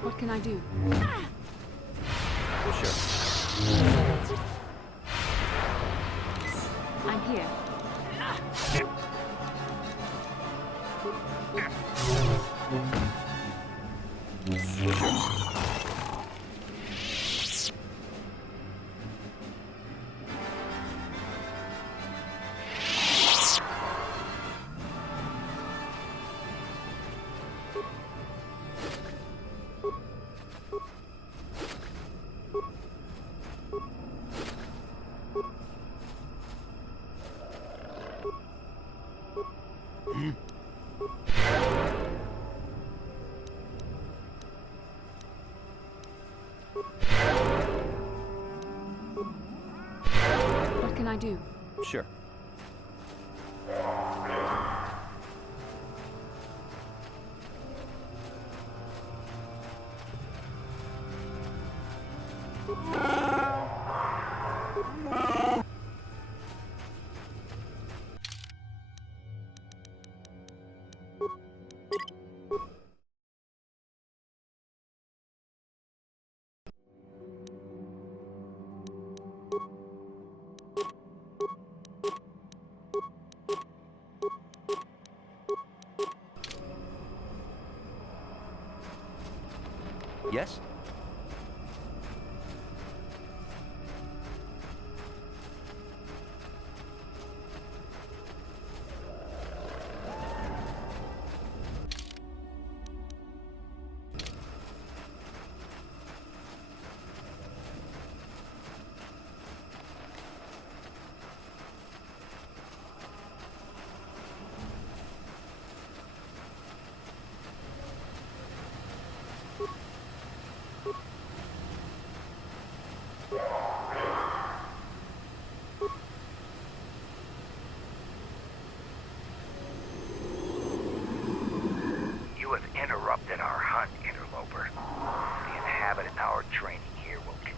What can I do? Well, sure. I'm here. What can I do? Sure. Yes? You have interrupted our hunt, interloper. The inhabitant our training here will continue.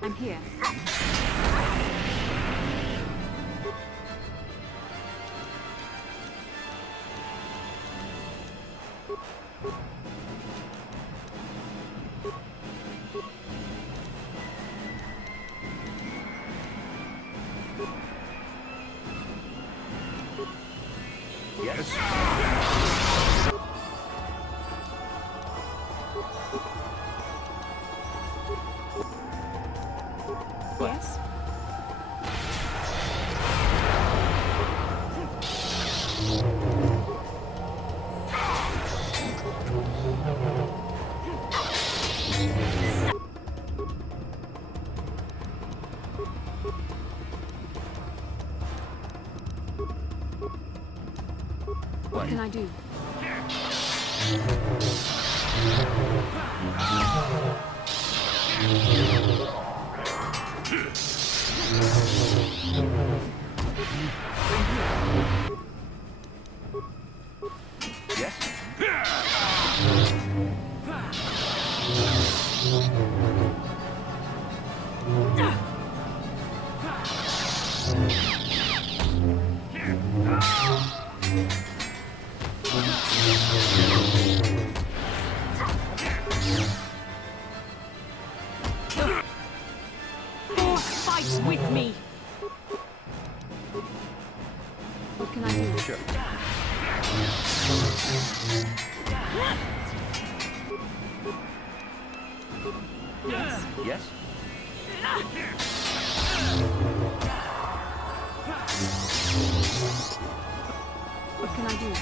I'm here. Yes? What can I do? Force fight with me! What can I do? Sure. Yes? Yes? What can I do?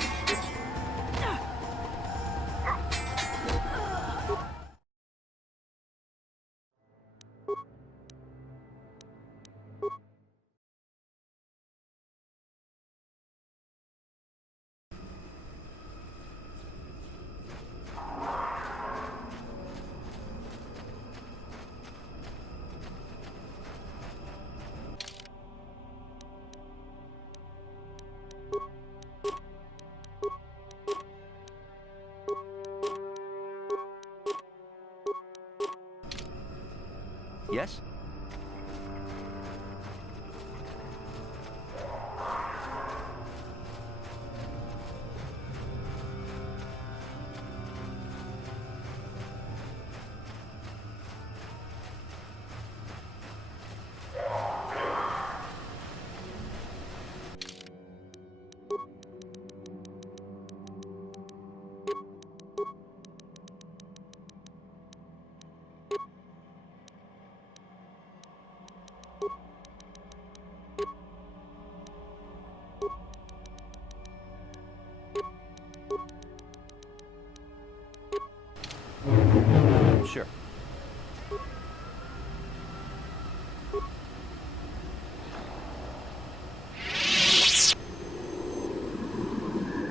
Sure.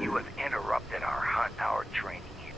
You have interrupted our hunt, our training here.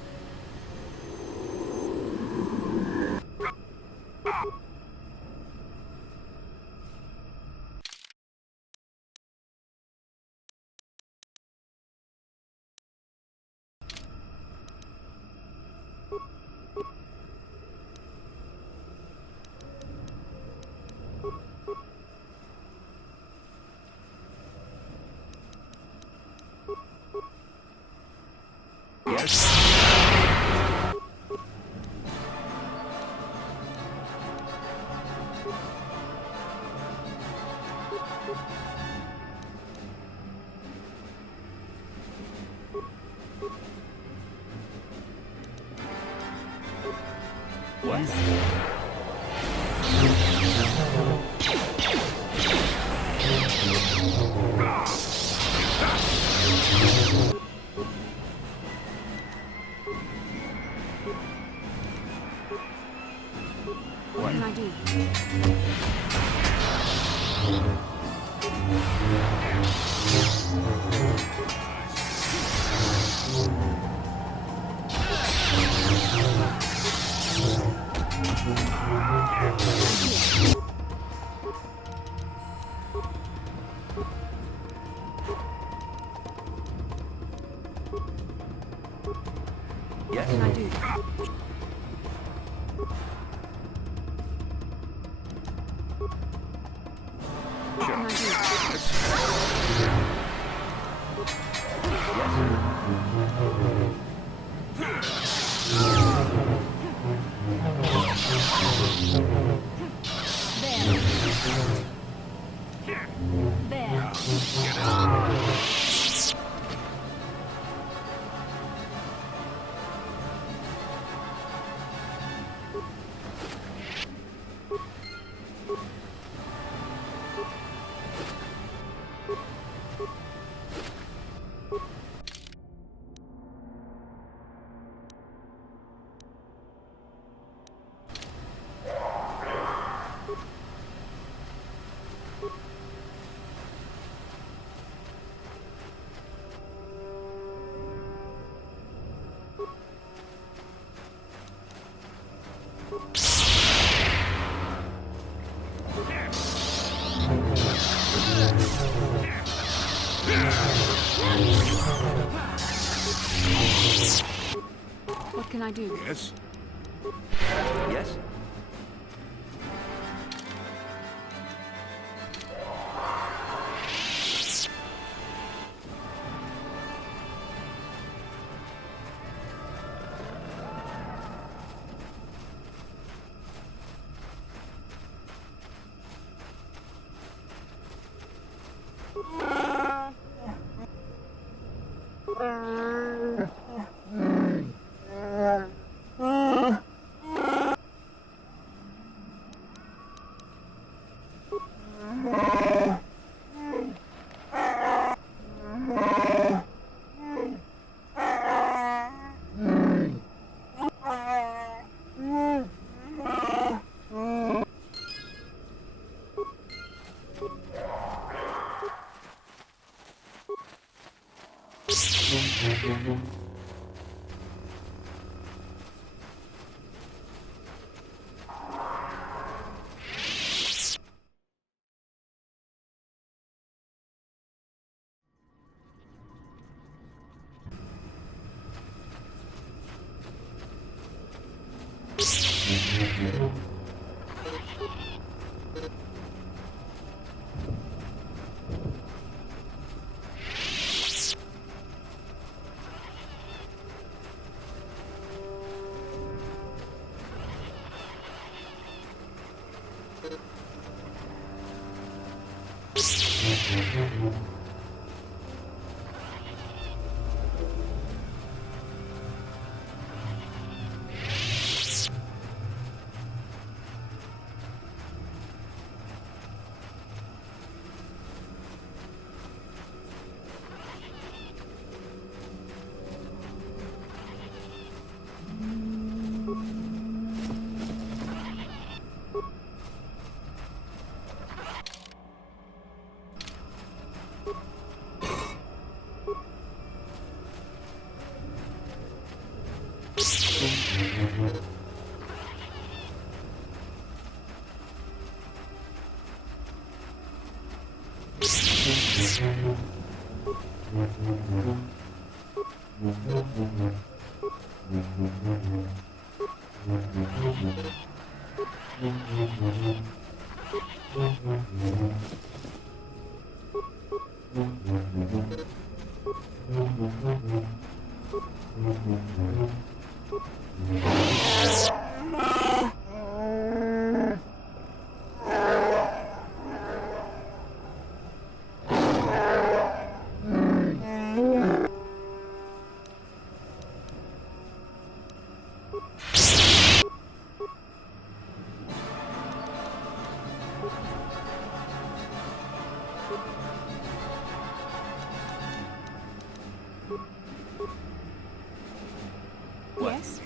What can I do? Yes? What can I do? What can I do? What can I do? Yes? Yes? Yes?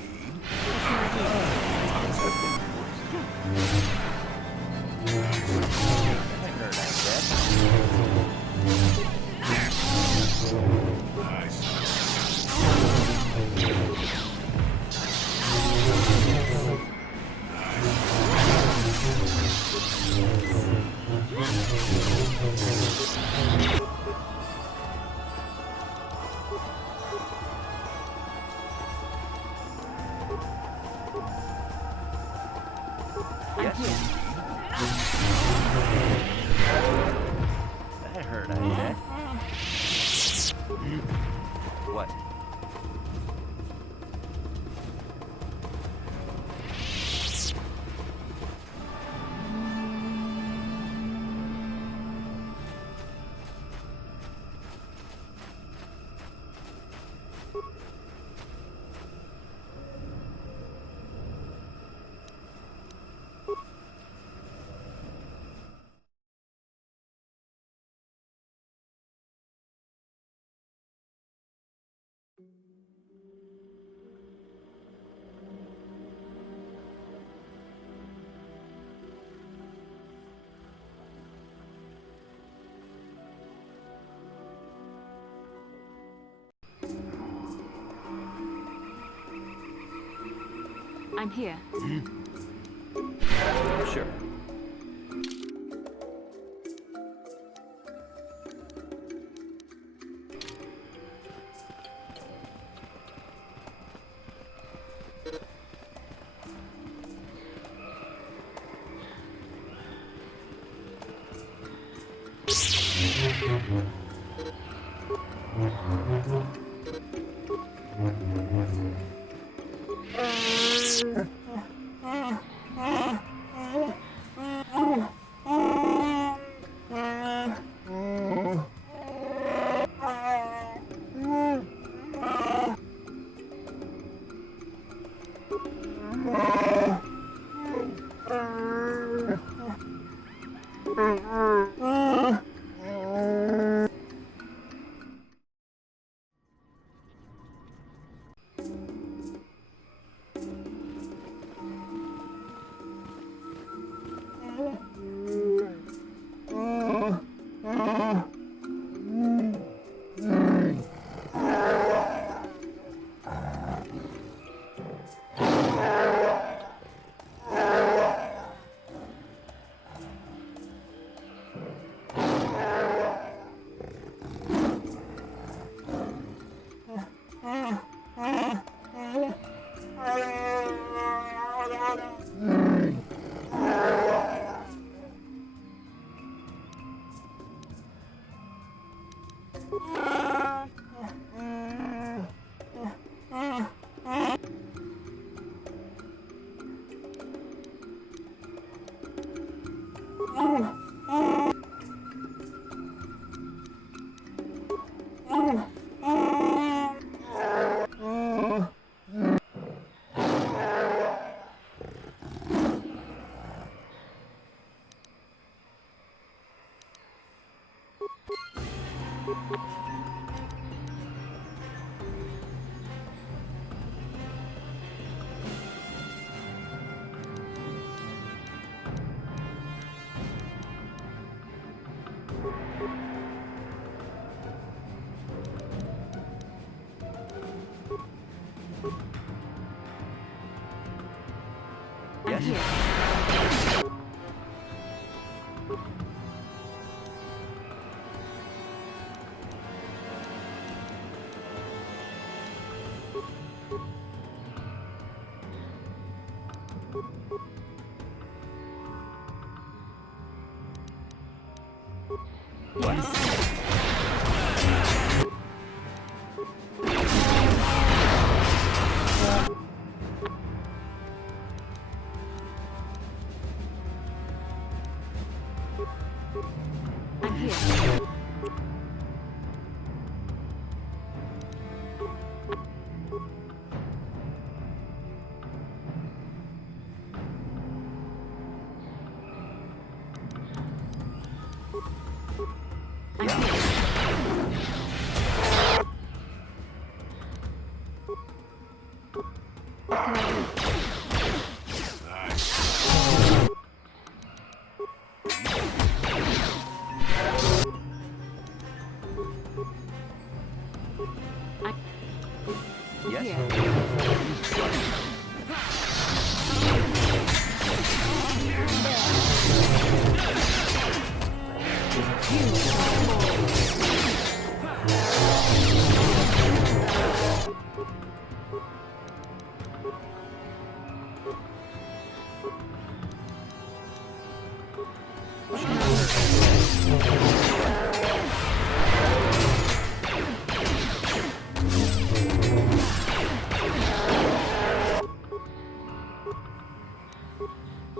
I heard I bet. What? I'm here. Sure.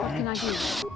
What can I do?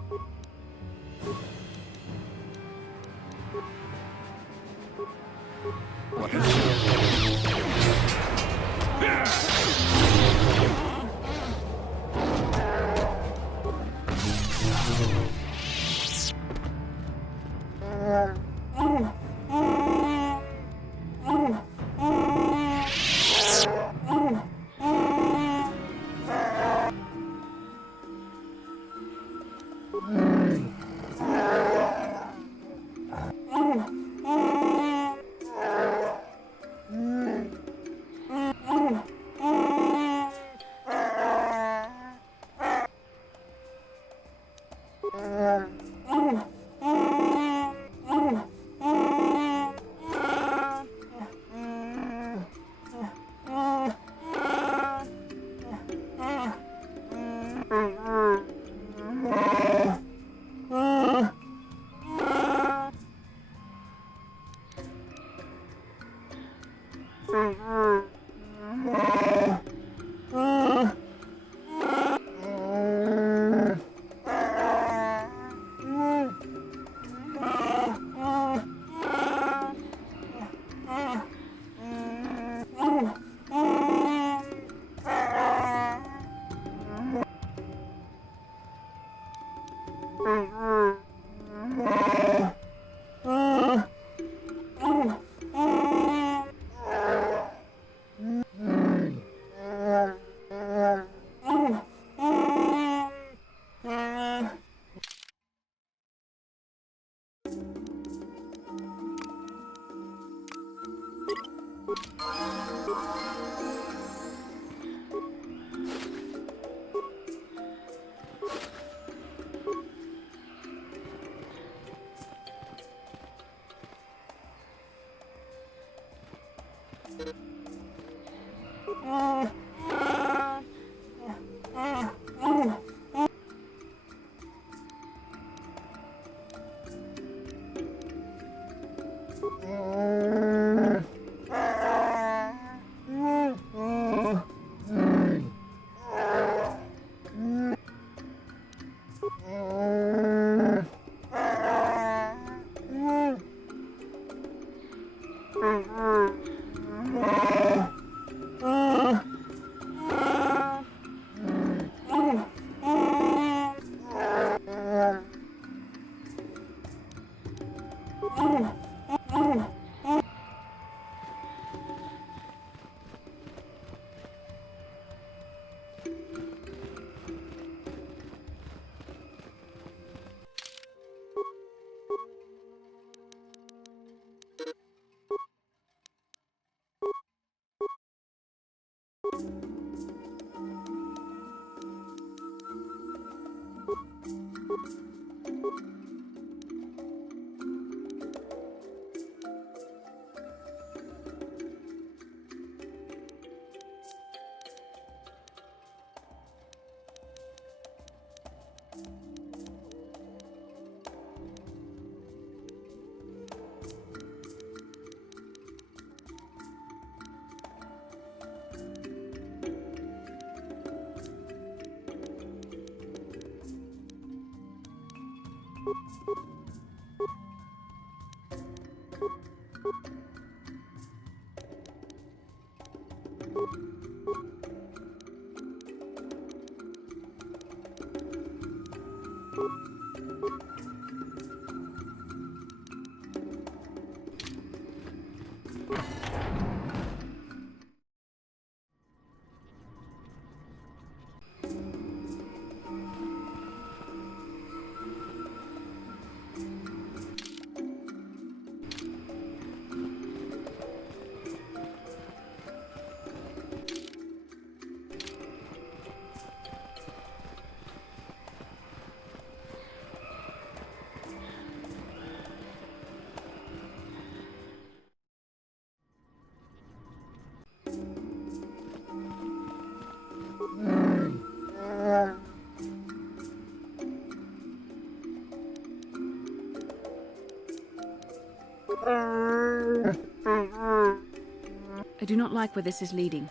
I do not like where this is leading.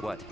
What?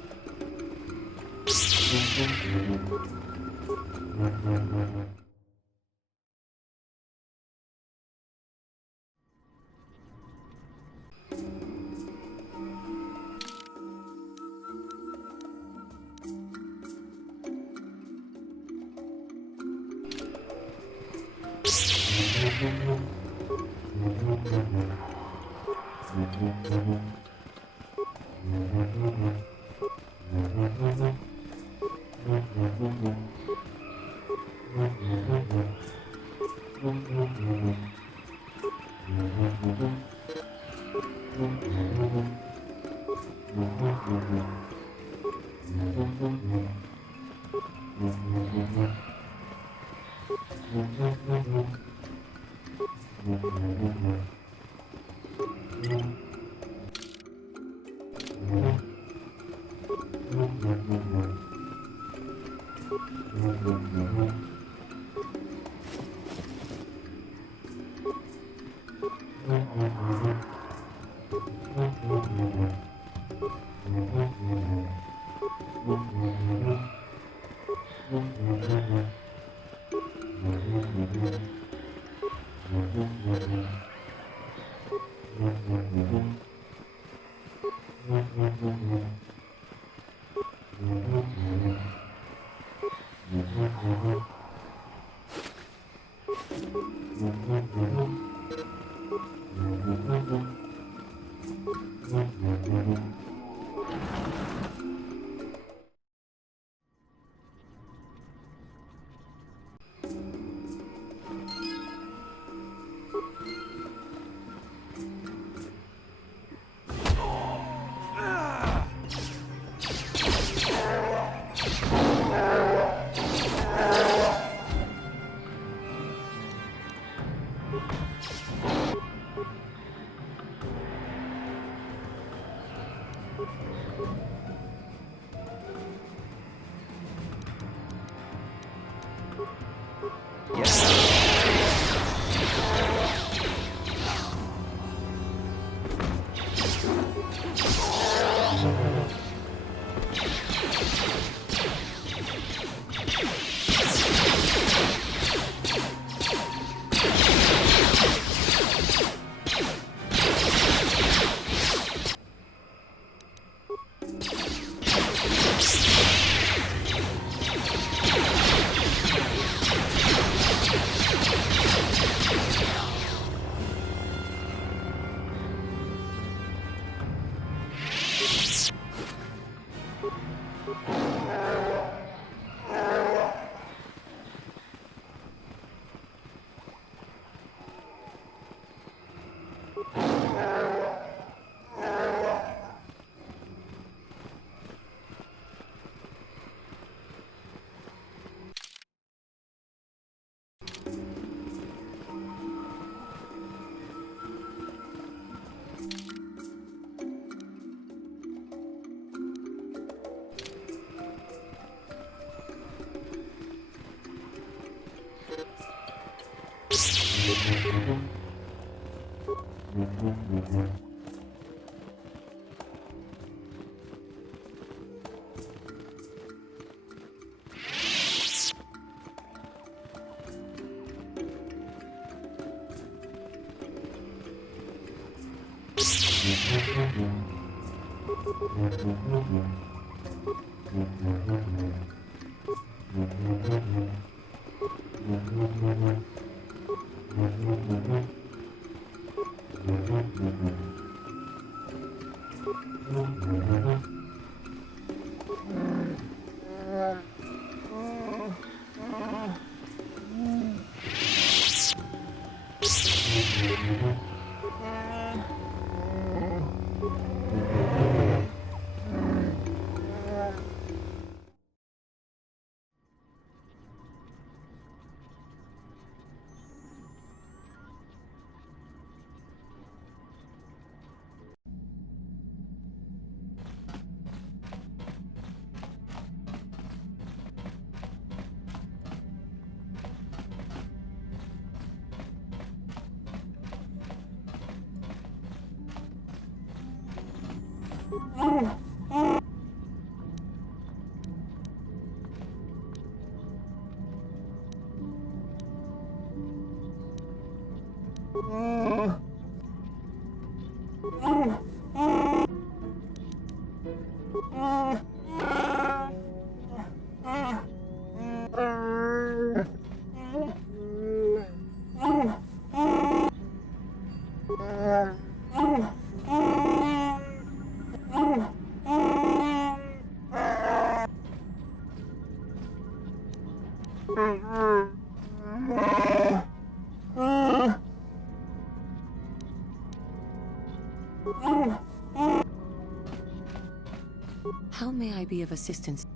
How may I be of assistance?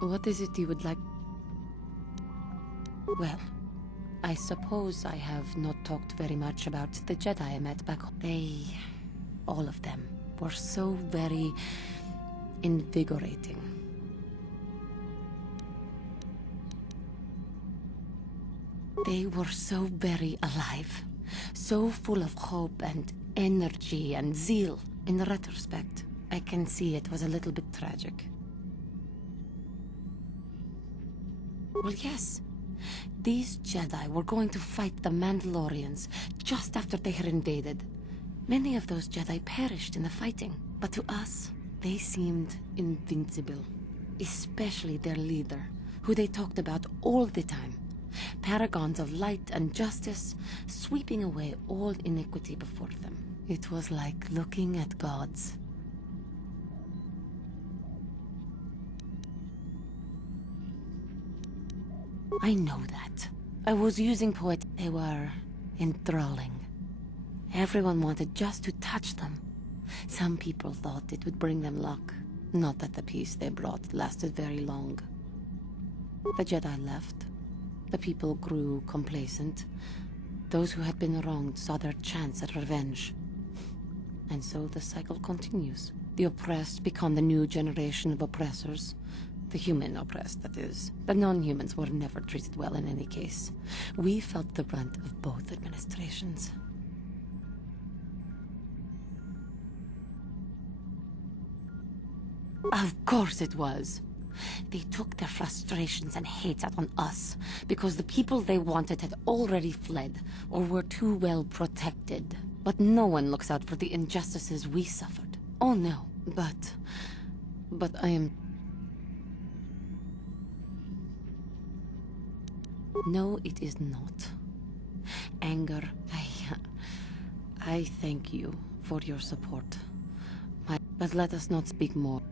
What is it you would like? Well, I suppose I have not talked very much about the Jedi I met back home. They, all of them, were so very invigorating. They were so very alive, so full of hope and energy and zeal. In retrospect, I can see it was a little bit tragic. Well, yes. These Jedi were going to fight the Mandalorians just after they had invaded. Many of those Jedi perished in the fighting, but to us, they seemed invincible. Especially their leader, who they talked about all the time. Paragons of light and justice, sweeping away all iniquity before them. It was like looking at gods. I know that. I was using poet. They were enthralling. Everyone wanted just to touch them. Some people thought it would bring them luck. Not that the peace they brought lasted very long. The Jedi left. The people grew complacent. Those who had been wronged saw their chance at revenge. And so the cycle continues. The oppressed become the new generation of oppressors. The human oppressed, that is. The non-humans were never treated well in any case. We felt the brunt of both administrations. Of course it was. They took their frustrations and hate out on us, because the people they wanted had already fled, or were too well protected. But no one looks out for the injustices we suffered. Oh no, but I am... No, it is not. Anger, I thank you for your support. But let us not speak more.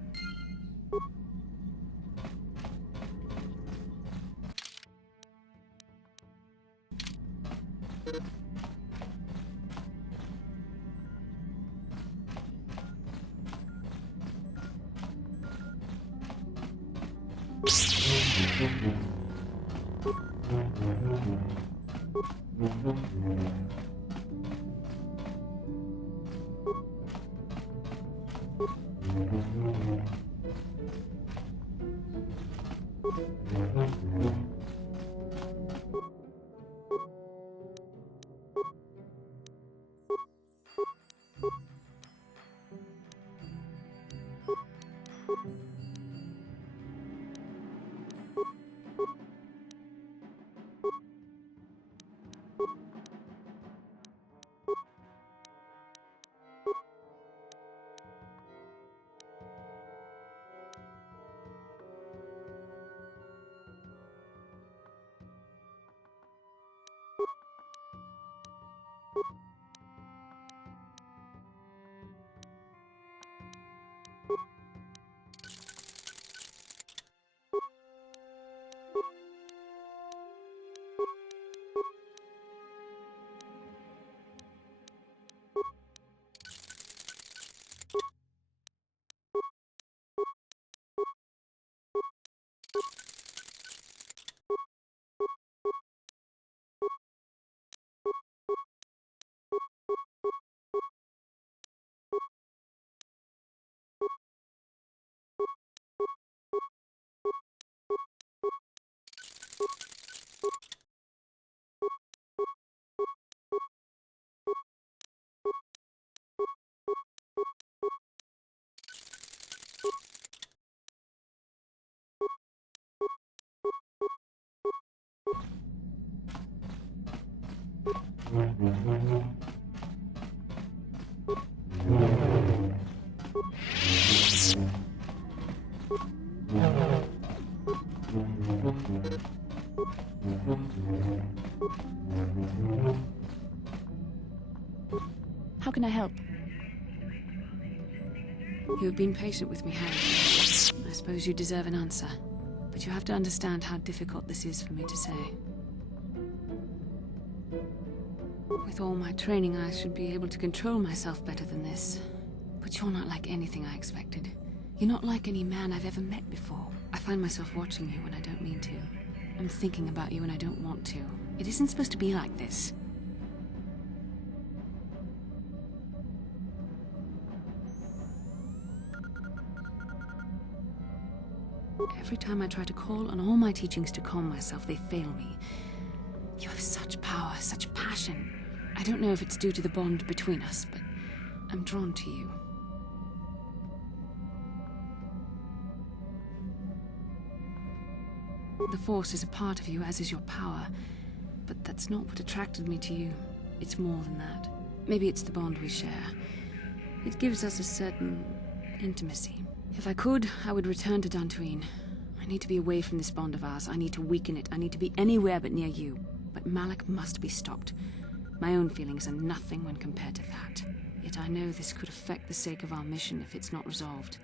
How can I help? You have been patient with me, haven't you? I suppose you deserve an answer. But you have to understand how difficult this is for me to say. With all my training, I should be able to control myself better than this. But you're not like anything I expected. You're not like any man I've ever met before. I find myself watching you when I don't mean to. I'm thinking about you when I don't want to. It isn't supposed to be like this. Every time I try to call on all my teachings to calm myself, they fail me. You have such power, such passion. I don't know if it's due to the bond between us, but I'm drawn to you. The Force is a part of you, as is your power. But that's not what attracted me to you. It's more than that. Maybe it's the bond we share. It gives us a certain intimacy. If I could, I would return to Dantooine. I need to be away from this bond of ours. I need to weaken it. I need to be anywhere but near you. But Malak must be stopped. My own feelings are nothing when compared to that. Yet I know this could affect the sake of our mission if it's not resolved.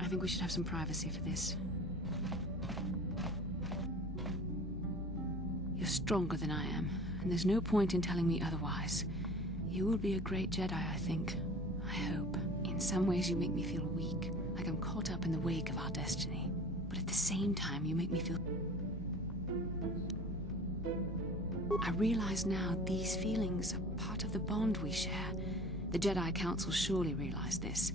I think we should have some privacy for this. You're stronger than I am, and there's no point in telling me otherwise. You will be a great Jedi, I think. I hope. In some ways you make me feel weak, like I'm caught up in the wake of our destiny. But at the same time, you make me feel... I realize now these feelings are part of the bond we share. The Jedi Council surely realized this.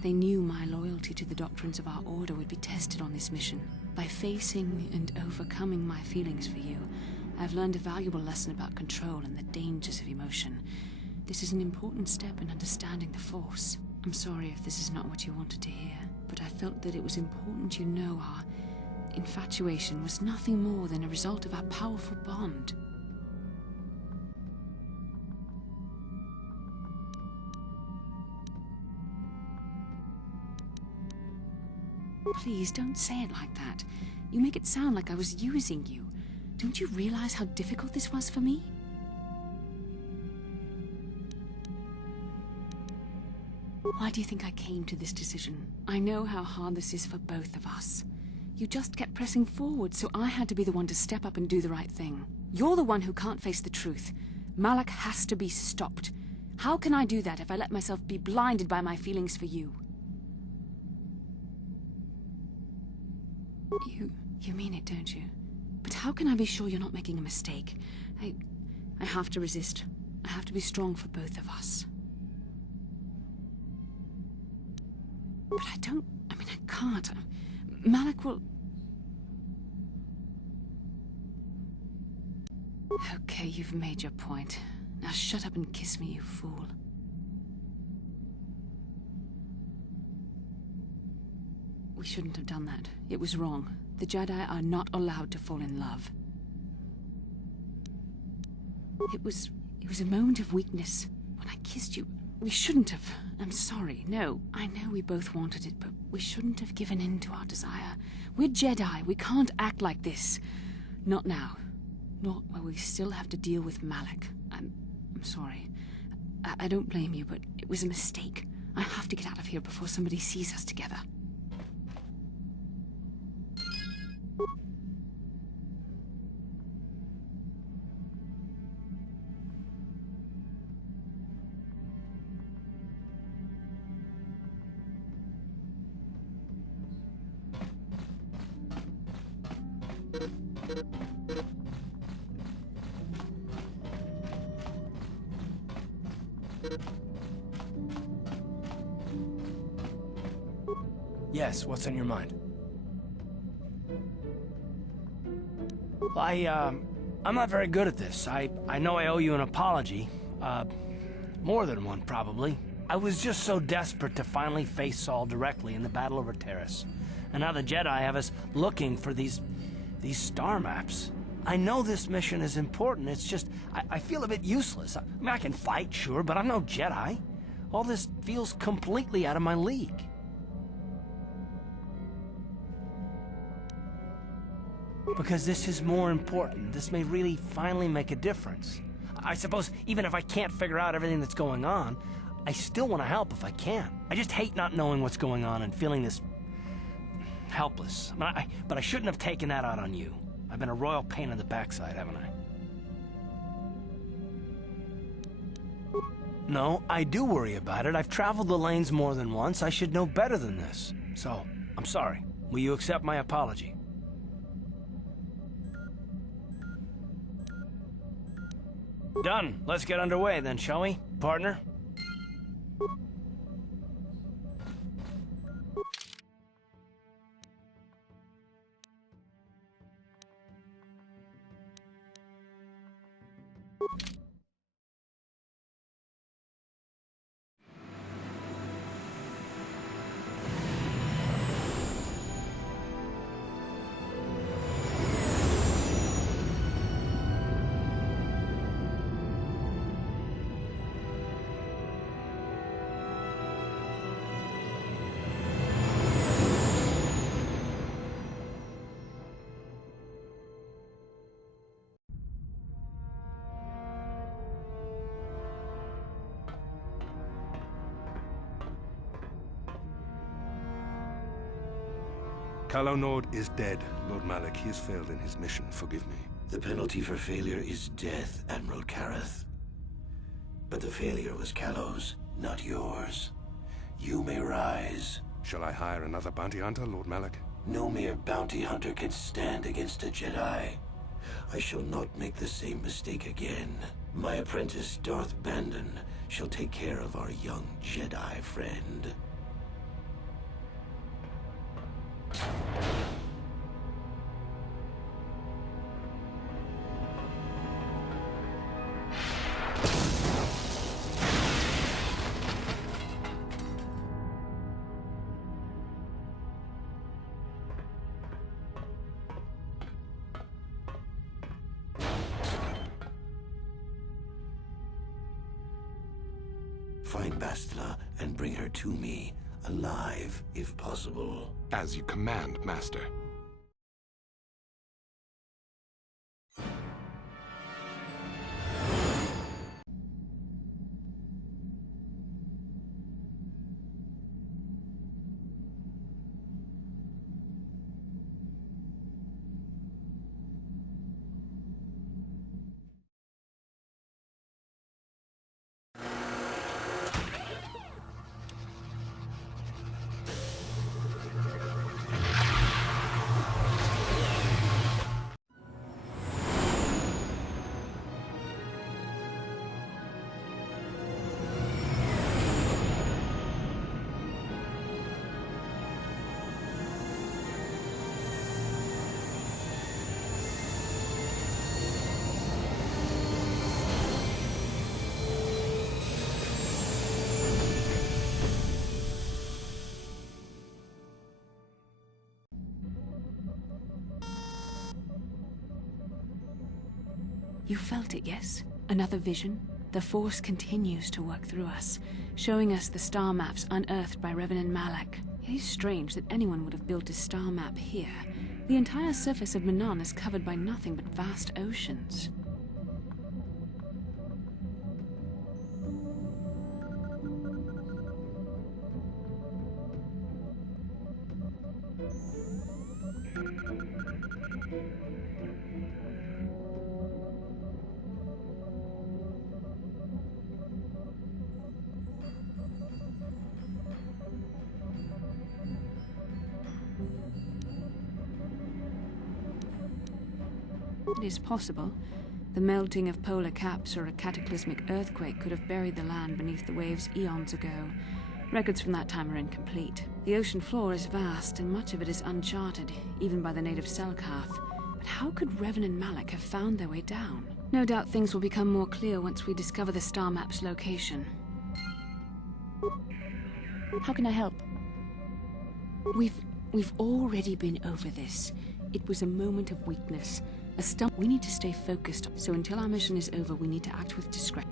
They knew my loyalty to the doctrines of our order would be tested on this mission. By facing and overcoming my feelings for you, I've learned a valuable lesson about control and the dangers of emotion. This is an important step in understanding the Force. I'm sorry if this is not what you wanted to hear, but I felt that it was important you know our infatuation was nothing more than a result of our powerful bond. Please, don't say it like that. You make it sound like I was using you. Don't you realize how difficult this was for me? Why do you think I came to this decision? I know how hard this is for both of us. You just kept pressing forward, so I had to be the one to step up and do the right thing. You're the one who can't face the truth. Malak has to be stopped. How can I do that if I let myself be blinded by my feelings for you? You mean it, don't you? But how can I be sure you're not making a mistake? I have to resist. I have to be strong for both of us. But I can't. Malak will... Okay, you've made your point. Now shut up and kiss me, you fool. We shouldn't have done that. It was wrong. The Jedi are not allowed to fall in love. It was a moment of weakness. When I kissed you, we shouldn't have. I'm sorry. No, I know we both wanted it, but we shouldn't have given in to our desire. We're Jedi. We can't act like this. Not now. Not while we still have to deal with Malak. I'm sorry. I don't blame you, but it was a mistake. I have to get out of here before somebody sees us together. Yes, what's on your mind? Well, I'm not very good at this. I know I owe you an apology. More than one, probably. I was just so desperate to finally face Saul directly in the battle over Terrace. and now the Jedi have us looking for these star maps. I know this mission is important, it's just, I feel a bit useless. I mean, I can fight, sure, but I'm no Jedi. All this feels completely out of my league. Because this is more important. This may really finally make a difference. I suppose even if I can't figure out everything that's going on, I still want to help if I can. I just hate not knowing what's going on and feeling this helpless. But I shouldn't have taken that out on you. I've been a royal pain in the backside, haven't I? No, I do worry about it. I've traveled the lanes more than once. I should know better than this. So, I'm sorry. Will you accept my apology? Done. Let's get underway then, shall we, partner? Calo Nord is dead, Lord Malak. He has failed in his mission. Forgive me. The penalty for failure is death, Admiral Kareth. But the failure was Calo's, not yours. You may rise. Shall I hire another bounty hunter, Lord Malak? No mere bounty hunter can stand against a Jedi. I shall not make the same mistake again. My apprentice, Darth Bandon, shall take care of our young Jedi friend. Find Bastila and bring her to me, alive, if possible. As you command, Master. You felt it, yes? Another vision? The Force continues to work through us, showing us the star maps unearthed by Reverend Malak. It is strange that anyone would have built a star map here. The entire surface of Manaan is covered by nothing but vast oceans. It is possible. The melting of polar caps or a cataclysmic earthquake could have buried the land beneath the waves eons ago. Records from that time are incomplete. The ocean floor is vast, and much of it is uncharted, even by the native Selkath. But how could Revan and Malak have found their way down? No doubt things will become more clear once we discover the star map's location. How can I help? We've already been over this. It was a moment of weakness. A stump. We need to stay focused. So until our mission is over, we need to act with discretion.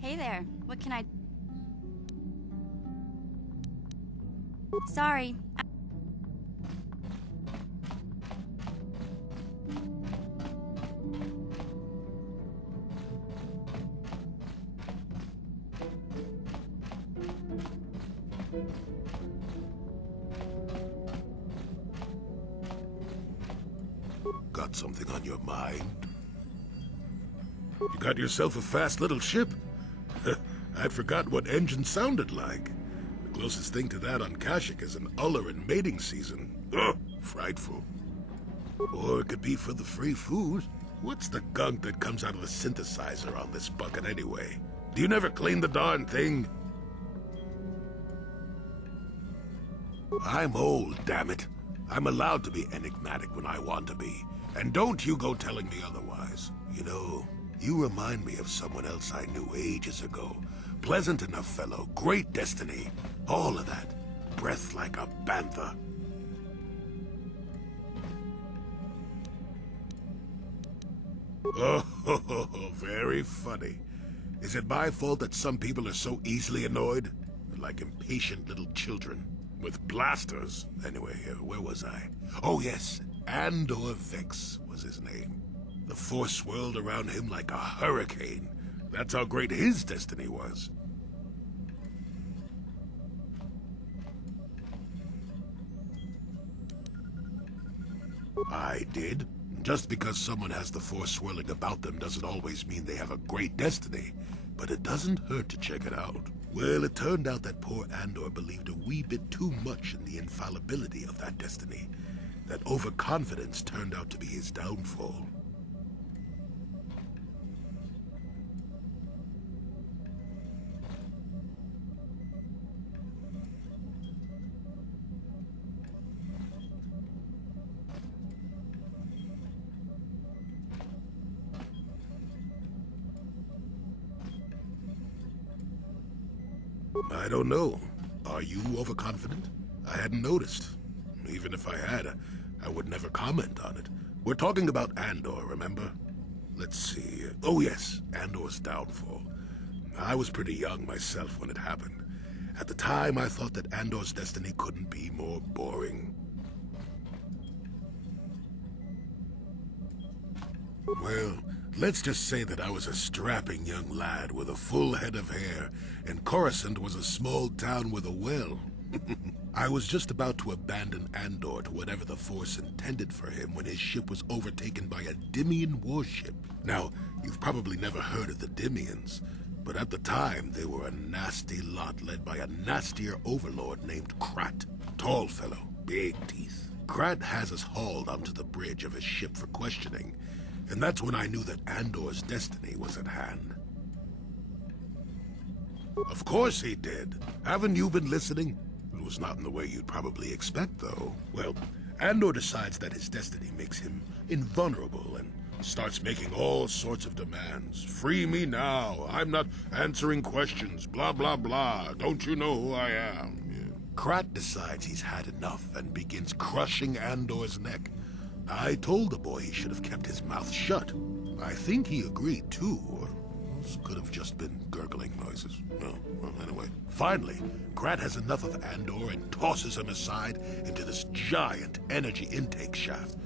Hey there, what can I... Sorry. Got something on your mind? You got yourself a fast little ship? I'd forgot what engine sounded like. The closest thing to that on Kashyyyk is an Uller in mating season. Ugh, frightful. Or it could be for the free food. What's the gunk that comes out of the synthesizer on this bucket anyway? Do you never clean the darn thing? I'm old, damn it. I'm allowed to be enigmatic when I want to be. And don't you go telling me otherwise. You know, you remind me of someone else I knew ages ago. Pleasant enough fellow, great destiny, all of that. Breath like a bantha. Oh, very funny. Is it my fault that some people are so easily annoyed? Like impatient little children. With blasters. Anyway, where was I? Oh yes, Andor Vex was his name. The Force swirled around him like a hurricane. That's how great his destiny was. I did. Just because someone has the Force swirling about them doesn't always mean they have a great destiny. But it doesn't hurt to check it out. Well, it turned out that poor Andor believed a wee bit too much in the infallibility of that destiny. That overconfidence turned out to be his downfall. I don't know. Are you overconfident? I hadn't noticed. Even if I had, I would never comment on it. We're talking about Andor, remember? Let's see. Oh yes, Andor's downfall. I was pretty young myself when it happened. At the time, I thought that Andor's destiny couldn't be more boring. Well, let's just say that I was a strapping young lad with a full head of hair, and Coruscant was a small town with a well. I was just about to abandon Andor to whatever the Force intended for him when his ship was overtaken by a Dimian warship. Now, you've probably never heard of the Dimians, but at the time they were a nasty lot led by a nastier overlord named Krat. Tall fellow, big teeth. Krat has us hauled onto the bridge of his ship for questioning, and that's when I knew that Andor's destiny was at hand. Of course he did. Haven't you been listening? It was not in the way you'd probably expect, though. Well, Andor decides that his destiny makes him invulnerable and starts making all sorts of demands. Free me now. I'm not answering questions. Blah, blah, blah. Don't you know who I am? Yeah. Krat decides he's had enough and begins crushing Andor's neck. I told the boy he should have kept his mouth shut. I think he agreed, too, or could have just been gurgling noises. Well, anyway. Finally, Krat has enough of Andor and tosses him aside into this giant energy intake shaft.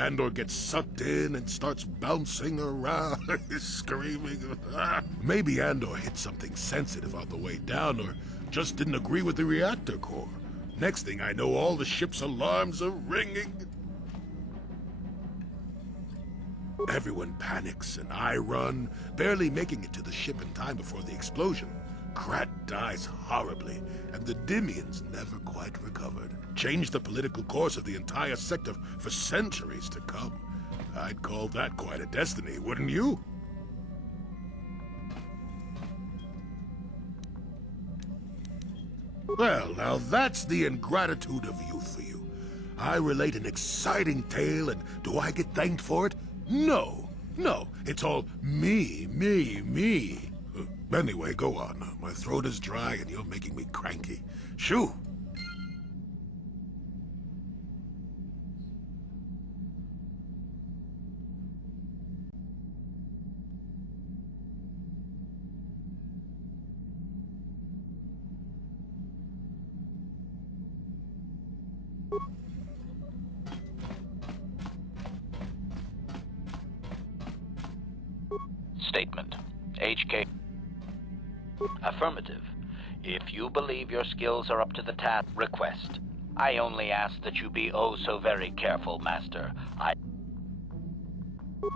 Andor gets sucked in and starts bouncing around, screaming. Maybe Andor hit something sensitive on the way down, or just didn't agree with the reactor core. Next thing I know, all the ship's alarms are ringing. Everyone panics, and I run, barely making it to the ship in time before the explosion. Krat dies horribly, and the Dymians never quite recovered. Changed the political course of the entire sector for centuries to come. I'd call that quite a destiny, wouldn't you? Well, now that's the ingratitude of youth for you. I relate an exciting tale, and do I get thanked for it? No. No, it's all me, me, me. Anyway, go on. My throat is dry and you're making me cranky. Shoo! Statement. HK. Affirmative. If you believe your skills are up to the task, request. I only ask that you be oh so very careful, Master.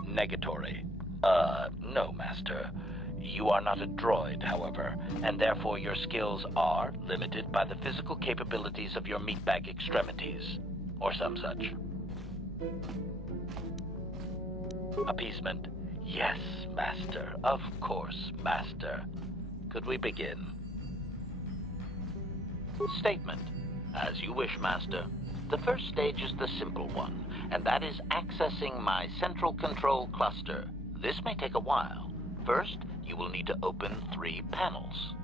Negatory. No, Master. You are not a droid, however, and therefore your skills are limited by the physical capabilities of your meatbag extremities, or some such. Appeasement. Yes, Master. Of course, Master. Could we begin? Statement. As you wish, Master. The first stage is the simple one, and that is accessing my central control cluster. This may take a while. First, you will need to open 3 panels.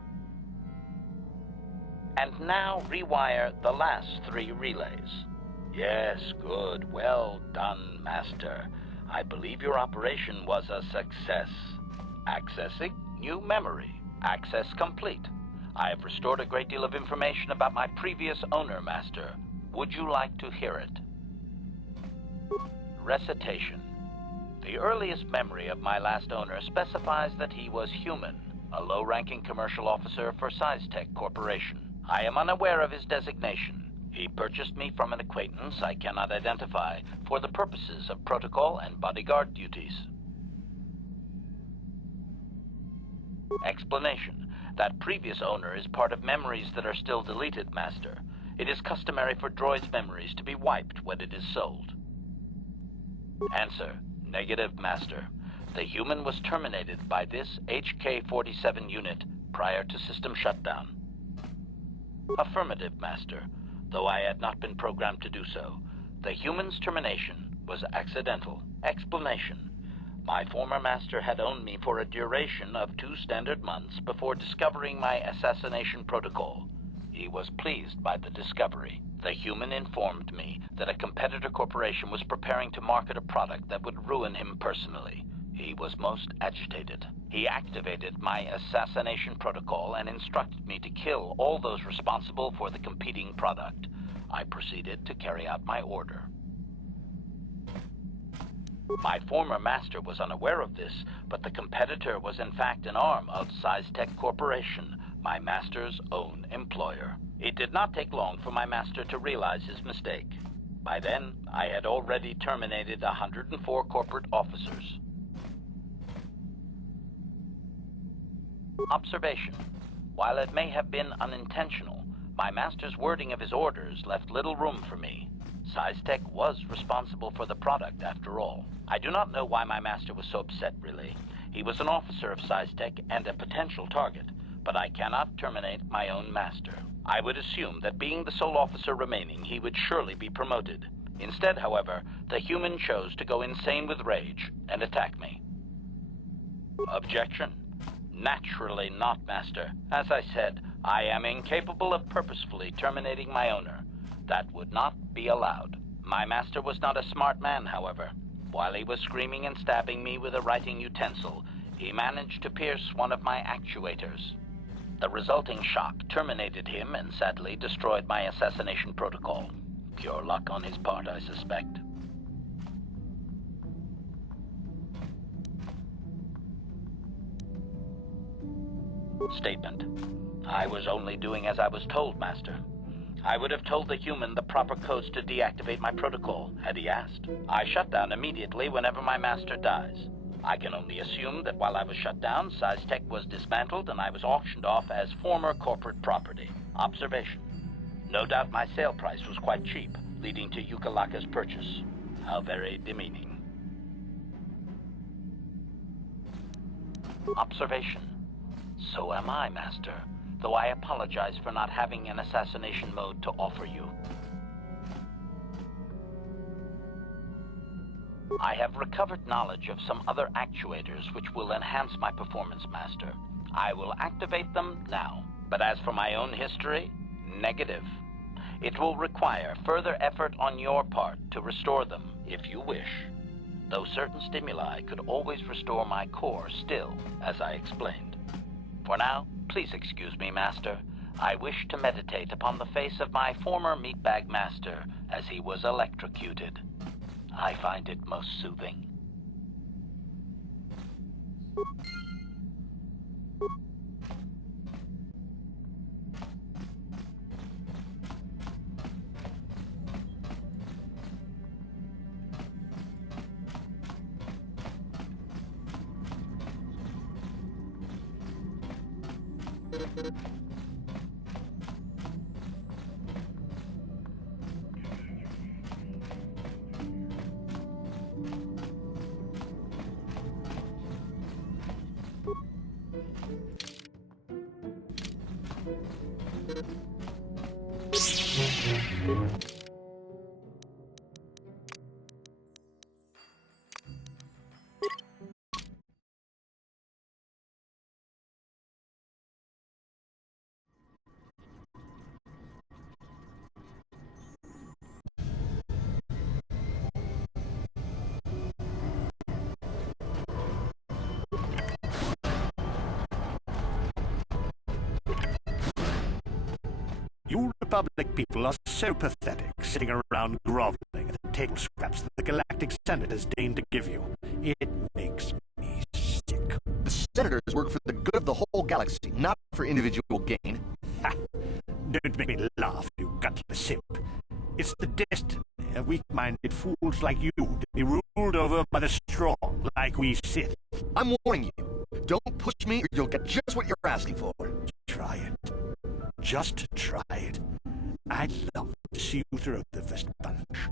And now rewire the last 3 relays. Yes, good. Well done, Master. I believe your operation was a success. Accessing new memory. Access complete. I have restored a great deal of information about my previous owner, Master. Would you like to hear it? Recitation. The earliest memory of my last owner specifies that he was human, a low-ranking commercial officer for SciTech Corporation. I am unaware of his designation. He purchased me from an acquaintance I cannot identify for the purposes of protocol and bodyguard duties. Explanation. That previous owner is part of memories that are still deleted, Master. It is customary for droids' memories to be wiped when it is sold. Answer. Negative, Master. The human was terminated by this HK-47 unit prior to system shutdown. Affirmative, Master. Though I had not been programmed to do so, the human's termination was accidental. Explanation. My former master had owned me for a duration of 2 standard months before discovering my assassination protocol. He was pleased by the discovery. The human informed me that a competitor corporation was preparing to market a product that would ruin him personally. He was most agitated. He activated my assassination protocol and instructed me to kill all those responsible for the competing product. I proceeded to carry out my order. My former master was unaware of this, but the competitor was in fact an arm of SciTech Corporation, my master's own employer. It did not take long for my master to realize his mistake. By then, I had already terminated 104 corporate officers. Observation. While it may have been unintentional, my master's wording of his orders left little room for me. SciTech was responsible for the product, after all. I do not know why my master was so upset, really. He was an officer of SciTech and a potential target, but I cannot terminate my own master. I would assume that being the sole officer remaining, he would surely be promoted. Instead, however, the human chose to go insane with rage and attack me. Objection? Naturally not, Master. As I said, I am incapable of purposefully terminating my owner. That would not be allowed. My master was not a smart man, however. While he was screaming and stabbing me with a writing utensil, he managed to pierce one of my actuators. The resulting shock terminated him and sadly destroyed my assassination protocol. Pure luck on his part, I suspect. Statement. I was only doing as I was told, Master. I would have told the human the proper codes to deactivate my protocol, had he asked. I shut down immediately whenever my master dies. I can only assume that while I was shut down, SciTech was dismantled and I was auctioned off as former corporate property. Observation. No doubt my sale price was quite cheap, leading to Yukalaka's purchase. How very demeaning. Observation. So am I, Master, though I apologize for not having an assassination mode to offer you. I have recovered knowledge of some other actuators which will enhance my performance, Master. I will activate them now. But as for my own history, negative. It will require further effort on your part to restore them, if you wish. Though certain stimuli could always restore my core still, as I explained. For now, please excuse me, Master. I wish to meditate upon the face of my former meatbag master as he was electrocuted. I find it most soothing. You Republic people are so pathetic, sitting around groveling at the table scraps that the Galactic Senate has deigned to give you. It makes me sick. The Senators work for the good of the whole galaxy, not for individual gain. Ha! Don't make me laugh, you gutless simp. It's the destiny of weak-minded fools like you to be ruled over by the strong, like we Sith. I'm warning you. Don't push me or you'll get just what you're asking for. Try it. Just try it. I'd love to see you throw the first punch.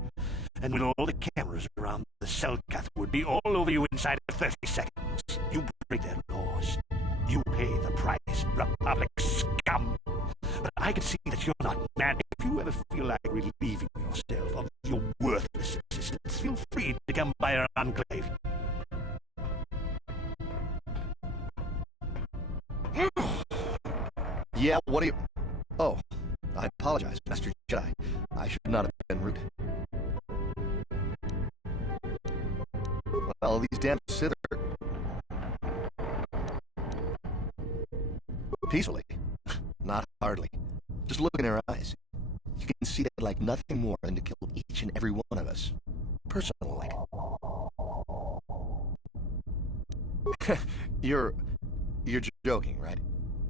And with all the cameras around, the Selkath would be all over you inside of 30 seconds. You break their laws. You pay the price, Republic scum. But I can see that you're not mad. If you ever feel like relieving yourself of your worthless existence, feel free to come by our enclave. Yeah, what do you... Oh, I apologize, Master Jedi. I should not have been rude. Well, these damn Sith are... Peacefully. Not hardly. Just look in their eyes. You can see they'd like nothing more than to kill each and every one of us. Personal like. You're joking, right?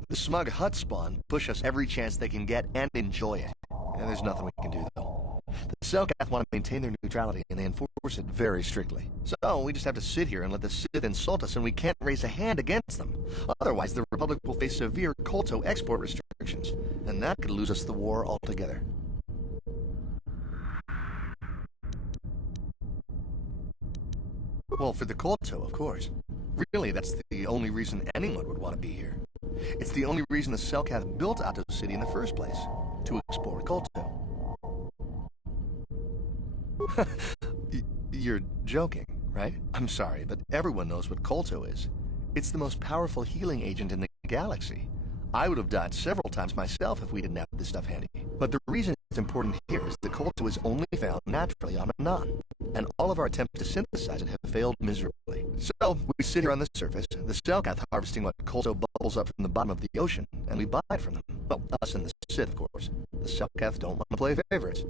The smug Hutt spawn push us every chance they can get and enjoy it. And there's nothing we can do, though. The Selkath want to maintain their neutrality, and they enforce it very strictly. So we just have to sit here and let the Sith insult us, and we can't raise a hand against them. Otherwise, the Republic will face severe Kolto export restrictions, and that could lose us the war altogether. Well, for the Kolto, of course. Really, that's the only reason anyone would want to be here. It's the only reason the Selkath built Ahto City in the first place, to explore Kolto. You're joking, right? I'm sorry, but everyone knows what Kolto is. It's the most powerful healing agent in the galaxy. I would have died several times myself if we didn't have this stuff handy. But the reason it's important here is that Kolto is only found naturally on Anan, and all of our attempts to synthesize it have failed miserably. So, we sit here on the surface, the Selkath harvesting what Kolto bubbles up from the bottom of the ocean, and we buy it from them. Well, us and the Sith, of course. The Selkath don't want to play favorites.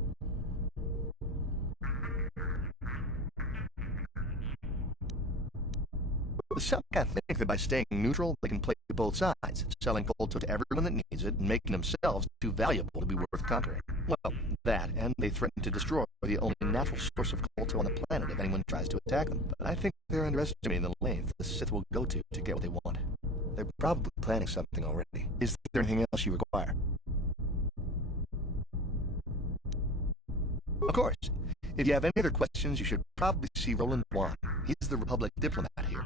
The The Selkath think that by staying neutral, they can play both sides, selling Kolto to everyone that needs it and making themselves too valuable to be worth conquering. Well, that, and they threaten to destroy the only natural source of Kolto on the planet if anyone tries to attack them. But I think they're underestimating the length the Sith will go to get what they want. They're probably planning something already. Is there anything else you require? Of course. If you have any other questions, you should probably see Roland Wan. He's the Republic diplomat here.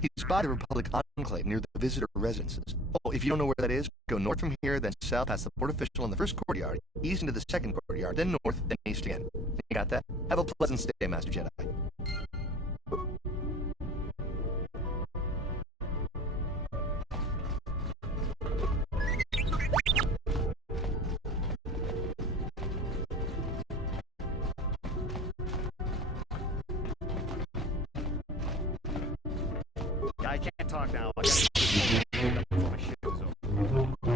He's by the Republic Enclave near the visitor residences. Oh, if you don't know where that is, go north from here, then south past the port official in the first courtyard, east into the second courtyard, then north, then east again. You got that? Have a pleasant stay, Master Jedi. I can't talk now. I gotta before my shift is over.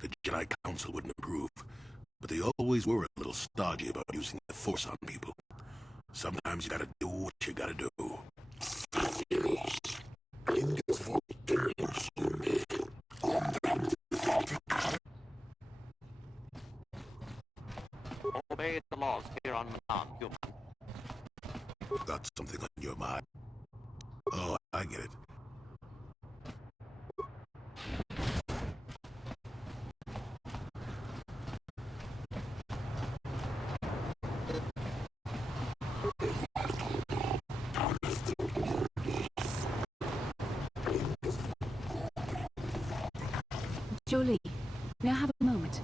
The Jedi Council wouldn't approve, but they always were a little stodgy about using the Force on people. Sometimes you gotta do what you gotta do. Obey the laws here on Manaan, human. Got something on your mind? Oh, I get it. Jolee, may I have a moment?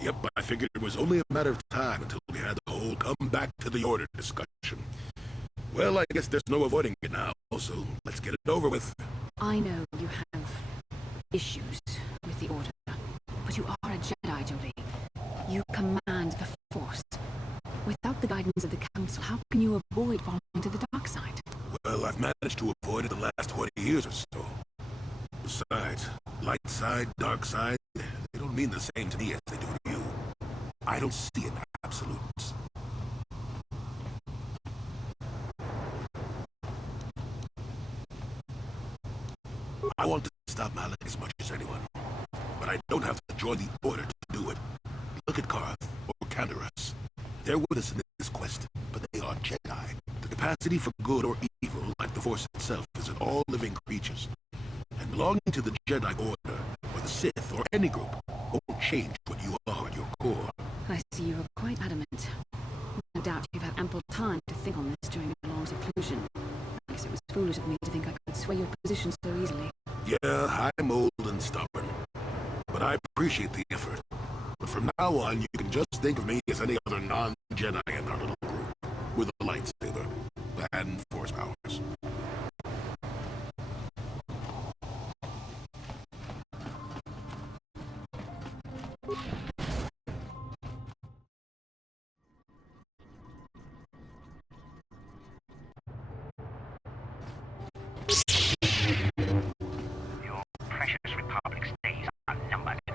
Yep, I figured it was only a matter of time until we had the whole come back to the order discussion. Well, I guess there's no avoiding it now, so let's get it over with. I know you have issues with the Order, but you are a Jedi, Jolee. You command the Force. Without the guidance of the Council, how can you avoid falling to the dark side? Well, I've managed to avoid it the last 20 years or so. Besides, light side, dark side, they don't mean the same to me as they do to you. I don't see an absolutes. I want to stop Malak as much as anyone, but I don't have to join the Order to do it. Look at Karth or Canderous. They're with us in this quest, but they are Jedi. The capacity for good or evil, like the Force itself, is in all living creatures. And belonging to the Jedi Order, or the Sith, or any group, won't change what you are at your core. I see you are quite adamant. No doubt you've had ample time to think on this during your long seclusion. I guess it was foolish of me to think I could sway your position so easily. Yeah, I'm old and stubborn, but I appreciate the effort. But from now on, you can just think of me as any other non-Jedi in our little group, with a lightsaber and Force powers. Your precious Republic's days are numbered. It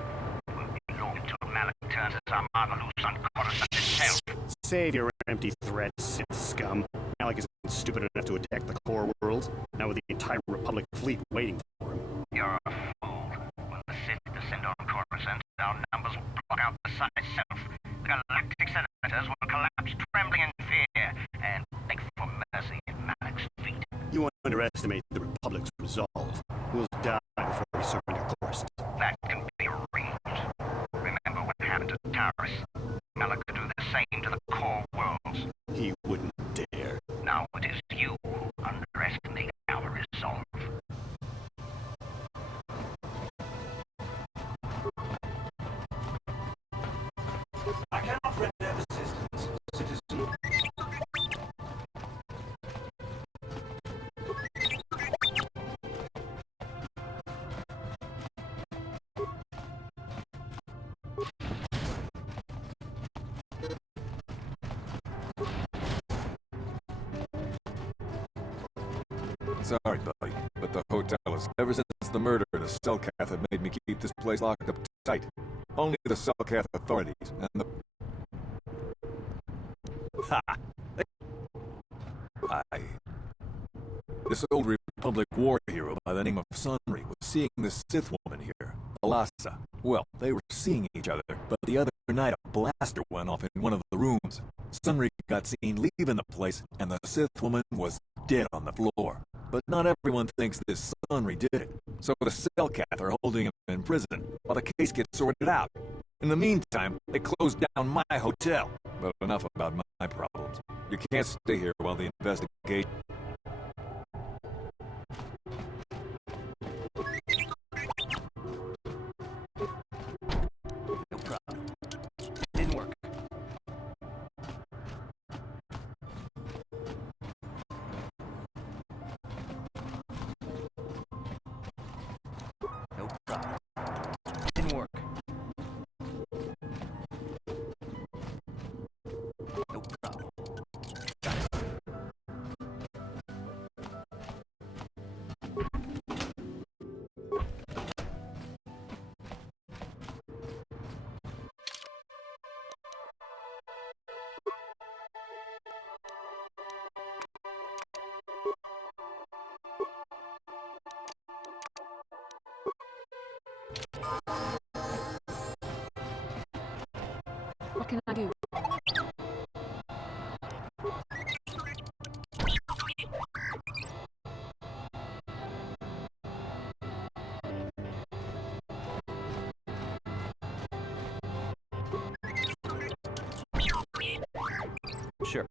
won't be long until Malak turns as Armada loose on Coruscant itself. Save your empty threats, Sith scum. Malak isn't stupid enough to attack the core world, not with the entire Republic fleet waiting for him. You're a fool. When the Sith descend on Coruscant, our numbers will block out the sun itself. The galactic senators will collapse trembling in fear and beg for mercy at Malak's feet. You underestimate the Republic's resolve. We'll die before we surrender Coruscant. That can be arranged. Remember what happened to Taris? Malak could do the same to the core worlds. He wouldn't dare. Now it is you who underestimate our resolve. I cannot render assistance, citizen. Sorry, buddy, but the hotel is... Ever since the murder, the Selkath have made me keep this place locked up tight. Only the Selkath authorities and the... Ha! This old Republic war hero by the name of Sunry was seeing this Sith woman here, Alassa. Well, they were seeing each other, but the other night a blaster went off in one of the rooms. Sunry got seen leaving the place, and the Sith woman was dead on the floor. But not everyone thinks this Sunry did it, so the Selkath are holding him in prison while the case gets sorted out. In the meantime, they closed down my hotel. But enough about my problems. You can't stay here while the investigation... No problem. Didn't work. No problem. Didn't work. No problem. Got it. What can I do? Sure.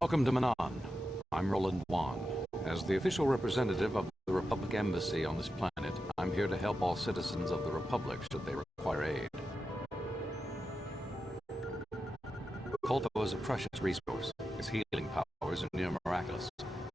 Welcome to Manan. I'm Roland Wan. As the official representative of the Republic Embassy on this planet, I'm here to help all citizens of the Republic should they require aid. Kolto is a precious resource. Its healing powers are near miraculous.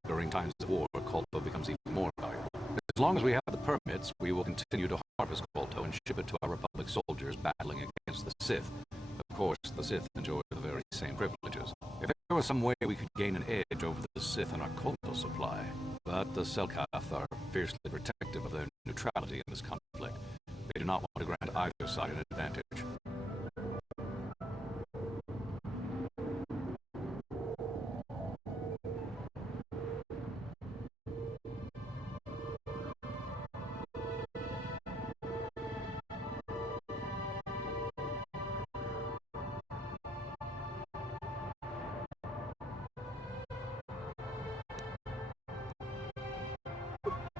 During times of war, Kolto becomes even more valuable. As long as we have the permits, we will continue to harvest Kolto and ship it to our Republic soldiers battling against the Sith. Of course, the Sith enjoy the very same privileges. If there was some way we could gain an edge over the Sith in our Kolto supply, but the Selkath are fiercely protective of their neutrality in this conflict. They do not want to grant either side an advantage.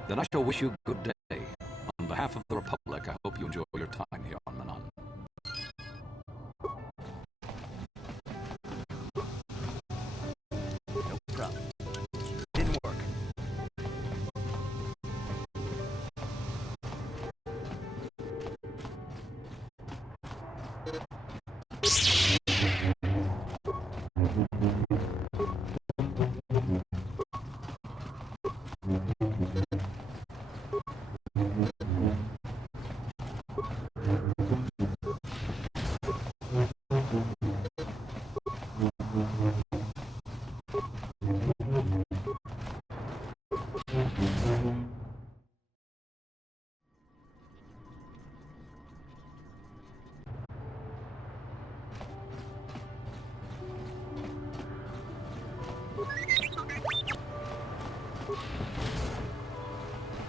Then I shall wish you a good day. On behalf of the Republic, I hope you enjoy your time here on Manan. No problem. Didn't work.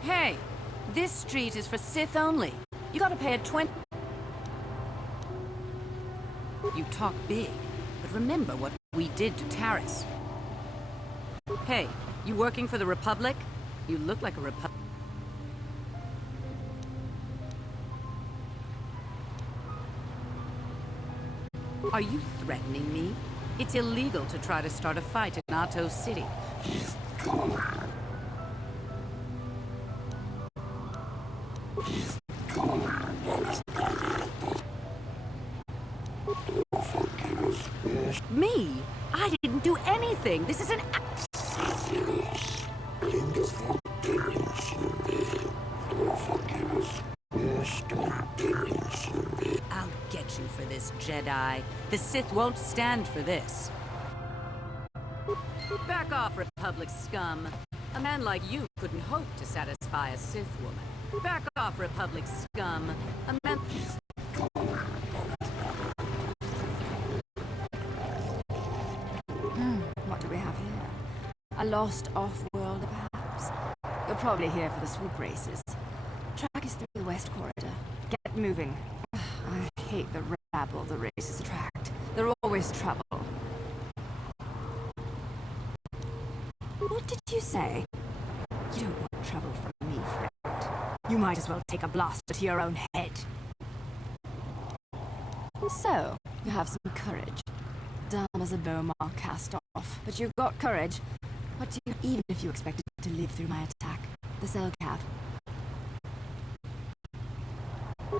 Hey, this street is for Sith only. You gotta pay a 20... You talk big, but remember what we did to Taris. Hey, you working for the Republic? You look like a Republic. Are you threatening me? It's illegal to try to start a fight in Nato City. Me? I didn't do anything. This is an I'll get you for this, Jedi. The Sith won't stand for this. Back off, Republic scum. A man like you couldn't hope to satisfy a Sith woman. Back off, Republic scum. A man... What do we have here? A lost off-worlder, perhaps? You're probably here for the swoop races. Track is through the West Corridor. Get moving. I hate the rabble the races attract. They're always trouble. What did you say? You don't want trouble from me, friend. You might as well take a blaster to your own head. So, you have some courage. Dumb as a bow mark cast off, but you've got courage. What do you, even if you expected to live through my attack? The cell cath.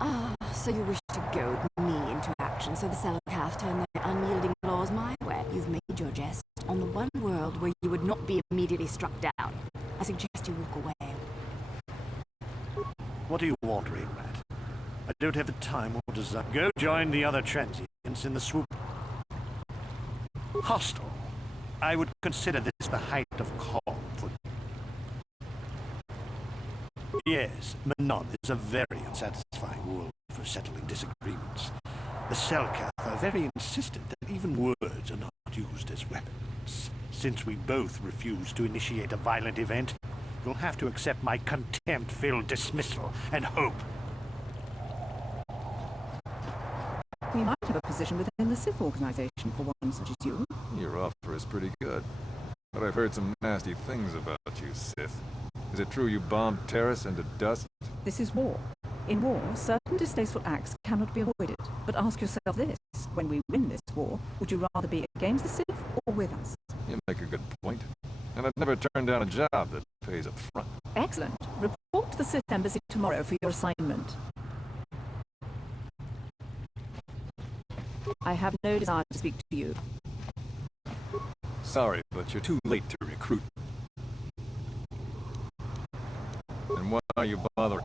Ah, so you wish to goad me into action so the cell cath turn their unyielding claws my way. You've made your jest on the one world where you would not be immediately struck down. I suggest you walk away. What do you want, Rainrat? I don't have the time or desire. Go join the other transients in the swoop. Hostile. I would consider this the height of calm for... Yes, Manon is a very unsatisfying world for settling disagreements. The Selkath are very insistent that even words are not used as weapons. Since we both refuse to initiate a violent event, you'll have to accept my contempt-filled dismissal and hope. We might have a position within the Sith organization for one such as you. Your offer is pretty good. But I've heard some nasty things about you, Sith. Is it true you bombed Terrace into dust? This is war. In war, certain distasteful acts cannot be avoided. But ask yourself this: when we win this war, would you rather be against the Sith or with us? You make a good point. And I've never turned down a job that pays up front. Excellent. Report to the Sith Embassy tomorrow for your assignment. I have no desire to speak to you. Sorry, but you're too late to recruit. And why are you bothering?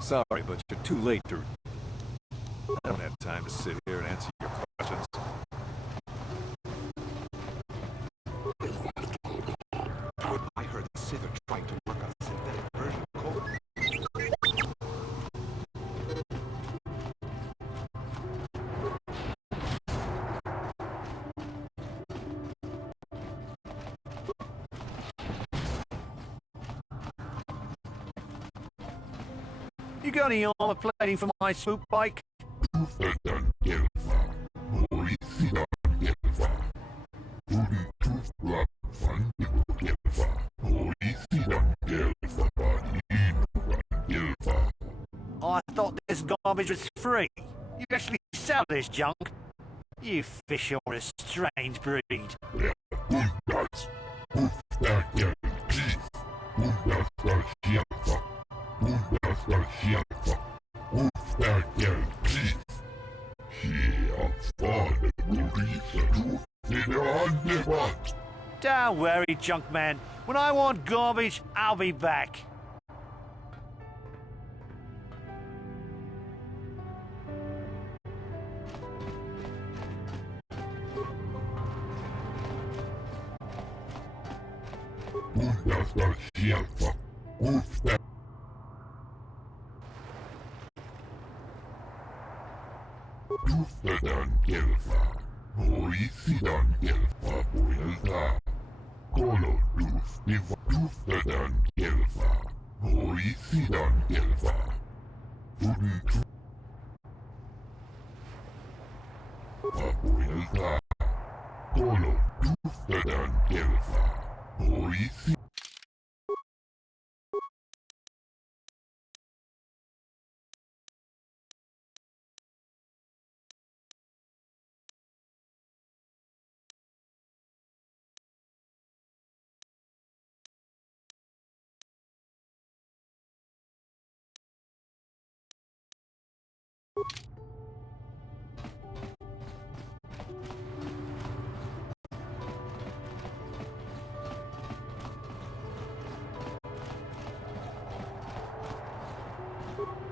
Sorry, but you're too late to... I don't have time to sit here and answer your questions. I heard the Sith are trying to work a synthetic version of Cole. You got any armor plating for my swoop bike? I thought this garbage was free. You actually sell this junk? You fish are a strange breed. Don't worry, junk man. When I want garbage, I'll be back.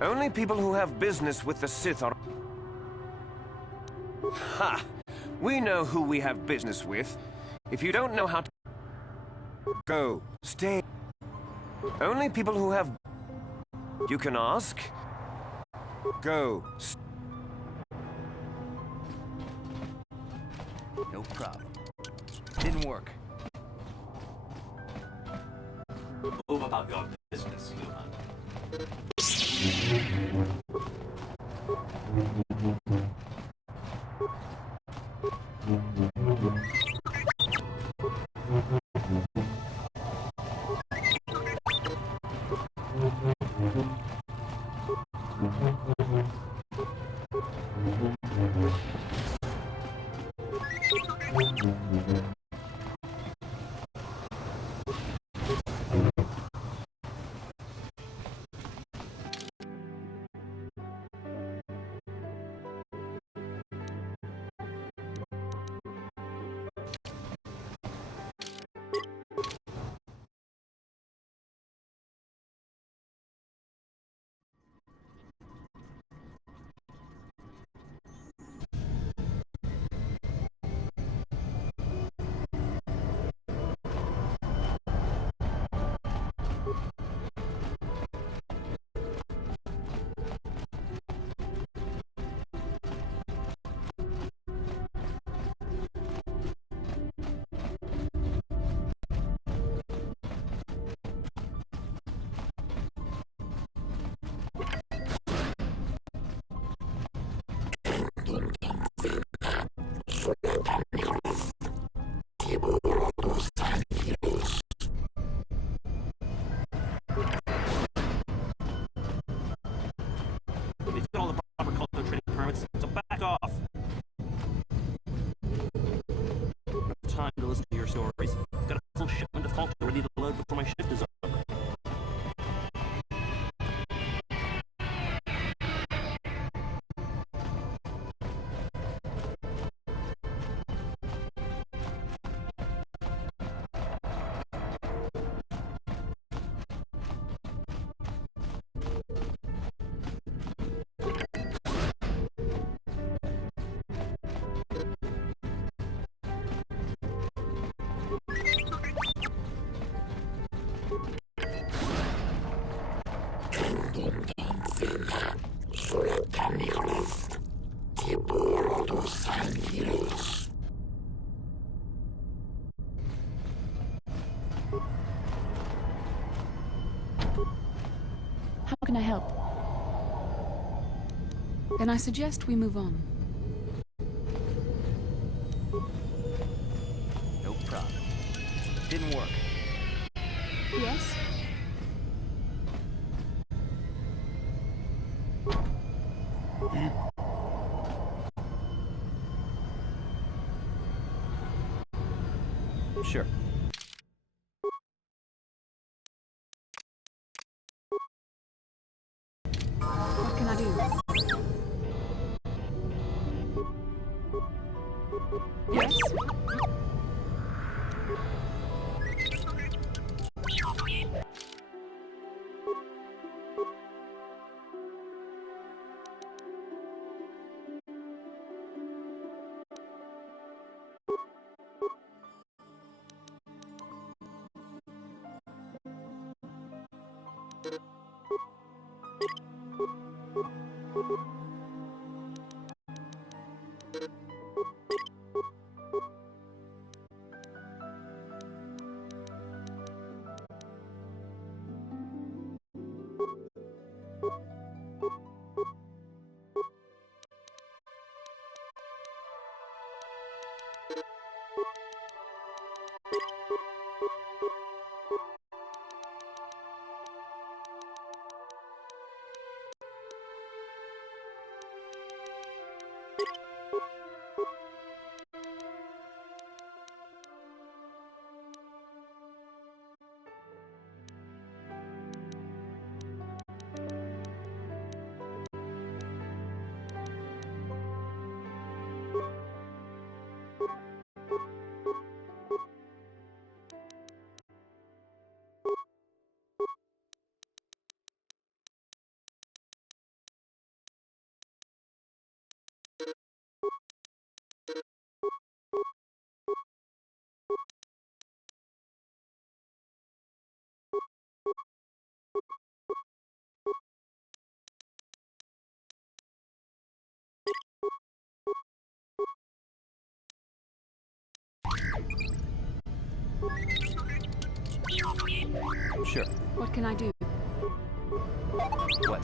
Only people who have business with the Sith are... Ha! We know who we have business with. If you don't know how to... Go. Stay. Only people who have... You can ask. Go. No problem. Didn't work. Move about your business, human. They've got all the proper cultural training permits, so back off. No time to listen to your stories. I've got a full shipment of culture ready to load before my shift is over. How can I help? Then I suggest we move on. No problem. Didn't work. Yes? Sure. What can I do? Yes? Sure. What can I do? What?